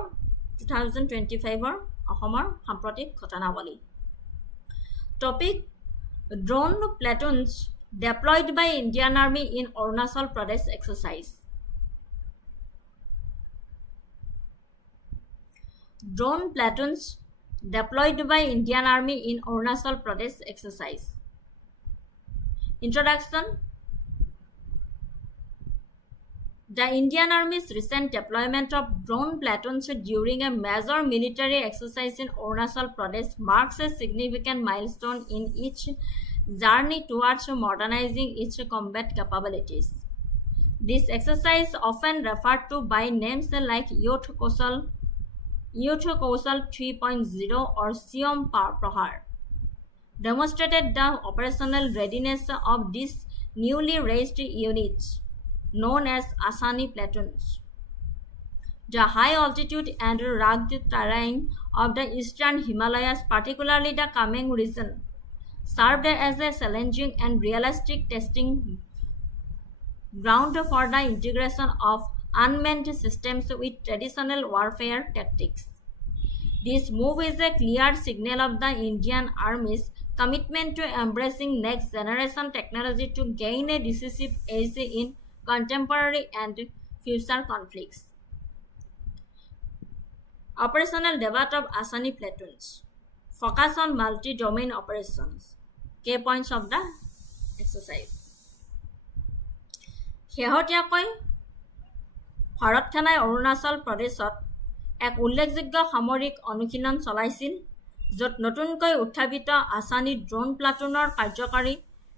2025 অসমৰ সাম্প্ৰতিক ঘটনাৱলী topic drone platoons deployed by Indian Army in Arunachal Pradesh exercise Drone platoons deployed by Indian Army in Arunachal Pradesh exercise. Introduction. The Indian Army's recent deployment of drone platoons during a major military exercise in Arunachal Pradesh marks a significant milestone in its journey towards modernizing its combat capabilities. This exercise, often referred to by names like Youth Kausal 3.0 or Siom Prahar, demonstrated the operational readiness of these newly raised units, known as Asani platoons. The high altitude and rugged terrain of the eastern Himalayas, particularly the Kameng region, served as a challenging and realistic testing ground for the integration of unmanned systems with traditional warfare tactics. This move is a clear signal of the Indian Army's commitment to embracing next-generation technology to gain a decisive edge in contemporary and future conflicts. Operational debut of Asani platoons. Focus on multi-domain operations. Key points of the exercise. শেহতীয়াকৈ ভাৰত সেনাই অৰুণাচল প্ৰদেশত এক উল্লেখযোগ্য সামৰিক অনুশীলন চলাইছিল য'ত নতুনকৈ উত্থাপিত আসানী ড্ৰোন প্লাটুনৰ কাৰ্যকাৰী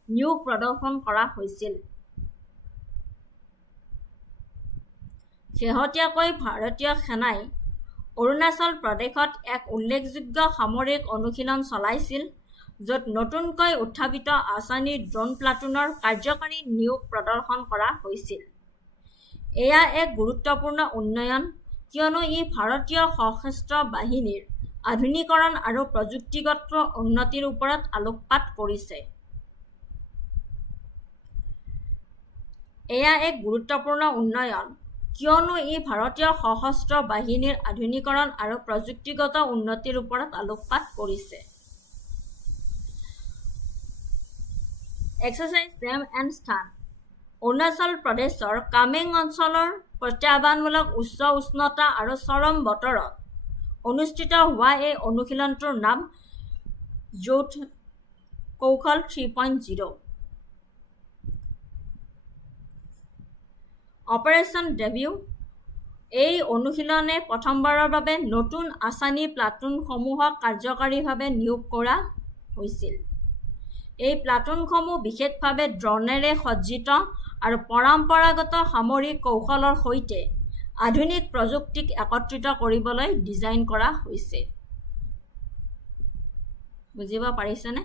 নিয়োগ প্ৰদৰ্শন কৰা হৈছিল শেহতীয়াকৈ ভাৰতীয় সেনাই অৰুণাচল প্ৰদেশত এক উল্লেখযোগ্য সামৰিক অনুশীলন চলাইছিল য'ত নতুনকৈ উত্থাপিত আসানী ড্ৰোন প্লাটুনৰ কাৰ্যকাৰী নিয়োগ প্ৰদৰ্শন কৰা হৈছিল এয়া এক গুৰুত্বপূৰ্ণ উন্নয়ন কিয়নো ই ভাৰতীয় সশস্ত্ৰ বাহিনীৰ আধুনিকৰণ আৰু প্ৰযুক্তিগত উন্নতিৰ ওপৰত আলোকপাত কৰিছে এয়া এক গুৰুত্বপূৰ্ণ উন্নয়ন কিয়নো ই ভাৰতীয় সশস্ত্ৰ বাহিনীৰ আধুনিকৰণ আৰু প্ৰযুক্তিগত উন্নতিৰ ওপৰত আলোকপাত কৰিছে। এক্সাৰচাইজ নেম এণ্ড স্থান। অৰুণাচল প্ৰদেশৰ কামেং অঞ্চলৰ প্ৰত্যাহ্বানমূলক উচ্চ উষ্ণতা আৰু চৰম বতৰত অনুষ্ঠিত হোৱা এই অনুশীলনটোৰ নাম যৌথ কৌশল 3.0। Operation debut. এই অনুশীলনে প্ৰথমবাৰৰ বাবে নতুন আছানী প্লাটুনসমূহক কাৰ্যকৰীভাৱে নিয়োগ কৰা হৈছিল। এই প্লাটুনসমূহ বিশেষভাৱে ড্ৰোনেৰে সজ্জিত আৰু পৰম্পৰাগত সামৰিক কৌশলৰ সৈতে আধুনিক প্ৰযুক্তিক একত্ৰিত কৰিবলৈ ডিজাইন কৰা হৈছে। বুজিব পাৰিছেনে?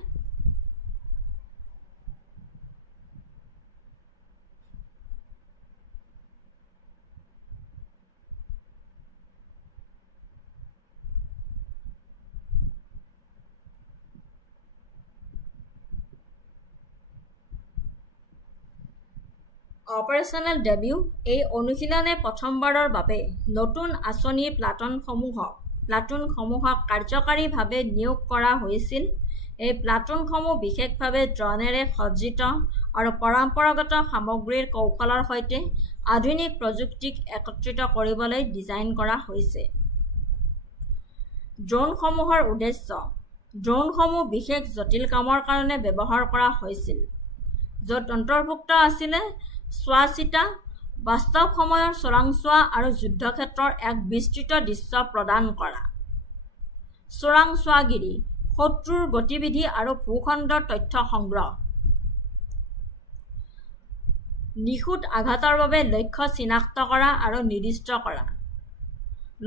Operational debut. এই অনুশীলনে প্ৰথমবাৰৰ বাবে নতুন আঁচনিৰ প্লাটুনসমূহক কাৰ্যকৰীভাৱে নিয়োগ কৰা হৈছিল। এই প্লাটুনসমূহ বিশেষভাৱে ড্ৰোনেৰে সজ্জিত আৰু পৰম্পৰাগত সামগ্ৰীৰ কৌশলৰ সৈতে আধুনিক প্ৰযুক্তিক একত্ৰিত কৰিবলৈ ডিজাইন কৰা হৈছে। ড্ৰোনসমূহৰ উদ্দেশ্য। ড্ৰোনসমূহ বিশেষ জটিল কামৰ কাৰণে ব্যৱহাৰ কৰা হৈছিল, য'ত অন্তৰ্ভুক্ত আছিল চোৱাচিতা, বাস্তৱ সময়ৰ চোৰাংচোৱা আৰু যুদ্ধক্ষেত্ৰৰ এক বিস্তৃত দৃশ্য প্ৰদান কৰা, চোৰাংচোৱাগিৰি, শত্ৰুৰ গতিবিধি আৰু ভূখণ্ডৰ তথ্য সংগ্ৰহ, নিখুঁত আঘাতৰ বাবে লক্ষ্য চিনাক্ত কৰা আৰু নিৰ্দিষ্ট কৰা,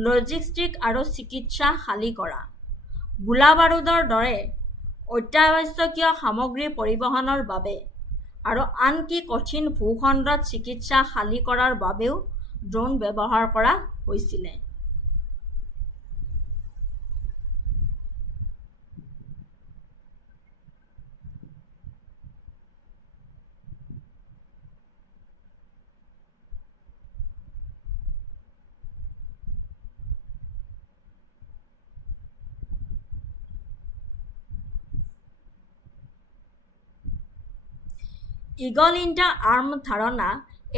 লজিষ্টিক আৰু চিকিৎসা খালী কৰা, গোলা-বাৰুদৰ দৰে অত্যাৱশ্যকীয় সামগ্ৰী পৰিবহণৰ বাবে আৰু আনকি কঠিন ভূখণ্ডত চিকিৎসা খালী কৰাৰ বাবেও ড্ৰোন ব্যৱহাৰ কৰা হৈছিল। ইগল ইন দ্য আৰ্ম ধাৰণা।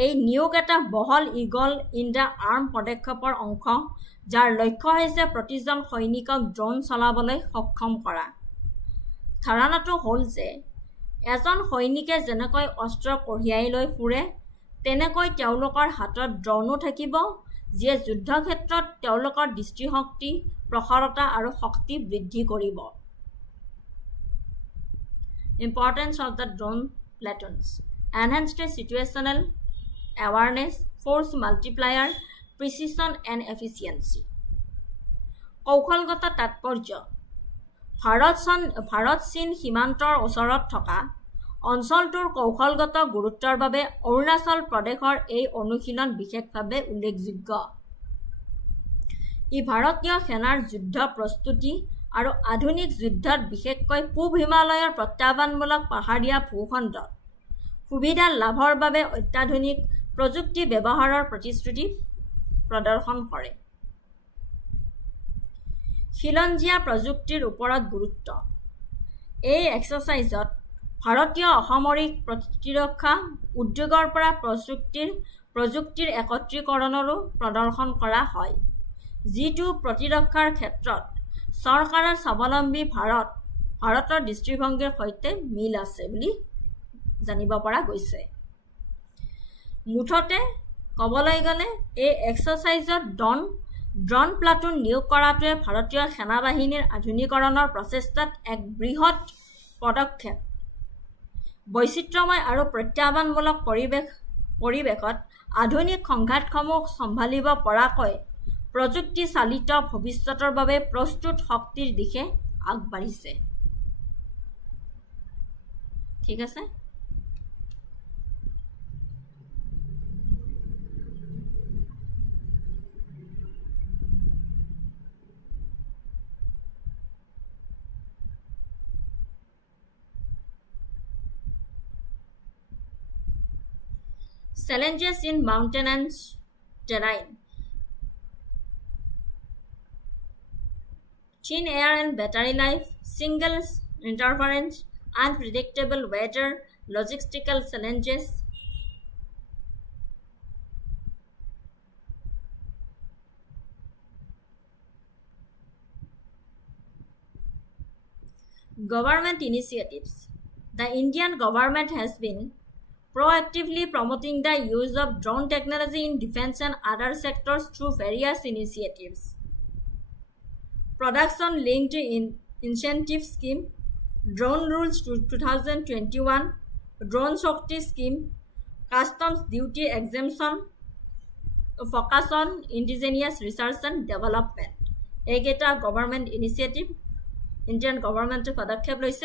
এই নিয়োগ এটা বহল ইগল ইন দ্য আৰ্ম পদক্ষেপৰ অংশ, যাৰ লক্ষ্য হৈছে প্ৰতিজন সৈনিকক ড্ৰোন চলাবলৈ সক্ষম কৰা। ধাৰণাটো হ'ল যে এজন সৈনিকে যেনেকৈ অস্ত্ৰ কঢ়িয়াই লৈ ফুৰে, তেনেকৈ তেওঁলোকৰ হাতত ড্ৰোনো থাকিব, যিয়ে যুদ্ধক্ষেত্ৰত তেওঁলোকৰ দৃষ্টিশক্তি, প্ৰখৰতা আৰু শক্তি বৃদ্ধি কৰিব। Importance of the drone platoons: enhanced situational awareness, force multiplier, precision and efficiency. কৌশলগত তাৎপৰ্য। ভাৰত-চীন সীমান্তৰ ওচৰত থকা অঞ্চলটোৰ কৌশলগত গুৰুত্বৰ বাবে অৰুণাচল প্ৰদেশৰ এই অনুশীলন বিশেষভাৱে উল্লেখযোগ্য। ই ভাৰতীয় সেনাৰ যুদ্ধ প্ৰস্তুতি আৰু আধুনিক যুদ্ধত বিশেষকৈ পূব হিমালয়ৰ প্ৰত্যাহ্বানমূলক পাহাৰীয়া ভূখণ্ডত সুবিধা লাভৰ বাবে অত্যাধুনিক প্ৰযুক্তি ব্যৱহাৰৰ প্ৰতিশ্ৰুতি প্ৰদৰ্শন কৰে। খিলঞ্জীয়া প্ৰযুক্তিৰ ওপৰত গুৰুত্ব। এই এক্সাৰচাইজত ভাৰতীয় অসামৰিক প্ৰতিৰক্ষা উদ্যোগৰ পৰা প্ৰযুক্তিৰ একত্ৰীকৰণৰো প্ৰদৰ্শন কৰা হয়, যিটো প্ৰতিৰক্ষাৰ ক্ষেত্ৰত চৰকাৰৰ স্বাৱলম্বী ভাৰতৰ দৃষ্টিভংগীৰ সৈতে মিল আছে বুলি জানিব পৰা গৈছে। মুঠতে ক'বলৈ গ'লে এই এক্সাৰচাইজত ড্ৰোন প্লাটুন নিয়োগ কৰাটোৱে ভাৰতীয় সেনাবাহিনীৰ আধুনিকৰণৰ প্ৰচেষ্টাত এক বৃহৎ পদক্ষেপ। বৈচিত্ৰ্যময় আৰু প্ৰত্যাহ্বানমূলক পৰিৱেশত আধুনিক সংঘাতসমূহ চম্ভালিব পৰাকৈ প্ৰযুক্তি চালিত ভৱিষ্যতৰ বাবে প্ৰস্তুত শক্তিৰ দিশে আগবাঢ়িছে। ঠিক আছে। Challenges in mountainous terrain. Thin air and battery life, single interference, unpredictable weather, logistical challenges. Government initiatives. The Indian government has been proactively promoting the use of drone technology in defense and other sectors through various initiatives. Production linked incentive scheme, drone rules 2021, drone Shakti scheme, customs duty exemption, focus on indigenous research and development. Egeta government initiative, Indian government padakshep loise.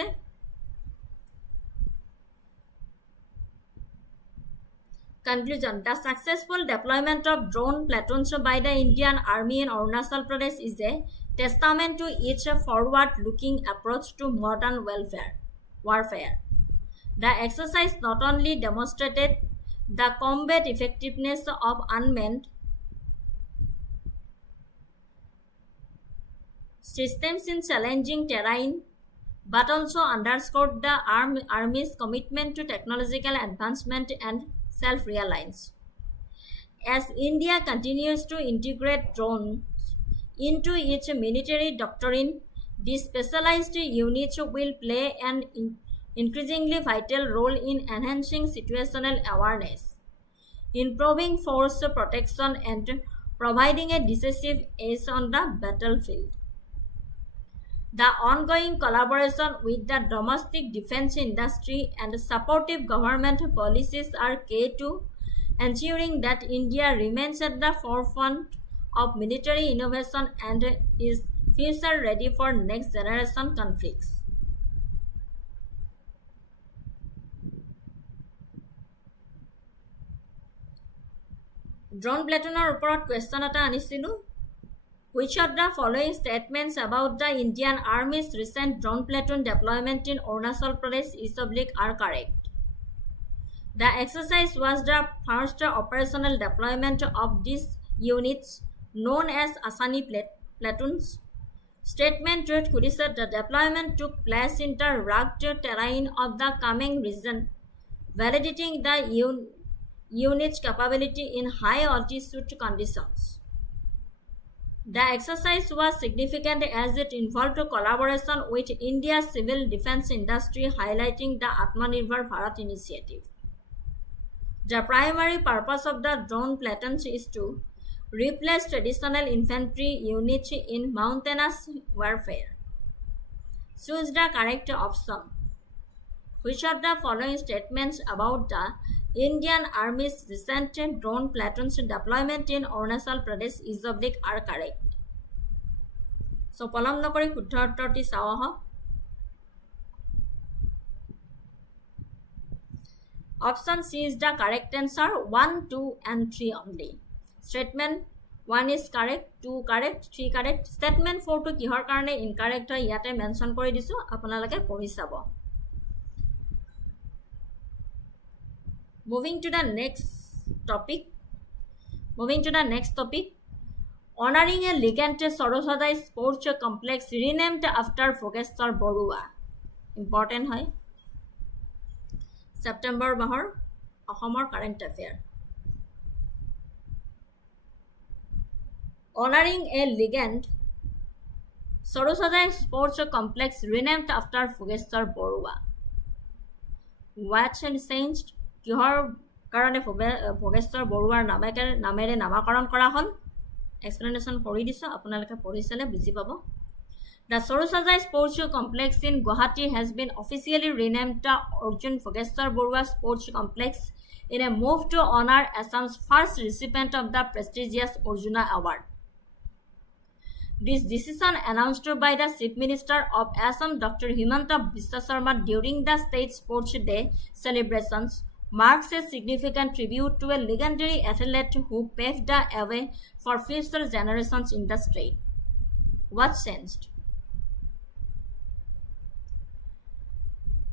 Conclusion. The successful deployment of drone platoons by the Indian Army in Arunachal Pradesh is a testament to its forward-looking approach to modern warfare. The exercise not only demonstrated the combat effectiveness of unmanned systems in challenging terrain, but also underscored the Army's commitment to technological advancement and self-reliance. As India continues to integrate drones into its military doctrine, these specialized units will play an increasingly vital role in enhancing situational awareness, improving force protection, and providing a decisive edge on the battlefield. The ongoing collaboration with the domestic defense industry and supportive government policies are key to ensuring that India remains at the forefront of military innovation and is future ready for next generation conflicts. Drone platoonৰ ওপৰত question এটা আনিছিলো. Which of the following statements about the Indian Army's recent drone platoon deployment in Arunachal Pradesh are correct? The exercise was the first operational deployment of these units known as Asani platoons. Statement truth that the deployment took place in the rugged terrain of the Kameng region, validating the unit's capability in high altitude conditions. The exercise was significant as it involved collaboration with India's civil defense industry, highlighting the Atmanirbhar Bharat initiative. The primary purpose of the drone platoons is to replace traditional infantry units in mountainous warfare. Choose the correct option. Which of the following statements about the Indian Army's recent drone platoons deployment in Arunachal Pradesh are correct? So, পলম নকৰি শুদ্ধ উত্তৰটি চাওঁ আহক. Option C is the correct answer. 1, 2, and 3 only. Statement 1 is correct, 2 correct, 3 correct. Statement 4 to কিহৰ কাৰণে incorrect হয় ইয়াতে mention কৰি দিছো, আপোনালোকে পঢ়ি চাব. Moving to the next topic. Honoring a legendary Saroswadai Sports Complex renamed after Professor Borua. Important হয়. September মাহৰ অসমৰ Current Affairs. Honoring a legend, Saroswadai Sports Complex renamed after Professor Borua. What changed? কিহৰ কাৰণে ভোগেশ্বৰ বৰুৱাৰ নামেৰে নামাকৰণ কৰা হ'ল? Explanation কৰি দিছো, আপোনালোকে পঢ়ি চালে বুজি পাব. The Saroswadai Sports Complex in Guwahati has been officially renamed the Arjun Bhogeshwar Borua Sports Complex in a move to honor Assam's first recipient of the prestigious Arjuna Award. This decision, announced by the Chief Minister of Assam, Dr. Himanta Biswa Sharma, during the State Sports Day celebrations, marks a significant tribute to a legendary athlete who paved the way for future generations in the state. What changed?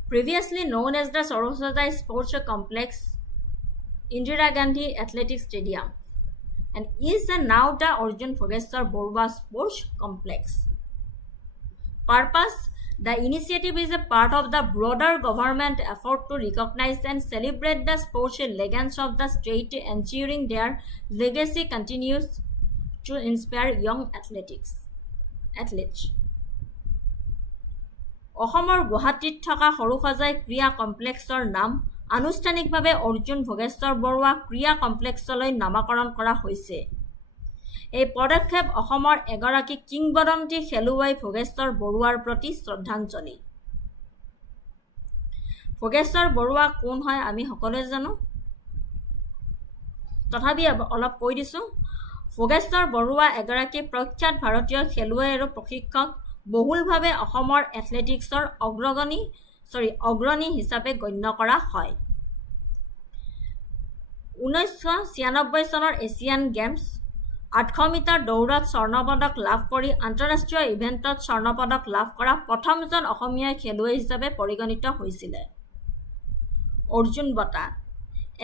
Previously known as the Saroswadai Sports Complex, Indira Gandhi Athletic Stadium, and is now the Arjun Bhogeshwar Barua Sports Complex. Purpose: the initiative is a part of the broader government effort to recognize and celebrate the sports legends of the state, ensuring their legacy continues to inspire young athletes. অসমৰ গুৱাহাটীত থকা সৰুসজাই ক্ৰীড়া কমপ্লেক্সৰ নাম আনুষ্ঠানিকভাৱে অৰ্জুন ভোগেশ্বৰ বৰুৱা ক্ৰীড়া কমপ্লেক্সলৈ নামকৰণ কৰা হৈছে। এই পদক্ষেপ অসমৰ এগৰাকী কিংবদন্তি খেলুৱৈ ভোগেশ্বৰ বৰুৱাৰ প্ৰতি শ্ৰদ্ধাঞ্জলি। ভোগেশ্বৰ বৰুৱা কোন হয় আমি সকলোৱে জানো, তথাপি অলপ কৈ দিছোঁ। ভোগেশ্বৰ বৰুৱা এগৰাকী প্ৰখ্যাত ভাৰতীয় খেলুৱৈ আৰু প্ৰশিক্ষক, বহুলভাৱে অসমৰ এথলেটিক্সৰ অগ্ৰণী হিচাপে গণ্য কৰা হয়। 1996 চনৰ এছিয়ান গেমছ 800 মিটাৰ দৌৰত স্বৰ্ণ পদক লাভ কৰি আন্তঃৰাষ্ট্ৰীয় ইভেণ্টত স্বৰ্ণ পদক লাভ কৰা প্ৰথমজন অসমীয়া খেলুৱৈ হিচাপে পৰিগণিত হৈছিল। অৰ্জুন বঁটা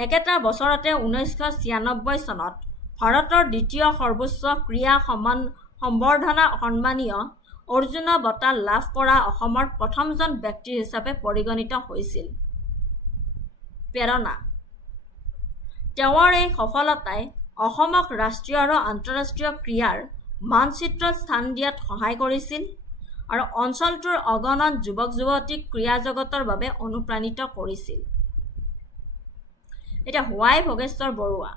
একেটা বছৰতে 1996 চনত ভাৰতৰ দ্বিতীয় সৰ্বোচ্চ ক্ৰীড়া সম্বৰ্ধনা সন্মানীয় অৰ্জুন বঁটা লাভ কৰা অসমৰ প্ৰথমজন ব্যক্তি হিচাপে পৰিগণিত হৈছিল। প্ৰেৰণা তেওঁৰ এই সফলতাই অসমক ৰাষ্ট্ৰীয় আৰু আন্তঃৰাষ্ট্ৰীয় ক্ৰীড়াৰ মানচিত্ৰত স্থান দিয়াত সহায় কৰিছিল আৰু অঞ্চলটোৰ অগণন যুৱক যুৱতীক ক্ৰীড়া জগতৰ বাবে অনুপ্ৰাণিত কৰিছিল। এতিয়া হোৱাই ভোগেশ্বৰ বৰুৱা।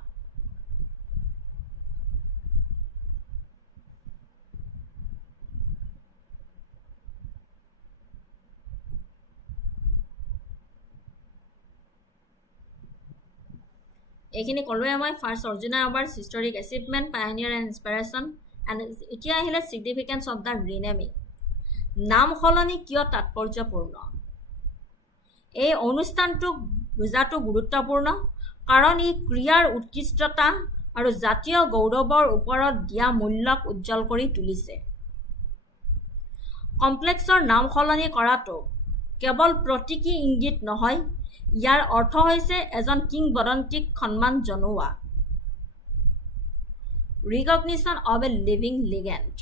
এইখিনি ক'লোৱে মই। First Arjuna awards, historic achievement, pioneer and inspiration. And এতিয়া আহিলে ছিগনিফিকেঞ্চ অফ দ্য ৰিনেমিং। নাম সলনি কিয় তাৎপৰ্যপূৰ্ণ? এই অনুষ্ঠানটোক বুজাটো গুৰুত্বপূৰ্ণ কাৰণ ই ক্ৰীড়াৰ উৎকৃষ্টতা আৰু জাতীয় গৌৰৱৰ ওপৰত দিয়া মূল্যক উজ্জ্বল কৰি তুলিছে। কমপ্লেক্সৰ নাম সলনি কৰাটো কেৱল প্ৰতীকী ইংগিত নহয়, ইয়াৰ অৰ্থ হৈছে এজন কিংবদন্তিক সন্মান জনোৱা। Recognition of a living ligand.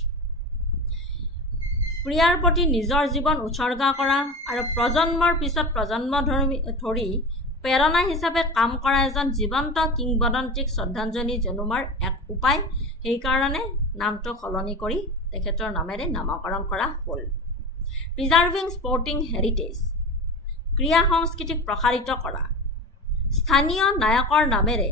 ক্ৰীড়াৰ প্ৰতি নিজৰ জীৱন উৎসৰ্গা কৰা আৰু প্ৰজন্মৰ পিছত প্ৰজন্ম ধৰি প্ৰেৰণা হিচাপে কাম কৰা এজন জীৱন্ত কিংবদন্তিক শ্ৰদ্ধাঞ্জলি জনোৱাৰ এক উপায়। সেইকাৰণে নামটো সলনি কৰি তেখেতৰ নামেৰে নামকৰণ কৰা হ'ল। প্ৰিজাৰ্ভিং স্পৰ্টিং হেৰিটেজ। ক্ৰীড়া সংস্কৃতিক প্ৰসাৰিত কৰা। স্থানীয় নায়কৰ নামেৰে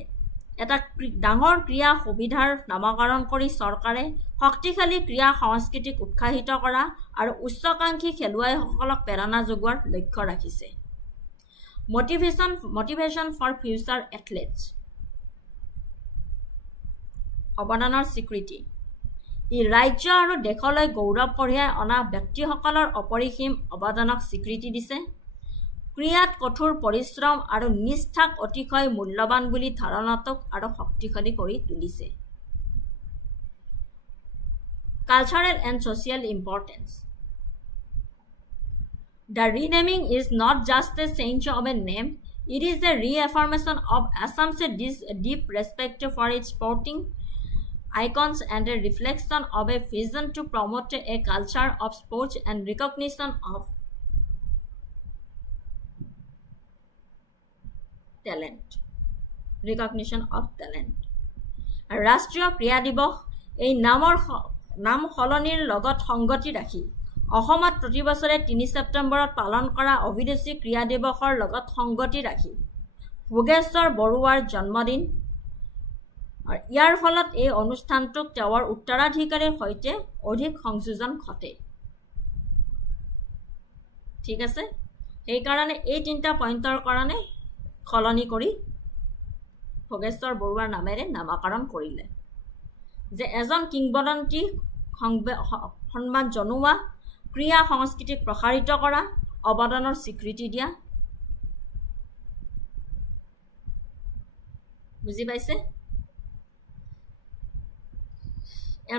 এটা ডাঙৰ ক্ৰীড়া সুবিধাৰ নামকৰণ কৰি চৰকাৰে শক্তিশালী ক্ৰীড়া সংস্কৃতিক উৎসাহিত কৰা আৰু উচ্চাকাংক্ষী খেলুৱৈসকলক প্ৰেৰণা যোগোৱাৰ লক্ষ্য ৰাখিছে। Motivation for future athletes. অৱদানৰ স্বীকৃতি। ই ৰাজ্য আৰু দেশলৈ গৌৰৱ কঢ়িয়াই অনা ব্যক্তিসকলৰ অপৰিসীম অৱদানক স্বীকৃতি দিছে। ক্ৰীড়াত কঠোৰ পৰিশ্ৰম আৰু নিষ্ঠাক অতিশয় মূল্যৱান বুলি ধাৰণাটোক আৰু শক্তিশালী কৰি তুলিছে। Cultural and social importance. The renaming is not just a change of a name, it is a reaffirmation of Assam's deep respect for its sporting icons and a reflection of a vision to promote a culture of sports and recognition of talent. ৰাষ্ট্ৰীয় ক্ৰীড়া দিৱস এই নাম সলনিৰ লগত সংগতি ৰাখি অসমত প্ৰতি বছৰে 3 ছেপ্টেম্বৰত পালন কৰা অভিৰুচি ক্ৰীড়া দিৱসৰ লগত সংগতি ৰাখি ভোগেশ্বৰ বৰুৱাৰ জন্মদিন আৰু ইয়াৰ ফলত এই অনুষ্ঠানটোক তেওঁৰ উত্তৰাধিকাৰীৰ সৈতে অধিক সংযোজন ঘটে। ঠিক আছে, সেইকাৰণে এই 3টা পইণ্টৰ কাৰণে সলনি কৰি ভোগেশ্বৰ বৰুৱাৰ নামেৰে নামকৰণ কৰিলে যে এজন কিংবদন্তি সন্মান জনোৱা, ক্ৰীড়া সংস্কৃতিক প্ৰসাৰিত কৰা, অৱদানৰ স্বীকৃতি দিয়া। বুজি পাইছে?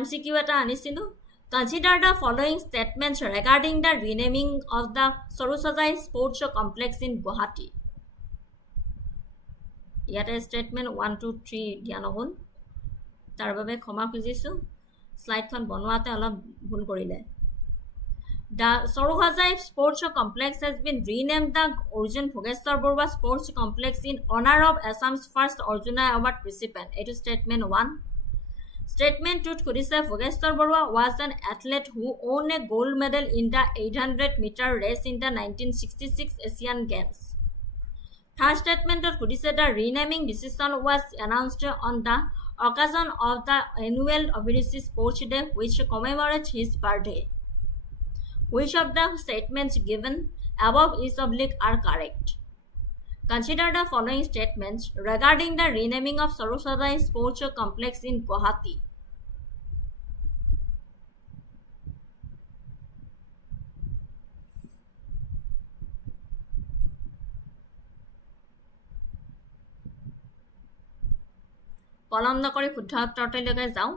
MCQ এটা আনিছিলোঁ। Consider the following statements regarding the renaming of the Sorusajai Sports Complex in Guwahati. ইয়াতে statement 1, 2, 3 দিয়া নহ'ল। তাৰ বাবে ক্ষমা খুজিছোঁ স্লাইডখন বনোৱাতে অলপ ভুল কৰিলে The Sorojai Sports Complex has been renamed the Arjun Bhogeshwar Barua Sports Complex in honor of Assam's first Arjuna Award recipient. It is statement 1. Statement 2 Kudisa Bhogeshwar Barua was an athlete who won a gold medal in the 800-meter race in the 1966 Asian Games. Third statement of Kudisa, the renaming decision was announced on the occasion of the annual Abhirisi Sports Day, which commemorates his birthday. Which of the statements given above is oblique are correct? Consider the following statements regarding the renaming of Saroswati Sports Complex in Guwahati. পলম নকৰি শুদ্ধ উত্তৰলৈকে যাওঁ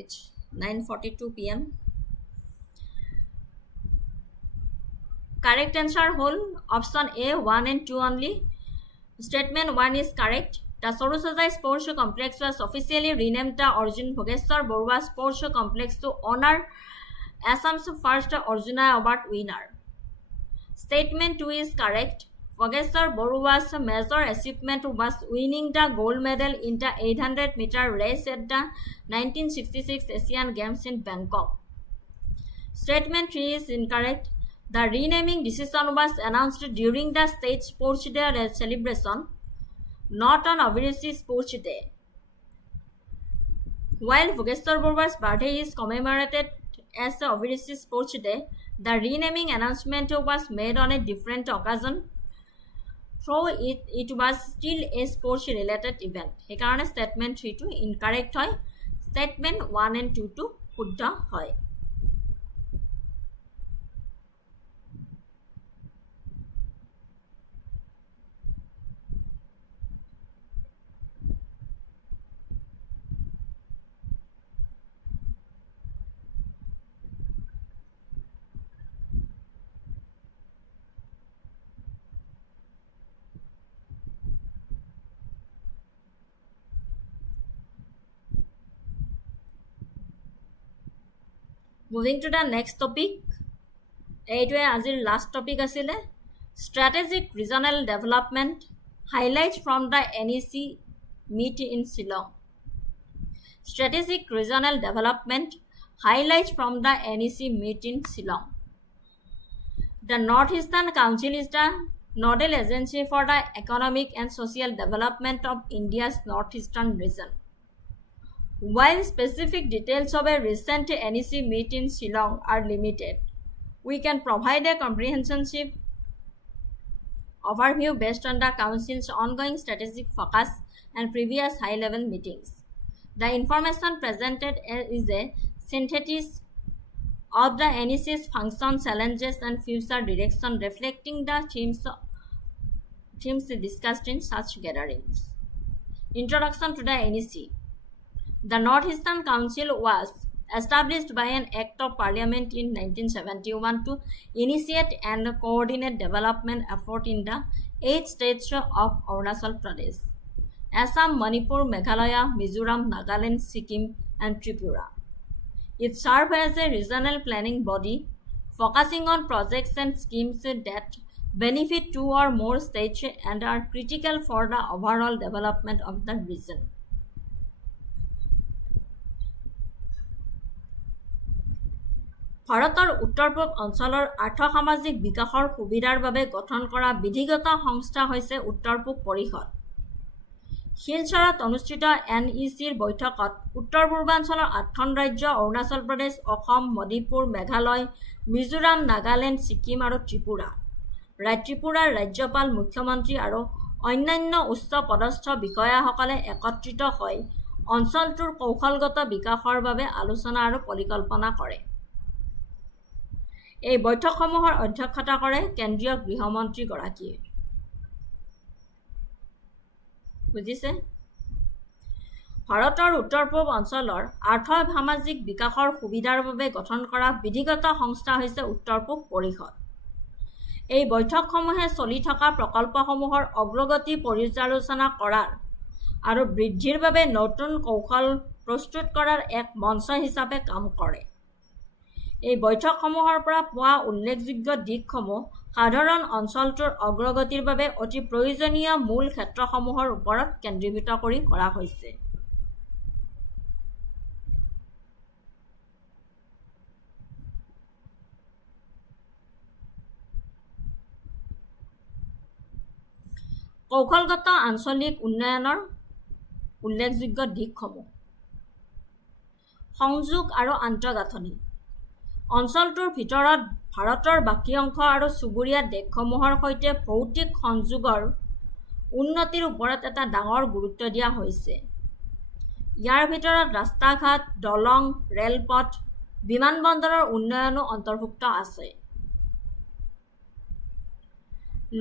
It's 9:42 p.m. Correct answer whole option A 1 and 2 only. Statement 1 is correct. The Saroswati Sports Complex was officially renamed the Arjun Bhogeshwar Barua Sports Complex to honor Assam's first Arjuna Award winner. Statement 2 is correct. Bhogeshwar Barua's major achievement was winning the gold medal in the 800-meter race at the 1966 Asian Games in Bangkok. Statement 3 is incorrect. The renaming decision was announced during the state sports day celebration, not on Abhirisi Sports Day. While Bhogeshwar Barua's birthday is commemorated as the Abhirisi Sports Day, the renaming announcement was made on a different occasion. So it was still a sports related event. Hekarone statement 3 to incorrect hoy. Statement 1 and 2 to শুদ্ধ হয় Moving to the next topic, এইটোৱে আজিৰ last topic আছিলে strategic regional development highlights from the NEC meet in Shillong. Strategic regional development highlights from the NEC meet in Shillong. The Northeastern Council is the nodal agency for the economic and social development of India's northeastern region. While specific details of a recent NEC meet in Shillong are limited, we can provide a comprehensive overview based on the Council's ongoing strategic focus and previous high-level meetings. The information presented is a synthesis of the NEC's function, challenges, and future direction, reflecting the themes discussed in such gatherings. Introduction to the NEC. The Northeastern Council was established by an Act of Parliament in 1971 to initiate and coordinate development effort in the 8 states of Arunachal Pradesh, Assam, Manipur, Meghalaya, Mizoram, Nagaland, Sikkim, and Tripura. It serves as a regional planning body focusing on projects and schemes that benefit 2 or more states and are critical for the overall development of the region. ভাৰতৰ উত্তৰ-পূব অঞ্চলৰ আৰ্থ-সামাজিক বিকাশৰ সুবিধাৰ বাবে গঠন কৰা বিধিগত সংস্থা হৈছে উত্তৰ-পূব পৰিষদ। শিলচৰত অনুষ্ঠিত NECৰ বৈঠকত উত্তৰ-পূৰ্বাঞ্চলৰ 8খন ৰাজ্য অৰুণাচল প্ৰদেশ, অসম, মণিপুৰ, মেঘালয়, মিজোৰাম, নাগালেণ্ড, ছিকিম আৰু ত্ৰিপুৰাৰ ৰাজ্যপাল, মুখ্যমন্ত্ৰী আৰু অন্যান্য উচ্চ পদস্থ বিষয়াসকলে একত্ৰিত হৈ অঞ্চলটোৰ কৌশলগত বিকাশৰ বাবে আলোচনা আৰু পৰিকল্পনা কৰে। এই বৈঠকসমূহৰ অধ্যক্ষতা কৰে কেন্দ্ৰীয় গৃহমন্ত্ৰীগৰাকীয়ে। বুজিছে? ভাৰতৰ উত্তৰ-পূব অঞ্চলৰ আৰ্থ-সামাজিক বিকাশৰ সুবিধাৰ বাবে গঠন কৰা বিধিগত সংস্থা হৈছে উত্তৰ-পূব পৰিষদ। এই বৈঠকসমূহে চলি থকা প্ৰকল্পসমূহৰ অগ্ৰগতি পৰ্যালোচনা কৰাৰ আৰু বৃদ্ধিৰ বাবে নতুন কৌশল প্ৰস্তুত কৰাৰ এক মঞ্চ হিচাপে কাম কৰে। এই বৈঠকসমূহৰ পৰা পোৱা উল্লেখযোগ্য দিশসমূহ সাধাৰণ অঞ্চলটোৰ অগ্ৰগতিৰ বাবে অতি প্ৰয়োজনীয় মূল ক্ষেত্ৰসমূহৰ ওপৰত কেন্দ্ৰীভূত কৰি কৰা হৈছে। কৌশলগত আঞ্চলিক উন্নয়নৰ উল্লেখযোগ্য দিশসমূহ: সংযোগ আৰু আন্তঃগাঁথনি। অঞ্চলটোৰ ভিতৰত ভাৰতৰ বাকী অংশ আৰু চুবুৰীয়া দেশসমূহৰ সৈতে ভৌতিক সংযোগৰ উন্নতিৰ ওপৰত এটা ডাঙৰ গুৰুত্ব দিয়া হৈছে। ইয়াৰ ভিতৰত ৰাস্তা ঘাট, দলং, ৰেলপথ, বিমানবন্দৰৰ উন্নয়নো অন্তৰ্ভুক্ত আছে।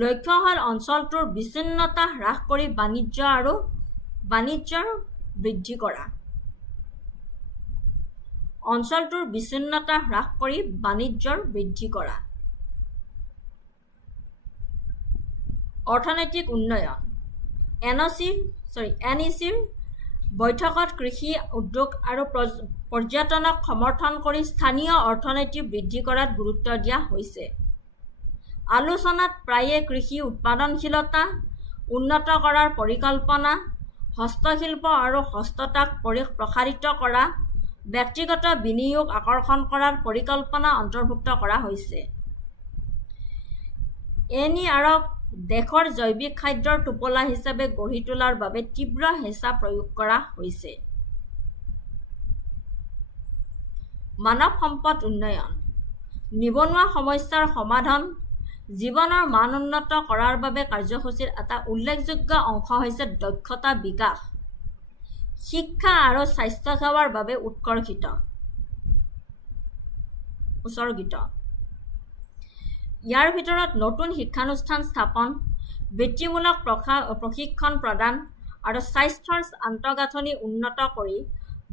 লক্ষ্য হ'ল অঞ্চলটোৰ বিচ্ছিন্নতা হ্ৰাস কৰি বাণিজ্যৰ বৃদ্ধি কৰা। অঞ্চলটোৰ বিচ্ছিন্নতা হ্ৰাস কৰি বাণিজ্যৰ বৃদ্ধি কৰা। অৰ্থনৈতিক উন্নয়ন। NECৰ বৈঠকত কৃষি, উদ্যোগ আৰু পৰ্যটনক সমৰ্থন কৰি স্থানীয় অৰ্থনীতি বৃদ্ধি কৰাত গুৰুত্ব দিয়া হৈছে। আলোচনাত প্ৰায়ে কৃষি উৎপাদনশীলতা উন্নত কৰাৰ পৰিকল্পনা, হস্তশিল্প আৰু হস্ততাঁত প্ৰসাৰিত কৰা, ব্যক্তিগত বিনিয়োগ আকৰ্ষণ কৰাৰ পৰিকল্পনা অন্তৰ্ভুক্ত কৰা হৈছে। NERক দেশৰ জৈৱিক খাদ্যৰ টোপোলা হিচাপে গঢ়ি তোলাৰ বাবে তীব্ৰ হেঁচা প্ৰয়োগ কৰা হৈছে। মানৱ সম্পদ উন্নয়ন। নিবনুৱা সমস্যাৰ সমাধান, জীৱনৰ মান উন্নত কৰাৰ বাবে কাৰ্যসূচীৰ এটা উল্লেখযোগ্য অংশ হৈছে দক্ষতা বিকাশ, শিক্ষা আৰু স্বাস্থ্যসেৱাৰ বাবে উৎসৰ্গিত। ইয়াৰ ভিতৰত নতুন শিক্ষানুষ্ঠান স্থাপন, বৃত্তিমূলক প্ৰশিক্ষণ প্ৰদান আৰু স্বাস্থ্যৰ আন্তঃগাঁথনি উন্নত কৰি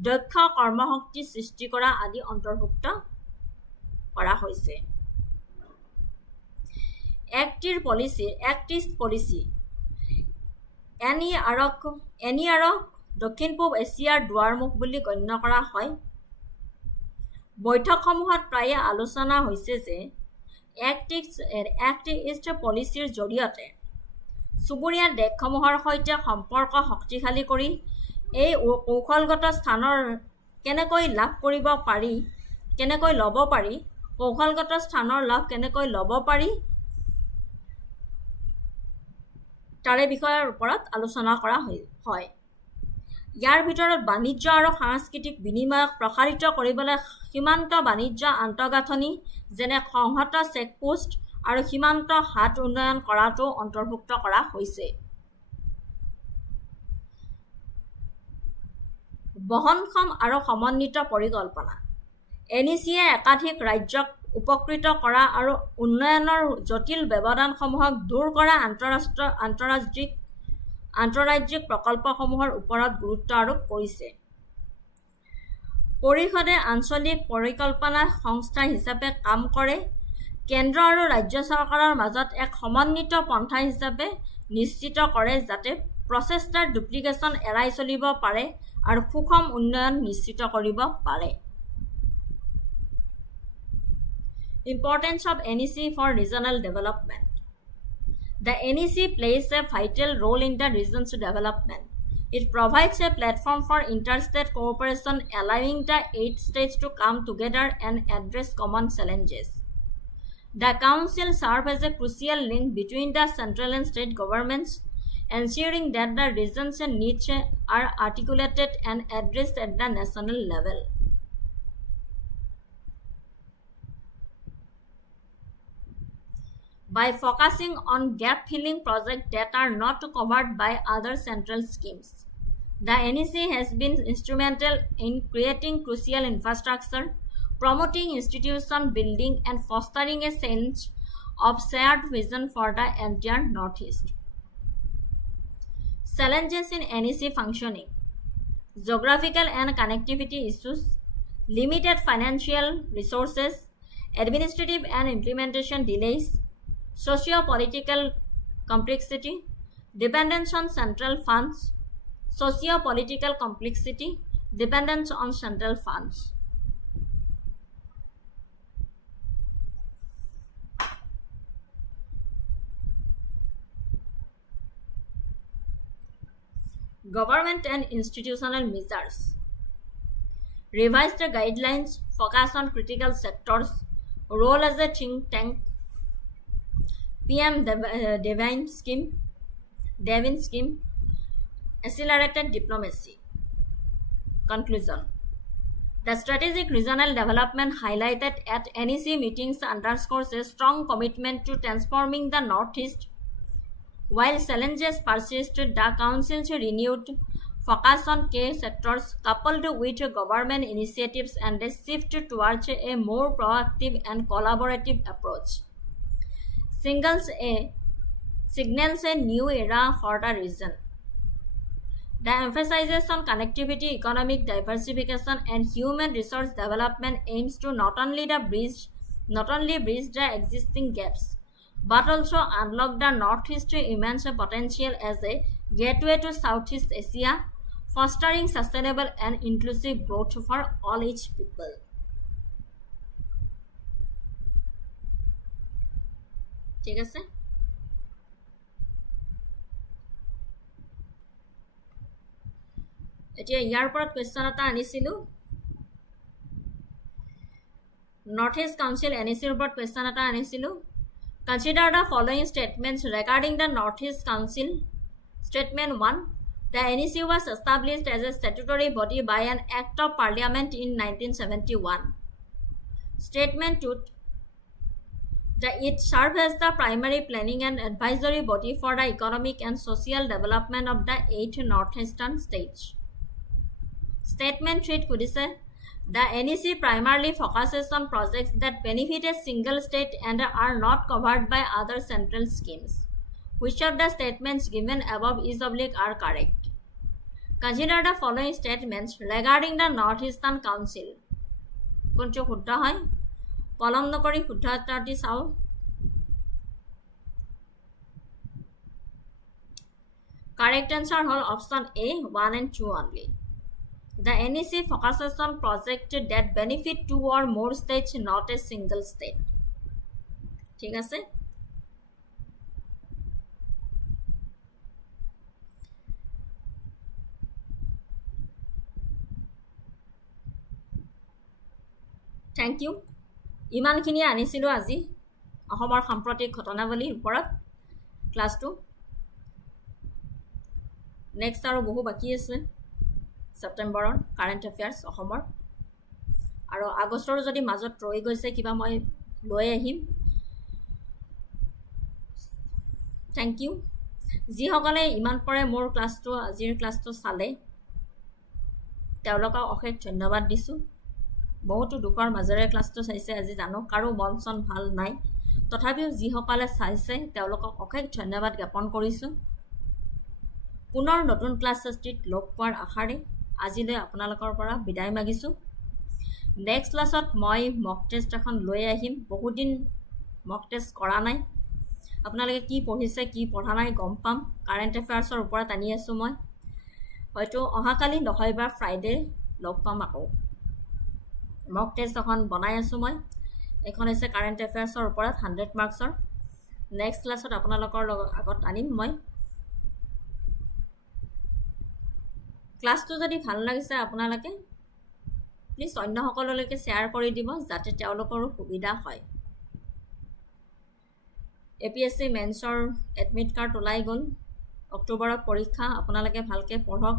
দক্ষ কৰ্মশক্তি সৃষ্টি কৰা আদি অন্তৰ্ভুক্ত কৰা হৈছে। Act east policy. NERক দক্ষিণ পূব এছিয়াৰ দুৱাৰমুখ বুলি গণ্য কৰা হয়। বৈঠকসমূহত প্ৰায়ে আলোচনা হৈছে যে এক্ট ইষ্ট পলিচিৰ জৰিয়তে চুবুৰীয়া দেশসমূহৰ সৈতে সম্পৰ্ক শক্তিশালী কৰি এই কৌশলগত স্থানৰ কেনেকৈ ল'ব পাৰি তাৰে বিষয়ৰ ওপৰত আলোচনা কৰা হয়। ইয়াৰ ভিতৰত বাণিজ্য আৰু সাংস্কৃতিক বিনিময়ক প্ৰসাৰিত কৰিবলৈ সীমান্ত বাণিজ্য আন্তঃগাঁথনি যেনে সংহত চেকপোষ্ট আৰু সীমান্ত হাট উন্নয়ন কৰাটো অন্তৰ্ভুক্ত কৰা হৈছে। বহনক্ষম আৰু সমন্বিত পৰিকল্পনা। NECয়ে একাধিক ৰাজ্যক উপকৃত কৰা আৰু উন্নয়নৰ জটিল ব্যৱধানসমূহক দূৰ কৰা আন্তঃৰাজ্যিক প্ৰকল্পসমূহৰ ওপৰত গুৰুত্ব আৰোপ কৰিছে। পৰিষদে আঞ্চলিক পৰিকল্পনা সংস্থা হিচাপে কাম কৰে, কেন্দ্ৰ আৰু ৰাজ্য চৰকাৰৰ মাজত এক সমন্বিত পন্থা হিচাপে নিশ্চিত কৰে যাতে প্ৰচেষ্টাৰ ডুপ্লিকেশ্যন এৰাই চলিব পাৰে আৰু সুষম উন্নয়ন নিশ্চিত কৰিব পাৰে। Importance of NEC for regional development. The NEC plays a vital role in the region's development. It provides a platform for interstate cooperation, allowing the 8 states to come together and address common challenges. The Council serves as a crucial link between the central and state governments, ensuring that the region's needs are articulated and addressed at the national level. By focusing on gap-filling projects that are not covered by other central schemes, the NEC has been instrumental in creating crucial infrastructure, promoting institution building, and fostering a sense of shared vision for the entire Northeast. Challenges in NEC functioning. Geographical and connectivity issues, limited financial resources, administrative and implementation delays, socio-political complexity, dependence on central funds, socio-political complexity, dependence on central funds. Government and institutional measures. Revise the guidelines, focus on critical sectors, role as a think tank, PM Devine scheme, accelerated diplomacy. Conclusion. The strategic regional development highlighted at NEC meetings underscores a strong commitment to transforming the Northeast. While challenges persist, the Council's renewed focus on key sectors, coupled with government initiatives and a shift towards a more proactive and collaborative approach, signals a new era for the region. The emphasis on connectivity, economic diversification, and human resource development aims to not only bridge the existing gaps, but also unlock the Northeast's immense potential as a gateway to Southeast Asia, fostering sustainable and inclusive growth for all its people. ঠিক আছে এতিয়া ইয়াৰ ওপৰত question এটা আনিছিলো north east council এনইচিৰ ওপৰত question এটা আনিছিলো Consider the following statements regarding the Northeast Council. Statement 1. The NEC was established as a statutory body by an Act of Parliament in 1971. Statement 2. It serves as the primary planning and advisory body for the economic and social development of the 8 northeastern states. Statement 3 could say, the NEC primarily focuses on projects that benefit a single state and are not covered by other central schemes. Which of the statements given above is oblique are correct? Consider the following statements regarding the Northeastern Council. কোনটো শুদ্ধ হয় কলম নকৰি শুদ্ধ উত্তৰটি চাও Correct answer hall option A 1 and 2 only. The NEC focuses on projects that benefit 2 or more states, not a single state. ঠিক আছে Thank you. ইমানখিনি আনিছিলো আজি অসমৰ সাম্প্ৰতিক ঘটনাৱলীৰ ওপৰত ক্লাছটো নেক্সট আৰু বহু বাকি আছে September current affairs অসমৰ আৰু আগষ্টৰ যদি মাজত ৰৈ গৈছে কিবা মই লৈ আহিম Thank you যি সকলে ইমান পৰে মোৰ ক্লাছটো আজিৰ ক্লাছটো চালে তেওঁলোকক অশেষ ধন্যবাদ দিছো বহুতো দুখৰ মাজেৰে ক্লাছটো চাইছে আজি জানো কাৰো মনচন ভাল নাই তথাপিও যি সকলে চাইছে তেওঁলোকক অশেষ ধন্যবাদ জ্ঞাপন কৰিছো পুনৰ নতুন ক্লাছ সৃষ্টিত লগ পোৱাৰ আশাৰে আজিলৈ আপোনালোকৰ পৰা বিদায় মাগিছো নেক্সট ক্লাছত মই মক টেষ্ট এখন লৈ আহিম বহুদিন মক টেষ্ট কৰা নাই আপোনালোকে কি পঢ়িছে কি পঢ়া নাই গম পাম কাৰেন্ট এফেয়াৰ্ছৰ ওপৰত আনি আছো মই হয়তো অহাকালি নহয়বা ফ্ৰাইডে লগ পাম আকৌ মক টেষ্ট এখন বনাই আছো মই এখন আছে কাৰেন্ট এফেয়াৰ্ছৰ ওপৰত 100 মাৰ্কছৰ নেক্সট ক্লাছত আপোনালোকৰ আগত আনিম মই ক্লাছটো যদি ভাল লাগিছে আপোনালোকে প্লিজ অন্য সকললৈকে শেয়াৰ কৰি দিব যাতে তেওঁলোকৰো সুবিধা হয় APSC মেন্সৰ এডমিট কাৰ্ড ওলাই গল অক্টোবৰত পৰীক্ষা আপোনালোকে ভালকে পঢ়ক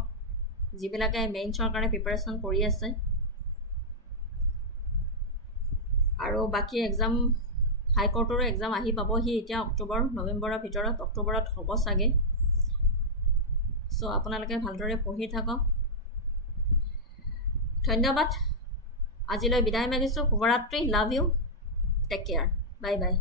যিবিলাকে মেইনছৰ কাৰণে প্ৰিপাৰেচন কৰি আছে আৰু বাকি এক্সাম হাই কোৰ্টৰ এক্সাম আহি পাবহি এতিয়া অক্টোবৰ নৱেম্বৰৰ ভিতৰত অক্টোবৰত হ'ব সাগে সো আপোনালোকে ভালদৰে পঢ়ি থাকক ধন্যবাদ আজিলৈ বিদায় মাগিছো শুভৰাত্ৰি love you take care bye by